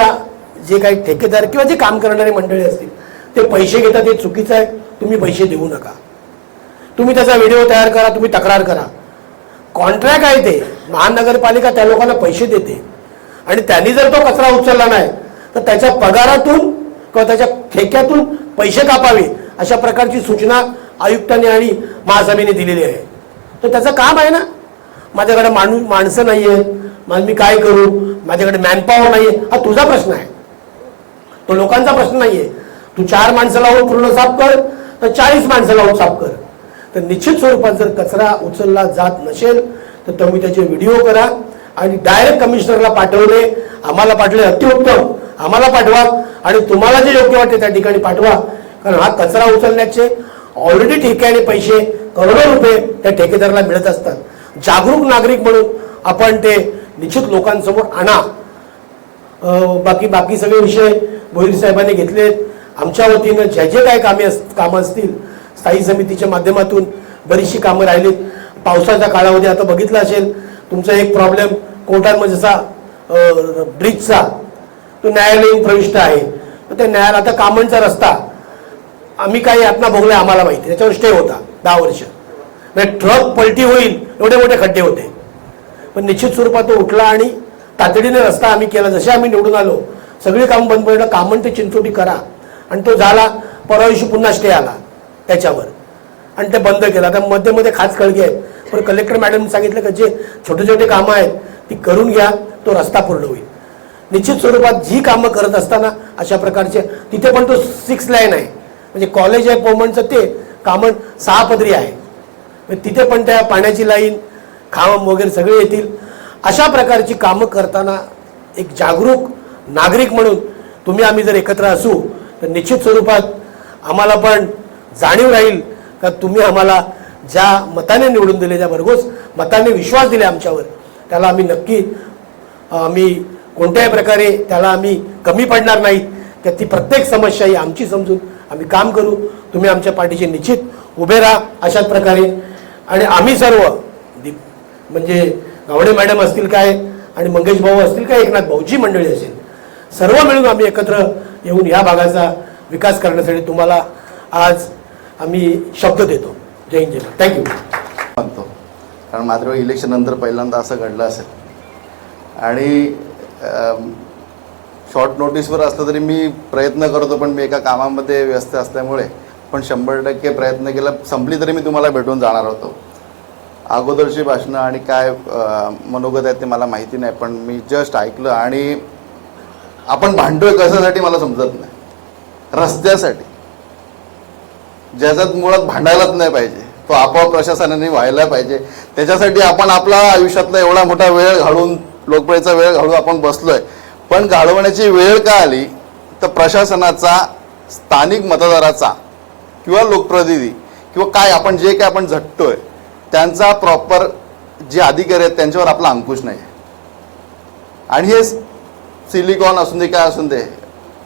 जे काही ठेकेदार किंवा जे काम करणारे मंडळी असतील ते पैसे घेतात, हे चुकीचं आहे. तुम्ही पैसे देऊ नका. तुम्ही त्याचा व्हिडिओ तयार करा, तुम्ही तक्रार करा. कॉन्ट्रॅक्ट आहे ते, महानगरपालिका त्या लोकांना पैसे देते आणि त्यांनी जर तो कचरा उचलला नाही तर त्याच्या पगारातून किंवा त्याच्या ठेक्यातून पैसे कापावे अशा प्रकारची सूचना आयुक्तांनी आणि महासभेने दिलेली आहे. तर त्याचं काम आहे ना. माझ्याकडे माणसं नाही आहेत, मग मी काय करू, माझ्याकडे मॅनपॉवर नाही आहे, हा तुझा प्रश्न आहे, तो लोकांचा प्रश्न नाही आहे. तू 4 माणसं लावून पूर्ण साफ कर तर 40 माणसं लावून साफ कर. तर निश्चित स्वरूपात जर कचरा उचलला जात नसेल तर तुम्ही त्याचे व्हिडिओ करा आणि डायरेक्ट कमिशनरला पाठवले, आम्हाला पाठवले अतिउत्तम, आम्हाला पाठवा आणि तुम्हाला जे योग्य वाटते त्या ठिकाणी पाठवा. कारण हा कचरा उचलण्याचे ऑलरेडी ठेक्याने पैसे करोडो रुपये त्या ठेकेदाराला मिळत असतात. जागरूक नागरिक म्हणून आपण ते निश्चित लोकांसमोर आणा. बाकी सगळे विषय भोईर साहेबांनी घेतलेत. आमच्या वतीनं जे काय कामं असतील स्थायी समितीच्या माध्यमातून बरीचशी कामं राहिलीत. पावसाच्या काळामध्ये आता बघितलं असेल तुमचा एक प्रॉब्लेम कोर्टामध्ये जसा ब्रिजचा तो न्यायालयीन प्रविष्ट आहे. तर त्या न्यायालय आता कामांचा रस्ता आम्ही काही यातना भोगल्या आम्हाला माहिती, त्याच्यावर स्टे होता 10 वर्ष. ट्रक पलटी होईल एवढे मोठे खड्डे होते. पण निश्चित स्वरूपात तो उठला आणि तातडीने रस्ता आम्ही केला. जसे आम्ही निवडून आलो सगळी कामं बंद पडलं, कामं ते चिंचोटी करा आणि तो झाला. परवा दिवशी पुन्हा स्टे आला त्याच्यावर आणि ते बंद केलं. आता मध्ये खास कळगी आहेत. पण कलेक्टर मॅडमने सांगितलं की जे छोटे छोटे कामं आहेत ती करून घ्या, तो रस्ता पूर्ण होईल. निश्चित स्वरूपात जी कामं करत असताना अशा प्रकारचे तिथे पण तो 6 लाईन आहे, म्हणजे कॉलेज आहे पोमंडचं, ते कामं 6 पदरी आहे. तिथे पण त्या पाण्याची लाईन खांब वगैरे सगळे येतील. अशा प्रकारची कामं करताना एक जागरूक नागरिक म्हणून तुम्ही आम्ही जर एकत्र असू तर निश्चित स्वरूपात आम्हाला पण जाणीव राहील का तुम्ही आम्हाला ज्या मताने निवडून दिले, ज्या भरघोस मताने विश्वास दिले आमच्यावर, त्याला आम्ही नक्की आम्ही कोणत्याही प्रकारे त्याला आम्ही कमी पडणार नाहीत. तर ती प्रत्येक समस्या ही आमची समजून आम्ही काम करू. तुम्ही आमच्या पाठीशी निश्चित उभे राहा अशाच प्रकारे. आणि आम्ही सर्व म्हणजे गावडे मॅडम असतील काय आणि मंगेश भाऊ असतील काय, एकनाथ भाऊची मंडळी असेल, सर्व मिळून आम्ही एकत्र येऊन या भागाचा विकास करण्यासाठी तुम्हाला आज आम्ही शब्द देतो. जय हिंद, जय भारत. थँक्यू म्हणतो. कारण मात्र इलेक्शन नंतर पहिल्यांदा असं घडलं असेल आणि शॉर्ट नोटीसवर असलं तरी मी प्रयत्न करतो, पण मी एका कामामध्ये व्यस्त असल्यामुळे पण 100% प्रयत्न केला. संपली तरी मी तुम्हाला भेटून जाणार होतो. अगोदरची भाषणं आणि काय मनोगत आहेत ते मला माहिती नाही, पण मी जस्ट ऐकलं. आणि आपण भांडतोय कशासाठी मला समजत नाही. रस्त्यासाठी, ज्याच्यात मुळात भांडायलाच नाही पाहिजे, तो आपोआप प्रशासनाने व्हायला पाहिजे. त्याच्यासाठी आपण आपला आयुष्यातला एवढा मोठा वेळ घालून, लोकप्रियतेचा वेळ घालून आपण बसलोय. पण घालवण्याची वेळ का आली तर प्रशासनाचा, स्थानिक मतदाराचा किंवा लोकप्रतिनिधी किंवा काय आपण जे काय आपण झटतोय त्यांचा प्रॉपर जे अधिकारी आहेत त्यांच्यावर आपला अंकुश नाही. आणि हे सिलिकॉन असून दे काय असून दे,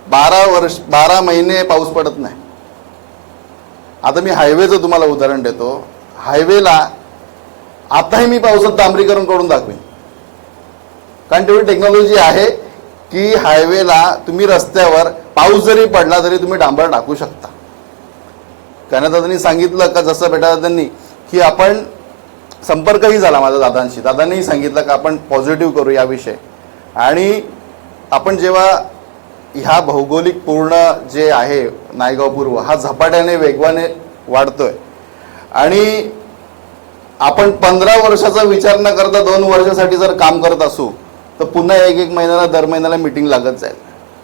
12 महिने पाऊस पडत नाही. आता मी हायवेचं तुम्हाला उदाहरण देतो. हायवेला आताही मी पावसात डांबरीकरण करून दाखवेन, कारण तेवढी टेक्नॉलॉजी आहे की हायवेला तुम्ही रस्त्यावर पाऊस जरी पडला तरी तुम्ही डांबर टाकू शकता. दादांनी सांगितलं का, जसं दादांनी की आपण संपर्कही झाला माझा दादांशी, दादांनीही सांगितलं का आपण पॉझिटिव्ह करू या विषय. आणि आपण जेव्हा ह्या भौगोलिक पूर्ण जे आहे नायगाव पूर्व हा झपाट्याने वेगवाने वाढतोय आणि आपण 15 वर्षाचा विचार न करता 2 वर्षासाठी जर काम करत असू तर पुन्हा एक महिन्याला, दर महिन्याला मीटिंग लागत जाईल.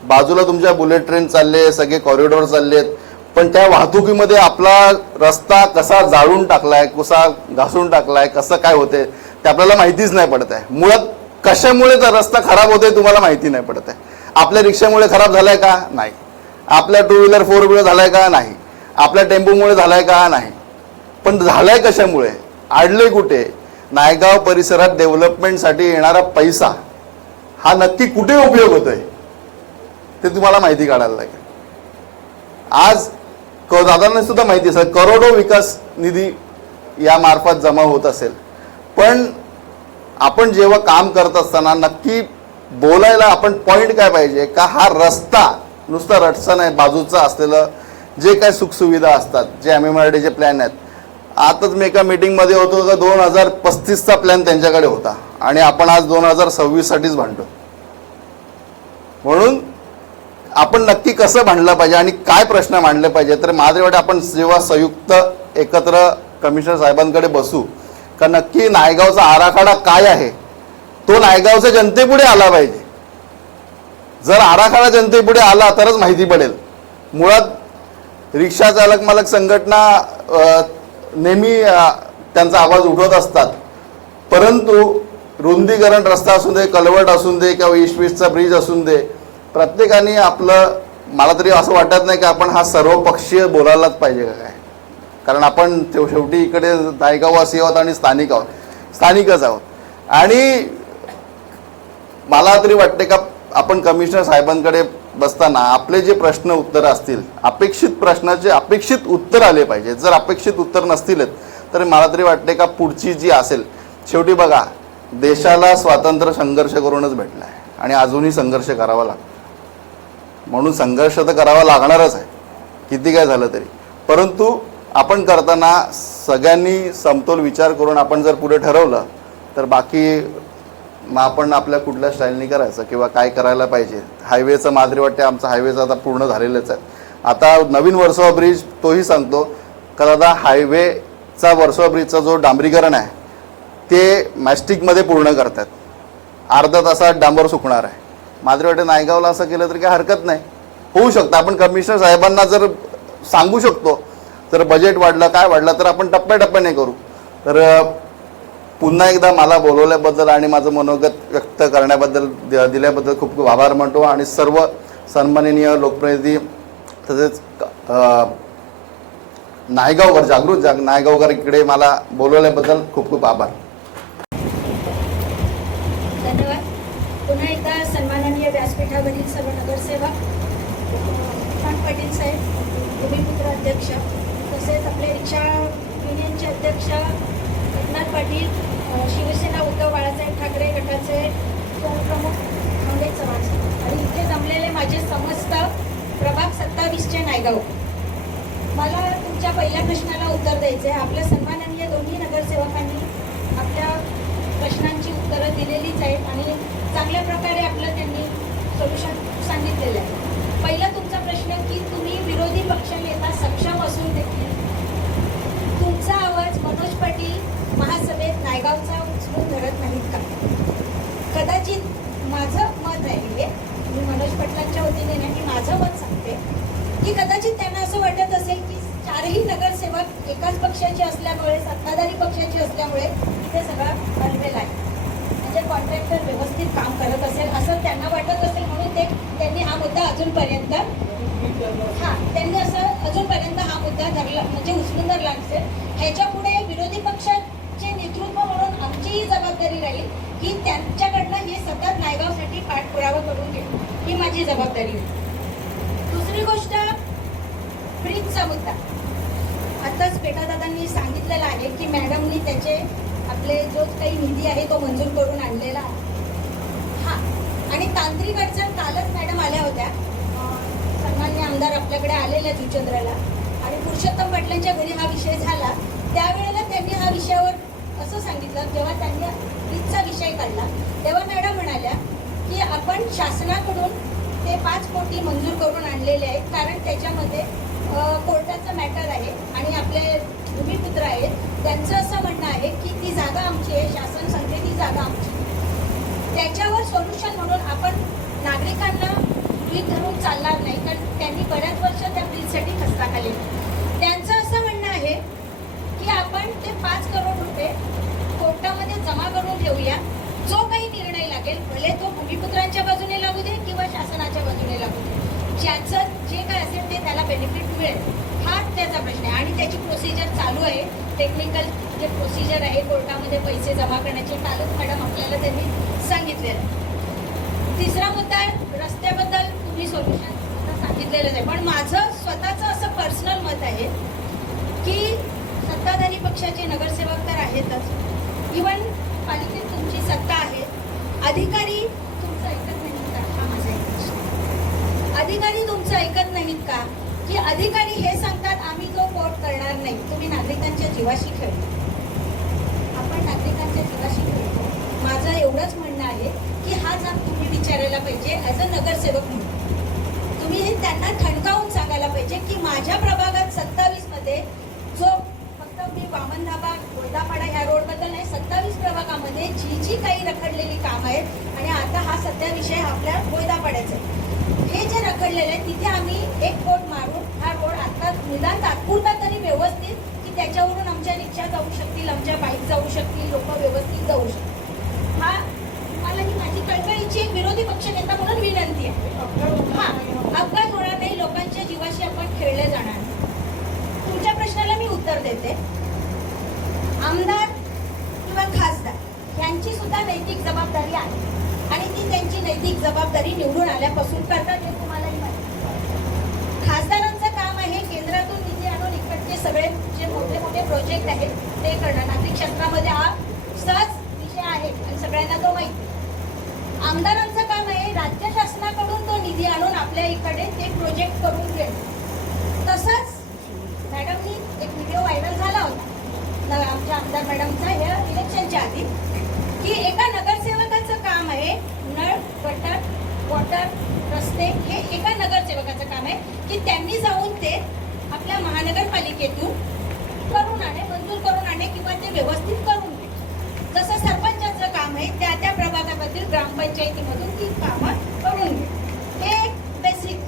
बाजूला तुमच्या बुलेट ट्रेन चालले, सगळे कॉरिडॉर चाललेत, पण त्या वाहतुकीमध्ये आपला रस्ता कसा जाळून टाकलाय, कसा घासून टाकलाय, कसं काय होते ते आपल्याला माहितीच नाही पडत आहे. मुळात कशामुळे तर रस्ता खराब होतोय तुम्हाला माहिती नाही पडत आहे. आपल्या रिक्षामुळे खराब झालाय का? नाही. आपल्या 2 व्हीलर 4 व्हीलर झालाय का? नाही. आपल्या टेम्पोमुळे झालाय का? नाही. पण झालाय कशामुळे? आडले कुठे? नायगाव परिसरात डेव्हलपमेंटसाठी येणारा पैसा हा नक्की कुठे उपयोग होतोय ते तुम्हाला माहिती काढायला लागेल. आज दादांना सुद्धा माहिती असेल करोडो विकास निधी या मार्फत जमा होत असेल, पण आपण जेव्हा काम करत असताना नक्की बोलायला आपण पॉइंट काय पाहिजे का, हा रस्ता नुसता रटसा नाही, बाजूचा असलेलं जे काय सुखसुविधा असतात, जे MMRDचे प्लॅन आहेत, आताच मी एका मीटिंगमध्ये होतो का 2035चा प्लॅन त्यांच्याकडे होता आणि आपण आज 2026 साठीच भांडतो. म्हणून आपण नक्की कसं भांडलं पाहिजे आणि काय प्रश्न मांडले पाहिजे. तर माझ्या वाटतं आपण जेव्हा संयुक्त एकत्र कमिशनर साहेबांकडे बसू का नक्की नायगावचा आराखडा काय आहे तो नायगावच्या जनतेपुढे आला पाहिजे. जर आराखडा जनतेपुढे आला तरच माहिती पडेल. मुळात रिक्षा चालक मालक संघटना नेहमी त्यांचा आवाज उठवत असतात, परंतु रुंदीकरण रस्ता असून दे, कलवट असून दे किंवा 20-20चा ब्रिज असून दे, प्रत्येकाने आपलं, मला तरी असं वाटत नाही की आपण हा सर्वपक्षीय बोलायलाच पाहिजे का काय. कारण आपण शेवटी इकडे नायगाववासी आहोत आणि स्थानिकच आहोत. आणि मला तरी वाटते का आपण कमिशनर साहेबांकडे बसताना आपले जे प्रश्न उत्तर असतील, अपेक्षित प्रश्नाचे अपेक्षित उत्तर आले पाहिजे. जर अपेक्षित उत्तर नसतील तर मला तरी वाटते का पुढची जी असेल, शेवटी बघा देशाला स्वातंत्र्य संघर्ष करूनच भेटला आहे आणि अजूनही संघर्ष करावा लागतो. म्हणून संघर्ष तर करावा लागणारच आहे किती काय झालं तरी, परंतु आपण करताना सगळ्यांनी समतोल विचार करून आपण जर पुढे ठरवलं तर बाकी मग आपण आपल्या कुठल्या स्टाईलनी करायचं किंवा काय करायला पाहिजे. हायवेचं मात्र वाटते आमचा हायवेचं आता पूर्ण झालेलंच आहे. आता नवीन वर्सोवा ब्रिज तोही सांगतो का दादा, हायवेचा वर्सोवा ब्रिजचा जो डांबरीकरण आहे ते मॅस्टिकमध्ये पूर्ण करतात. अर्धा तासात डांबर सुकणार आहे. मात्र वाटते नायगावला असं केलं तरी काही हरकत नाही, होऊ शकतं. आपण कमिशनर साहेबांना जर सांगू शकतो, जर बजेट वाढलं काय वाढलं तर आपण टप्प्याटप्प्याने करू. तर पुन्हा एकदा मला बोलवल्याबद्दल आणि माझं मनोगत व्यक्त करण्याबद्दल दिल्याबद्दल खूप खूप आभार मानतो आणि सर्व सन्माननीय लोकप्रतिनिधी तसेच जागृत नायगावकर इकडे मला बोलवल्याबद्दल खूप खूप आभार. धन्यवाद. पुन्हा एकदा सन्माननीय व्यासपीठावरील सर्व नगरसेवक, पाटील साहेब, भूमिपुत्र अध्यक्ष, तसेच आपले रिक्षा युनियनचे अध्यक्ष एकनाथ पाटील, शिवसेना उद्धव बाळासाहेब ठाकरे गटाचे प्रमुख मंगेश चव्हाण आणि इथे जमलेले माझे समस्त प्रभाग 27चे नायगाव. मला तुमच्या पहिल्या प्रश्नाला उत्तर द्यायचं आहे. आपल्या सन्माननीय दोन्ही नगरसेवकांनी आपल्या प्रश्नांची उत्तरं दिलेलीच आहेत आणि चांगल्या प्रकारे आपलं त्यांनी सोल्युशन सांगितलेलं आहे. पहिला तुमचा प्रश्न की तुम्ही विरोधी पक्षनेता सक्षम असून देखील तुमचा आवाज मनोज पाटील महासभेत नायगावचा उचलून धरत नाहीत का? कदाचित माझं मत आहे हे, मी मनोज पाटलांच्या वतीने नाही, माझं मत सांगते की कदाचित त्यांना असं वाटत असेल की चारही नगरसेवक एकाच पक्षाचे असल्यामुळे, सत्ताधारी पक्षाचे असल्यामुळे इथे सगळं बनवेल आहे, म्हणजे कॉन्ट्रॅक्टर व्यवस्थित काम करत असेल असं त्यांना वाटत असेल. म्हणून त्यांनी हा मुद्दा अजूनपर्यंत हा मुद्दा धरला, म्हणजे उचलून धरला नसेल. ह्याच्या पुढे विरोधी पक्षाचे नेतृत्व म्हणून आमचीही जबाबदारी राहील की त्यांच्याकडनं हे सतत नायगावसाठी पाठपुरावा करून घेणं ही माझी जबाबदारी आहे. दुसरी गोष्ट, ब्रिजचा मुद्दा. आताच पेटादादांनी सांगितलेलं आहे की मॅडमनी त्याचे आपले जो काही निधी आहे तो मंजूर करून आणलेला आहे. आणि तांत्रिक अडचण कालच मॅडम आल्या होत्या, सन्मान्य आमदार आपल्याकडे आलेल्या जुचंद्राला, आणि पुरुषोत्तम पाटलांच्या घरी हा विषय झाला. त्यावेळेला त्यांनी हा विषयावर असं सांगितलं, जेव्हा त्यांनी ब्रिजचा विषय काढला तेव्हा मॅडम म्हणाल्या की आपण शासनाकडून ते 5 कोटी मंजूर करून आणलेले आहेत, कारण त्याच्यामध्ये कोर्टाचं मॅटर आहे आणि आपले भूमिपुत्र आहेत, त्यांचं असं म्हणणं आहे की ती जागा आमची आहे, शासन सांगते ती जागा आमची. त्याच्यावर सोल्युशन म्हणून आपण नागरिकांना गृहीत धरून चालणार नाही, कारण त्यांनी बऱ्याच वर्ष त्या ब्रिजसाठी खस्ता खाल्ली. त्यांचं असं म्हणणं आहे की आपण ते 5 करोड रुपये कोर्टामध्ये जमा करून ठेवूया. जो काही निर्णय लागेल, भले तो भूमिपुत्रांच्या बाजूने लागू दे किंवा शासनाच्या बाजूने लागू दे, ज्याचं जे काय असेल ते त्याला बेनिफिट मिळेल, हा त्याचा प्रश्न आहे. आणि त्याची प्रोसिजर चालू आहे, टेक्निकल जे प्रोसिजर आहे कोर्टामध्ये पैसे जमा करण्याचे, कालच मॅडम आपल्याला त्यांनी सांगितलेलं. तिसरा मुद्दा, रस्त्याबद्दल तुम्ही सोल्युशन सांगितलेलंच आहे, पण माझं स्वतःचं असं पर्सनल मत आहे की सत्ताधारी पक्षाचे नगरसेवक तर आहेतच, इवन पालिकेत तुमची सत्ता आहे, अधिकारी तुमचं ऐकत नाहीत का? हा माझा एक प्रश्न. अधिकारी तुमचं ऐकत नाहीत का? की अधिकारी हे सांगतात आम्ही तो कोर्ट करणार नाही, तुम्ही नागरिकांच्या जीवा जीवाशी खेळतो, आपण नागरिकांच्या जीवाशी खेळतो. माझं एवढंच म्हणणं आहे की हा जाब तुम्ही विचारायला पाहिजे ॲज अ नगरसेवक म्हणून. तुम्ही हे त्यांना ठणकावून सांगायला पाहिजे की माझ्या प्रभागात 27 मध्ये जो फक्त मी वामन धाबा गोयदापाडा ह्या रोडबद्दल नाही, 27 प्रभागामध्ये जी काही रखडलेली कामं आहेत आणि आता हा सध्या विषय आपल्या गोयदापाड्याचा आहे, हे जे रखडलेलं आहे तिथे आम्ही एक कोट मारून हा रोड आता निदान तात्पुरता तरी व्यवस्थित की त्याच्यावरून आमच्या रिक्षा जाऊ शकतील, आमच्या बाईक जाऊ शकतील, लोक व्यवस्थित जाऊ शकतील. हा मला ही माझी कळकळीची एक विरोधी पक्षनेता म्हणून विनंती आहे. हा अपघात होणार नाही, लोकांच्या जीवाशी आपण खेळले जाणार नाही. तुमच्या प्रश्नाला मी उत्तर देते. आमदार किंवा खासदार यांची सुद्धा नैतिक जबाबदारी आहे आणि ती त्यांची नैतिक जबाबदारी निवडून आल्यापासून करतात हे तुम्हालाही माहिती. खासदारांचं काम आहे केंद्रातून निधी आणून इकडचे सगळे जे मोठे मोठे प्रोजेक्ट आहेत ते करणं. नागरिक क्षेत्रामध्ये हा सहज विषय आहे आणि सगळ्यांना तो माहिती. आमदारांचं काम आहे राज्य शासनाकडून तो निधी आणून आपल्या इकडे ते प्रोजेक्ट करून घेणं. तसंच मॅडमनी एक व्हिडिओ व्हायरल झाला होता आमच्या आमदार मॅडमचा ह्या इलेक्शनच्या आधी की एका नगरसेवकाचं काम आहे नळ, गटर, वॉटर, रस्ते हे एका नगरसेवकाचं काम आहे की त्यांनी जाऊन ते आपल्या महानगरपालिकेतून करून आणणे, मंजूर करून आणणे किंवा ते व्यवस्थित करून घे. जसं सरपंचाचं काम आहे त्या त्या प्रभागामधील ग्रामपंचायतीमधून ती कामं करून घे. हे एक बेसिक.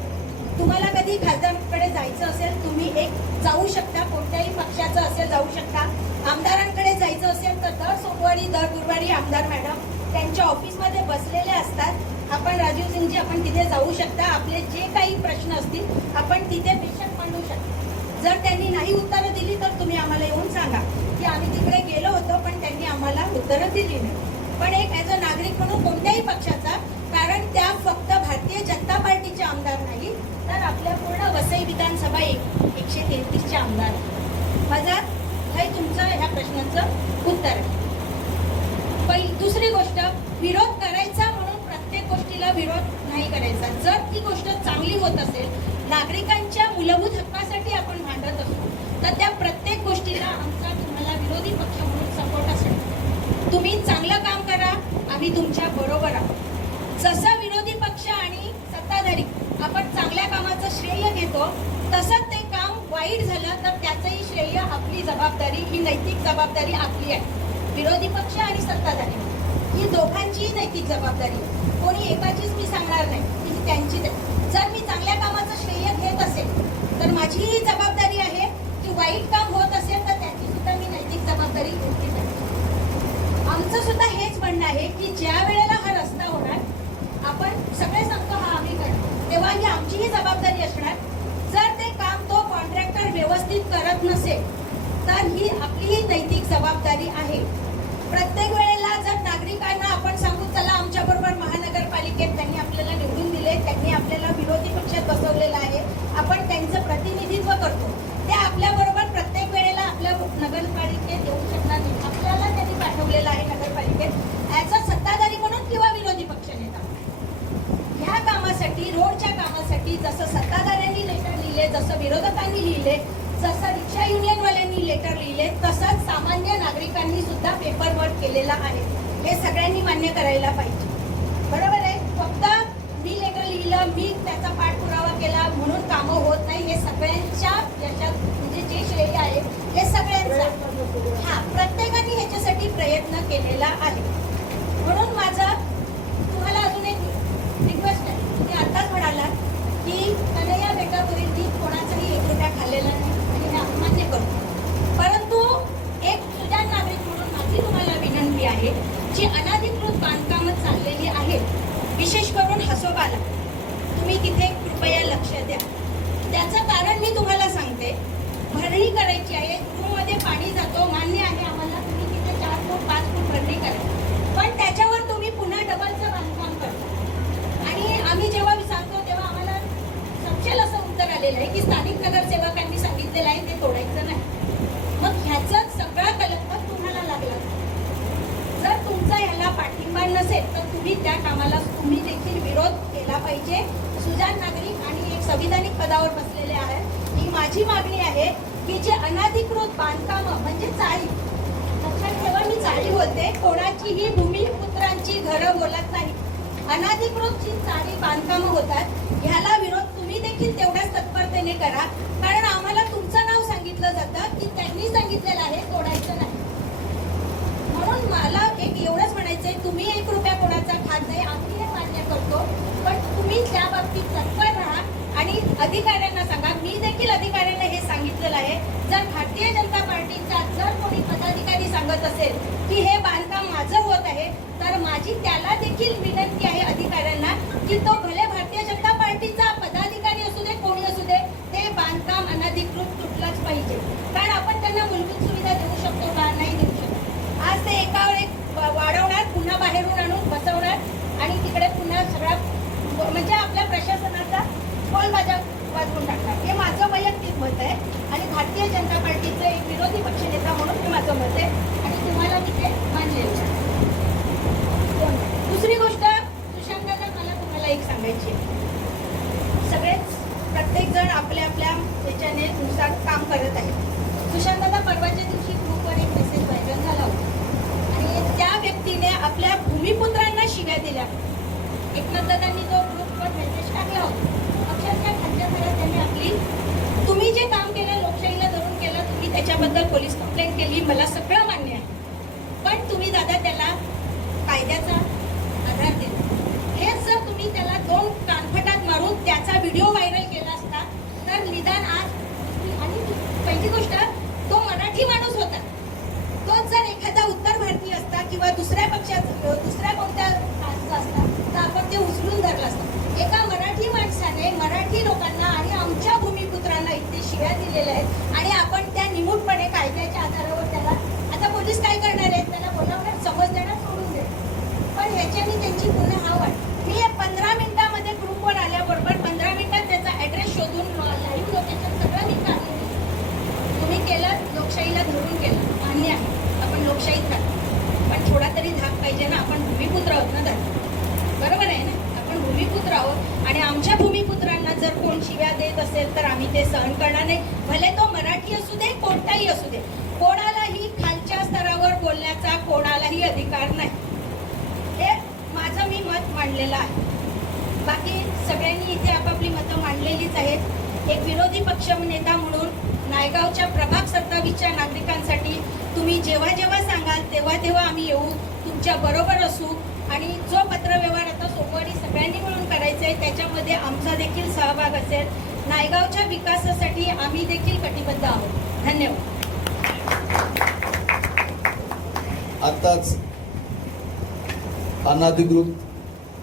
तुम्हाला कधी खासदारांकडे जायचं असेल तुम्ही एक जाऊ शकता, कोणत्याही पक्षाचं असेल जाऊ शकता. आमदारांकडे जायचं असेल तर दर सोमवारी दर गुरुवारी आमदार मॅडम त्यांच्या ऑफिसमध्ये बसलेले असतात. आपण राजीव सिंगजी आपण तिथे जाऊ शकता. आपले जे काही प्रश्न असतील आपण तिथे पेशंट मांडू शकता. जर त्यांनी नाही उत्तरं दिली तर तुम्ही आम्हाला येऊन सांगा की आम्ही तिकडे गेलो होतो पण त्यांनी आम्हाला उत्तरं दिली नाही. पण एक ॲज अ नागरिक म्हणून कोणत्याही पक्षाचा, कारण त्या फक्त भारतीय जनता पार्टीचे आमदार नाही तर आपल्या पूर्ण वसई विधानसभा 133चे आमदार. माझा हे तुमचं ह्या प्रश्नाचं उत्तर आहे. दुसरी गोष्ट, विरोध करायचा म्हणून प्रत्येक गोष्टीला विरोध नाही करायचा. जर ती गोष्ट चांगली होत असेल, नागरिकांच्या मूलभूत हक्कासाठी आपण भांडत असतो तर त्या प्रत्येक गोष्टीला आमचा तुम्हाला विरोधी पक्ष म्हणून सपोर्ट असेल. तुम्ही चांगलं काम करा, आम्ही तुमच्या बरोबर आहोत. जसं विरोधी पक्ष आणि सत्ताधारी आपण चांगल्या कामाचं श्रेय घेतो तसंच ते काम वाईट झालं तर त्याचंही श्रेय, आपली जबाबदारी, ही नैतिक जबाबदारी आपली आहे. विरोधी पक्ष आणि सत्ताधारी ही दोघांचीही नैतिक जबाबदारी आहे. कोणी एकाचीच मी सांगणार नाही, ही त्यांचीच आहे. जर मी चांगल्या कामाचं श्रेय घेत असेल तर माझी ही जबाबदारी आहे की वाईट काम होत असेल तर त्याची सुद्धा मी नैतिक जबाबदारी घेतली पाहिजे. आमचं सुद्धा हेच म्हणणं आहे की ज्या वेळेला हा रस्ता होणार आपण सगळे सांगतो हा आम्ही करतो, तेव्हा ही आमचीही जबाबदारी असणार. जर ते काम तो कॉन्ट्रॅक्टर व्यवस्थित करत नसेल तर ही आपलीही नैतिक जबाबदारी आहे. प्रत्येक वेळेला जर नागरिकांना आपण सांगू चला आमच्याबरोबर महानगरपालिकेत त्यांनी आपल्याला निवडून दिले, त्यांनी आपल्याला विरोधी पक्षात बसवलेलं आहे, आपण त्यांचं प्रतिनिधित्व करतो, ते आपल्याबरोबर प्रत्येक वेळेला आपल्या नगरपालिकेत येऊ शकणार नाही. आपल्याला त्यांनी पाठवलेलं आहे नगरपालिकेत ॲज अ सत्ताधारी म्हणून किंवा विरोधी पक्ष नेता. ह्या कामासाठी, रोडच्या कामासाठी जसं सत्ताधाऱ्यांनी लेटर लिहिले, जसं विरोधकांनी लिहिले, जसं रिक्षा युनियनवाल्यांनी लेटर लिहिले, तसंच सामान्य नागरिकांनी सुद्धा पेपर वर्क केलेला आहे. हे सगळ्यांनी मान्य करायला पाहिजे. बरोबर आहे. फक्त मी लेटर लिहिलं, मी त्याचा पाठपुरावा केला म्हणून कामं होत नाही. हे सगळ्यांच्या याच्यात म्हणजे जे श्रेय आहे हे सगळ्यांचं. हा, प्रत्येकाने ह्याच्यासाठी प्रयत्न केलेला आहे. म्हणून माझा तुम्हाला अजून एक रिक्वेस्ट आहे. मी आताच म्हणाला की कन्हैया बेटापुरींनी कोणाचाही 1 रुपया खाल्लेला नाही आणि हे मान्य करतो. परंतु एक सुजाण नागरिक म्हणून माझी तुम्हाला विनंती आहे, जी अनधिकृत बांधकामं चाललेली आहेत, विशेष करून हसोबाला, तुम्ही तिथे कृपया लक्ष द्या. त्याचं कारण मी तुम्हाला सांगते. भरणी करायची आहे, रूममध्ये पाणी जातो, मान्य आहे आम्हाला, तुम्ही तिथे 4 फूट 5 फूट भरणी करा, पण त्याच्यावर तुम्ही पुन्हा डबलचं बांधकाम करता. आणि आम्ही जेव्हा सांगतो तेव्हा आम्हाला सपशेल असं उत्तर आलेलं आहे की स्थानिक नगरसेवकांनी सांगितलेलं आहे ते तोडायचं नाही. मग ह्याचं सगळा कलंक तुम्हाला लागला. जर तुमचा ह्याला पाठिंबा नसेल तर तुम्ही त्या कामाला तुम्ही देखील विरोध केला पाहिजे. सुजाण नागरिक आणि एक संविधानिक पदावर बसलेले आहेत. ही माझी मागणी आहे की जे अनधिकृत बांधकामं म्हणजे चाळी, लक्षात ठेवा मी चाळी बोलते, कोणाचीही भूमिपुत्रांची घरं बोलत नाही, अनधिकृत जी चाळी बांधकामं होतात ह्याला विरोध तुम्ही देखील तेवढ्याच तत्परतेने करा, कारण आम्हाला तुमचं नाव सांगितलं जातं की त्यांनी सांगितलेलं आहे तोडायचं नाही. म्हणून मला एक एवढंच म्हणायचंय, तुम्ही 1 रुपया कोणाचा खात नाही आम्ही हे मान्य करतो, पण तुम्ही त्या बाबतीत तत्पर राहा आणि अधिकाऱ्यांना सांगा. मी देखील अधिकाऱ्यांना हे सांगितलेलं आहे, जर भारतीय जनता पार्टीचा जर कोणी पदाधिकारी सांगत असेल की हे बांधकाम माझं होत आहे, तर माझी त्याला देखील विनंती आहे अधिकाऱ्यांना की तो भले भारतीय जनता पार्टीचा पदाधिकारी असू दे कोणी असू दे, ते बांधकाम अनधिकृत तुटलंच पाहिजे. कारण आपण त्यांना मूलभूत सुविधा देऊ शकतो का? नाही देऊ शकतो. आज ते एकावर एक वाढवणार, पुन्हा बाहेरून आणून बसवणार आणि तिकडे पुन्हा सगळा म्हणजे आपल्या प्रशासनाचा बोल वाजवून टाकणार. हे माझं वैयक्तिक मत आहे आणि भारतीय जनता पार्टीचं एक विरोधी पक्षनेता म्हणून हे माझं मत आहे आणि तुम्हाला तिथे मानलेलं आहे. दुसरी गोष्ट सुशांतदा, मला तुम्हाला एक सांगायची आहे. सगळेच प्रत्येक जण आपल्या आपल्या याच्याने नुसार काम करत आहे. सुशांतदा, परवाच्या दिवशी ग्रुपवर एक मेसेज व्हायरल झाला होता आणि त्या व्यक्तीने आपल्या भूमिपुत्रांना शिव्या दिल्या. एकनाथदादांनी जो ग्रुपवर मेसेज टाकला होता, अक्षरशः खालच्या घरात त्यांनी आपली, तुम्ही जे काम केलं लोकशाहीला धरून केलं, तुम्ही त्याच्याबद्दल पोलीस कंप्लेंट केली, मला सगळं मान्य आहे, पण तुम्ही दादा त्याला कायद्याचा आधार दिला. हेच जर तुम्ही त्याला 2 कानफटात मारून त्याचा व्हिडिओ व्हायरल केला असता तर निदान आज. आणि पहिली गोष्ट, तो मराठी माणूस होता, तोच जर एखादा उत्तर भारतीय असता किंवा दुसऱ्या पक्षात दुसऱ्या कोणत्या कास्टचा असता तर आपण ते उचलून धरलं असतं. एका मराठी माणसाने मराठी लोकांना आणि आमच्या भूमिपुत्रांना इतके शिव्या दिलेल्या आहेत आणि आपण त्या निमूटपणे कायद्याच्या आधारावर त्याला, आता पोलीस काय करणार आहेत, त्याला बोलावणार, समज देणार, सोडून दे. पण ह्याच्याने त्यांची पुन्हा हा वाट. मी 15 मिनिटामध्ये ग्रुपवर आल्याबरोबर 15 मिनिटात त्याचा ॲड्रेस शोधून लाईव्ह लोकेशन सगळं मी काढलेलं. तुम्ही केलं, लोकशाहीला धरून केलं, मान्य आहे, आपण लोकशाहीत राहतो, पण थोडा तरी धाक पाहिजे ना. आपण भूमिपुत्र आहोत ना दादा, बरोबर आहे ना, आपण भूमिपुत्र आहोत आणि आमच्या भूमिपुत्रांना जर कोण शिव्या देत असेल तर आम्ही ते सहन करणार नाही. भले तो मराठी असू दे, कोणताही असू दे, कोणालाही खालच्या स्तरावर बोलण्याचा कोणालाही अधिकार नाही. हे माझं मी मत मांडलेलं आहे. बाकी सगळ्यांनी इथे आपापली मतं मांडलेलीच आहेत. एक विरोधी पक्ष नेता म्हणून नायगावच्या प्रभाग 27च्या नागरिकांसाठी तुम्ही जेव्हा जेव्हा सांगाल तेव्हा तेव्हा आम्ही येऊ, तुमच्या बरोबर असू आणि जो पत्रव्यवहार आता सोमवारी सगळ्यांनी मिळून करायचा आहे त्याच्यामध्ये आमचा देखील सहभाग असेल. नायगावच्या विकासासाठी आम्ही देखील कटिबद्ध आहोत. धन्यवाद. आताच अनधिकृत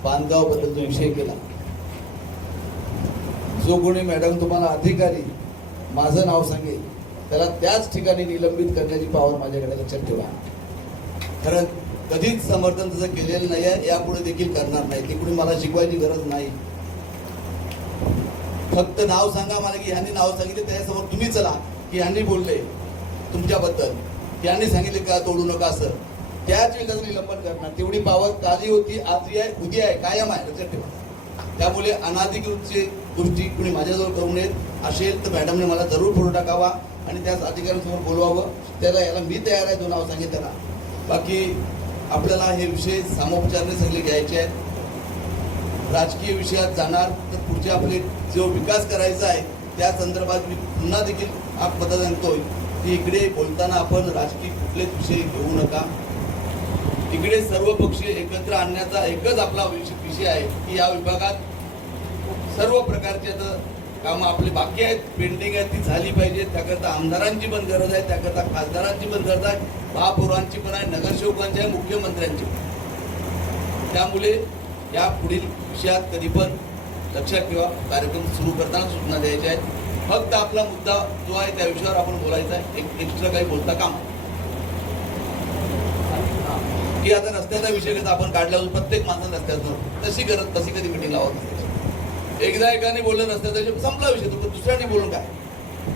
बांधकामाबद्दल जो विषय केला, जो कोणी मॅडम तुम्हाला अधिकारी माझं नाव सांगेल त्याला त्याच ठिकाणी निलंबित करण्याची पावर माझ्याकडे, लक्षात ठेवा. कारण कधीच समर्थन तसं केलेलं नाही आहे, यापुढे देखील करणार नाही. ते कुणी मला शिकवायची गरज नाही. फक्त नाव सांगा मला की ह्यांनी नाव सांगितले, त्याच्यासमोर तुम्ही चला की ह्यांनी बोलले तुमच्याबद्दल, यांनी सांगितले का तोडू नका, असं त्याच वेळेला निलंबन करणार. तेवढी पावर काली होती, आजही आहे, उद्या आहे, कायम आहे, लक्षात ठेवा. त्यामुळे अनधिकृतची गोष्टी कुणी माझ्याजवळ करू नयेत. असेल तर मॅडमने मला जरूर फोटो टाकावा आणि त्याच अधिकाऱ्यांसमोर बोलवावं. त्याला याला मी तयार आहे, जो नाव सांगेल त्याला. बाकी आपल्याला हे विषय सामोपचाराने सगळे घ्यायचे आहेत. राजकीय विषयात जाणार तर पुढचे आपले जो विकास करायचा आहे त्या संदर्भात मी पुन्हा देखील हा पत्र सांगतोय की इकडे बोलताना आपण राजकीय कुठलेच विषय घेऊ नका. इकडे सर्व पक्ष एकत्र आणण्याचा एकच आपला विषय आहे की या विभागात सर्व प्रकारचे आता कामं आपले बाकी आहेत, पेंडिंग आहेत, ती झाली पाहिजे. त्याकरता आमदारांची पण गरज आहे, त्याकरता खासदारांची पण गरज आहे, महापौरांची पण आहे, नगरसेवकांची आहे, मुख्यमंत्र्यांची. त्यामुळे या पुढील विषयात कधी पण लक्षात ठेवा, कार्यक्रम सुरू करताना सूचना द्यायच्या आहेत. फक्त आपला मुद्दा जो आहे त्या विषयावर आपण बोलायचा आहे, एक एक्स्ट्रा काही बोलता काम की आता रस्त्याचा विषय कसा आपण काढला प्रत्येक माणसाला रस्त्याचं तशी कधी मिटिंग लावत नाही. एकदा एकाने बोललं रस्त्याचा संपला विषय, तो दुसऱ्याने बोलून काय.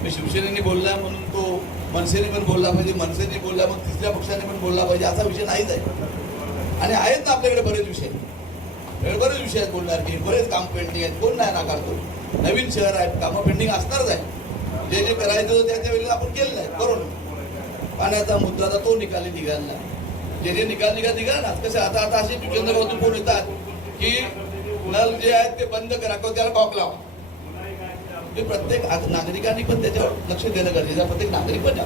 मी शिवसेनेने बोलला म्हणून तो मनसेने पण बोलला पाहिजे, मनसेने बोलला मग तिसऱ्या पक्षाने पण बोलला पाहिजे, असा विषय नाहीच आहे. आणि आहेत ना आपल्याकडे बरेच विषय बोलणार की बरेच काम पेंडिंग आहेत, कोण नाही नाकारतो. नवीन शहर आहे, कामं पेंडिंग असणारच आहे. जे जे करायचं होतं त्या वेळेला आपण केलं नाही, करून पाण्याचा मुद्दा आता तो निकाली निघाला. जे जे निघाला कसं आता असे चंद्रगावातून फोन येतात की नल जे आहेत ते बंद करा किंवा त्याला कॉक लावा. प्रत्येक नागरिकांनी पण त्याच्यावर लक्ष देणं गरजेचं आहे. प्रत्येक नागरिक पण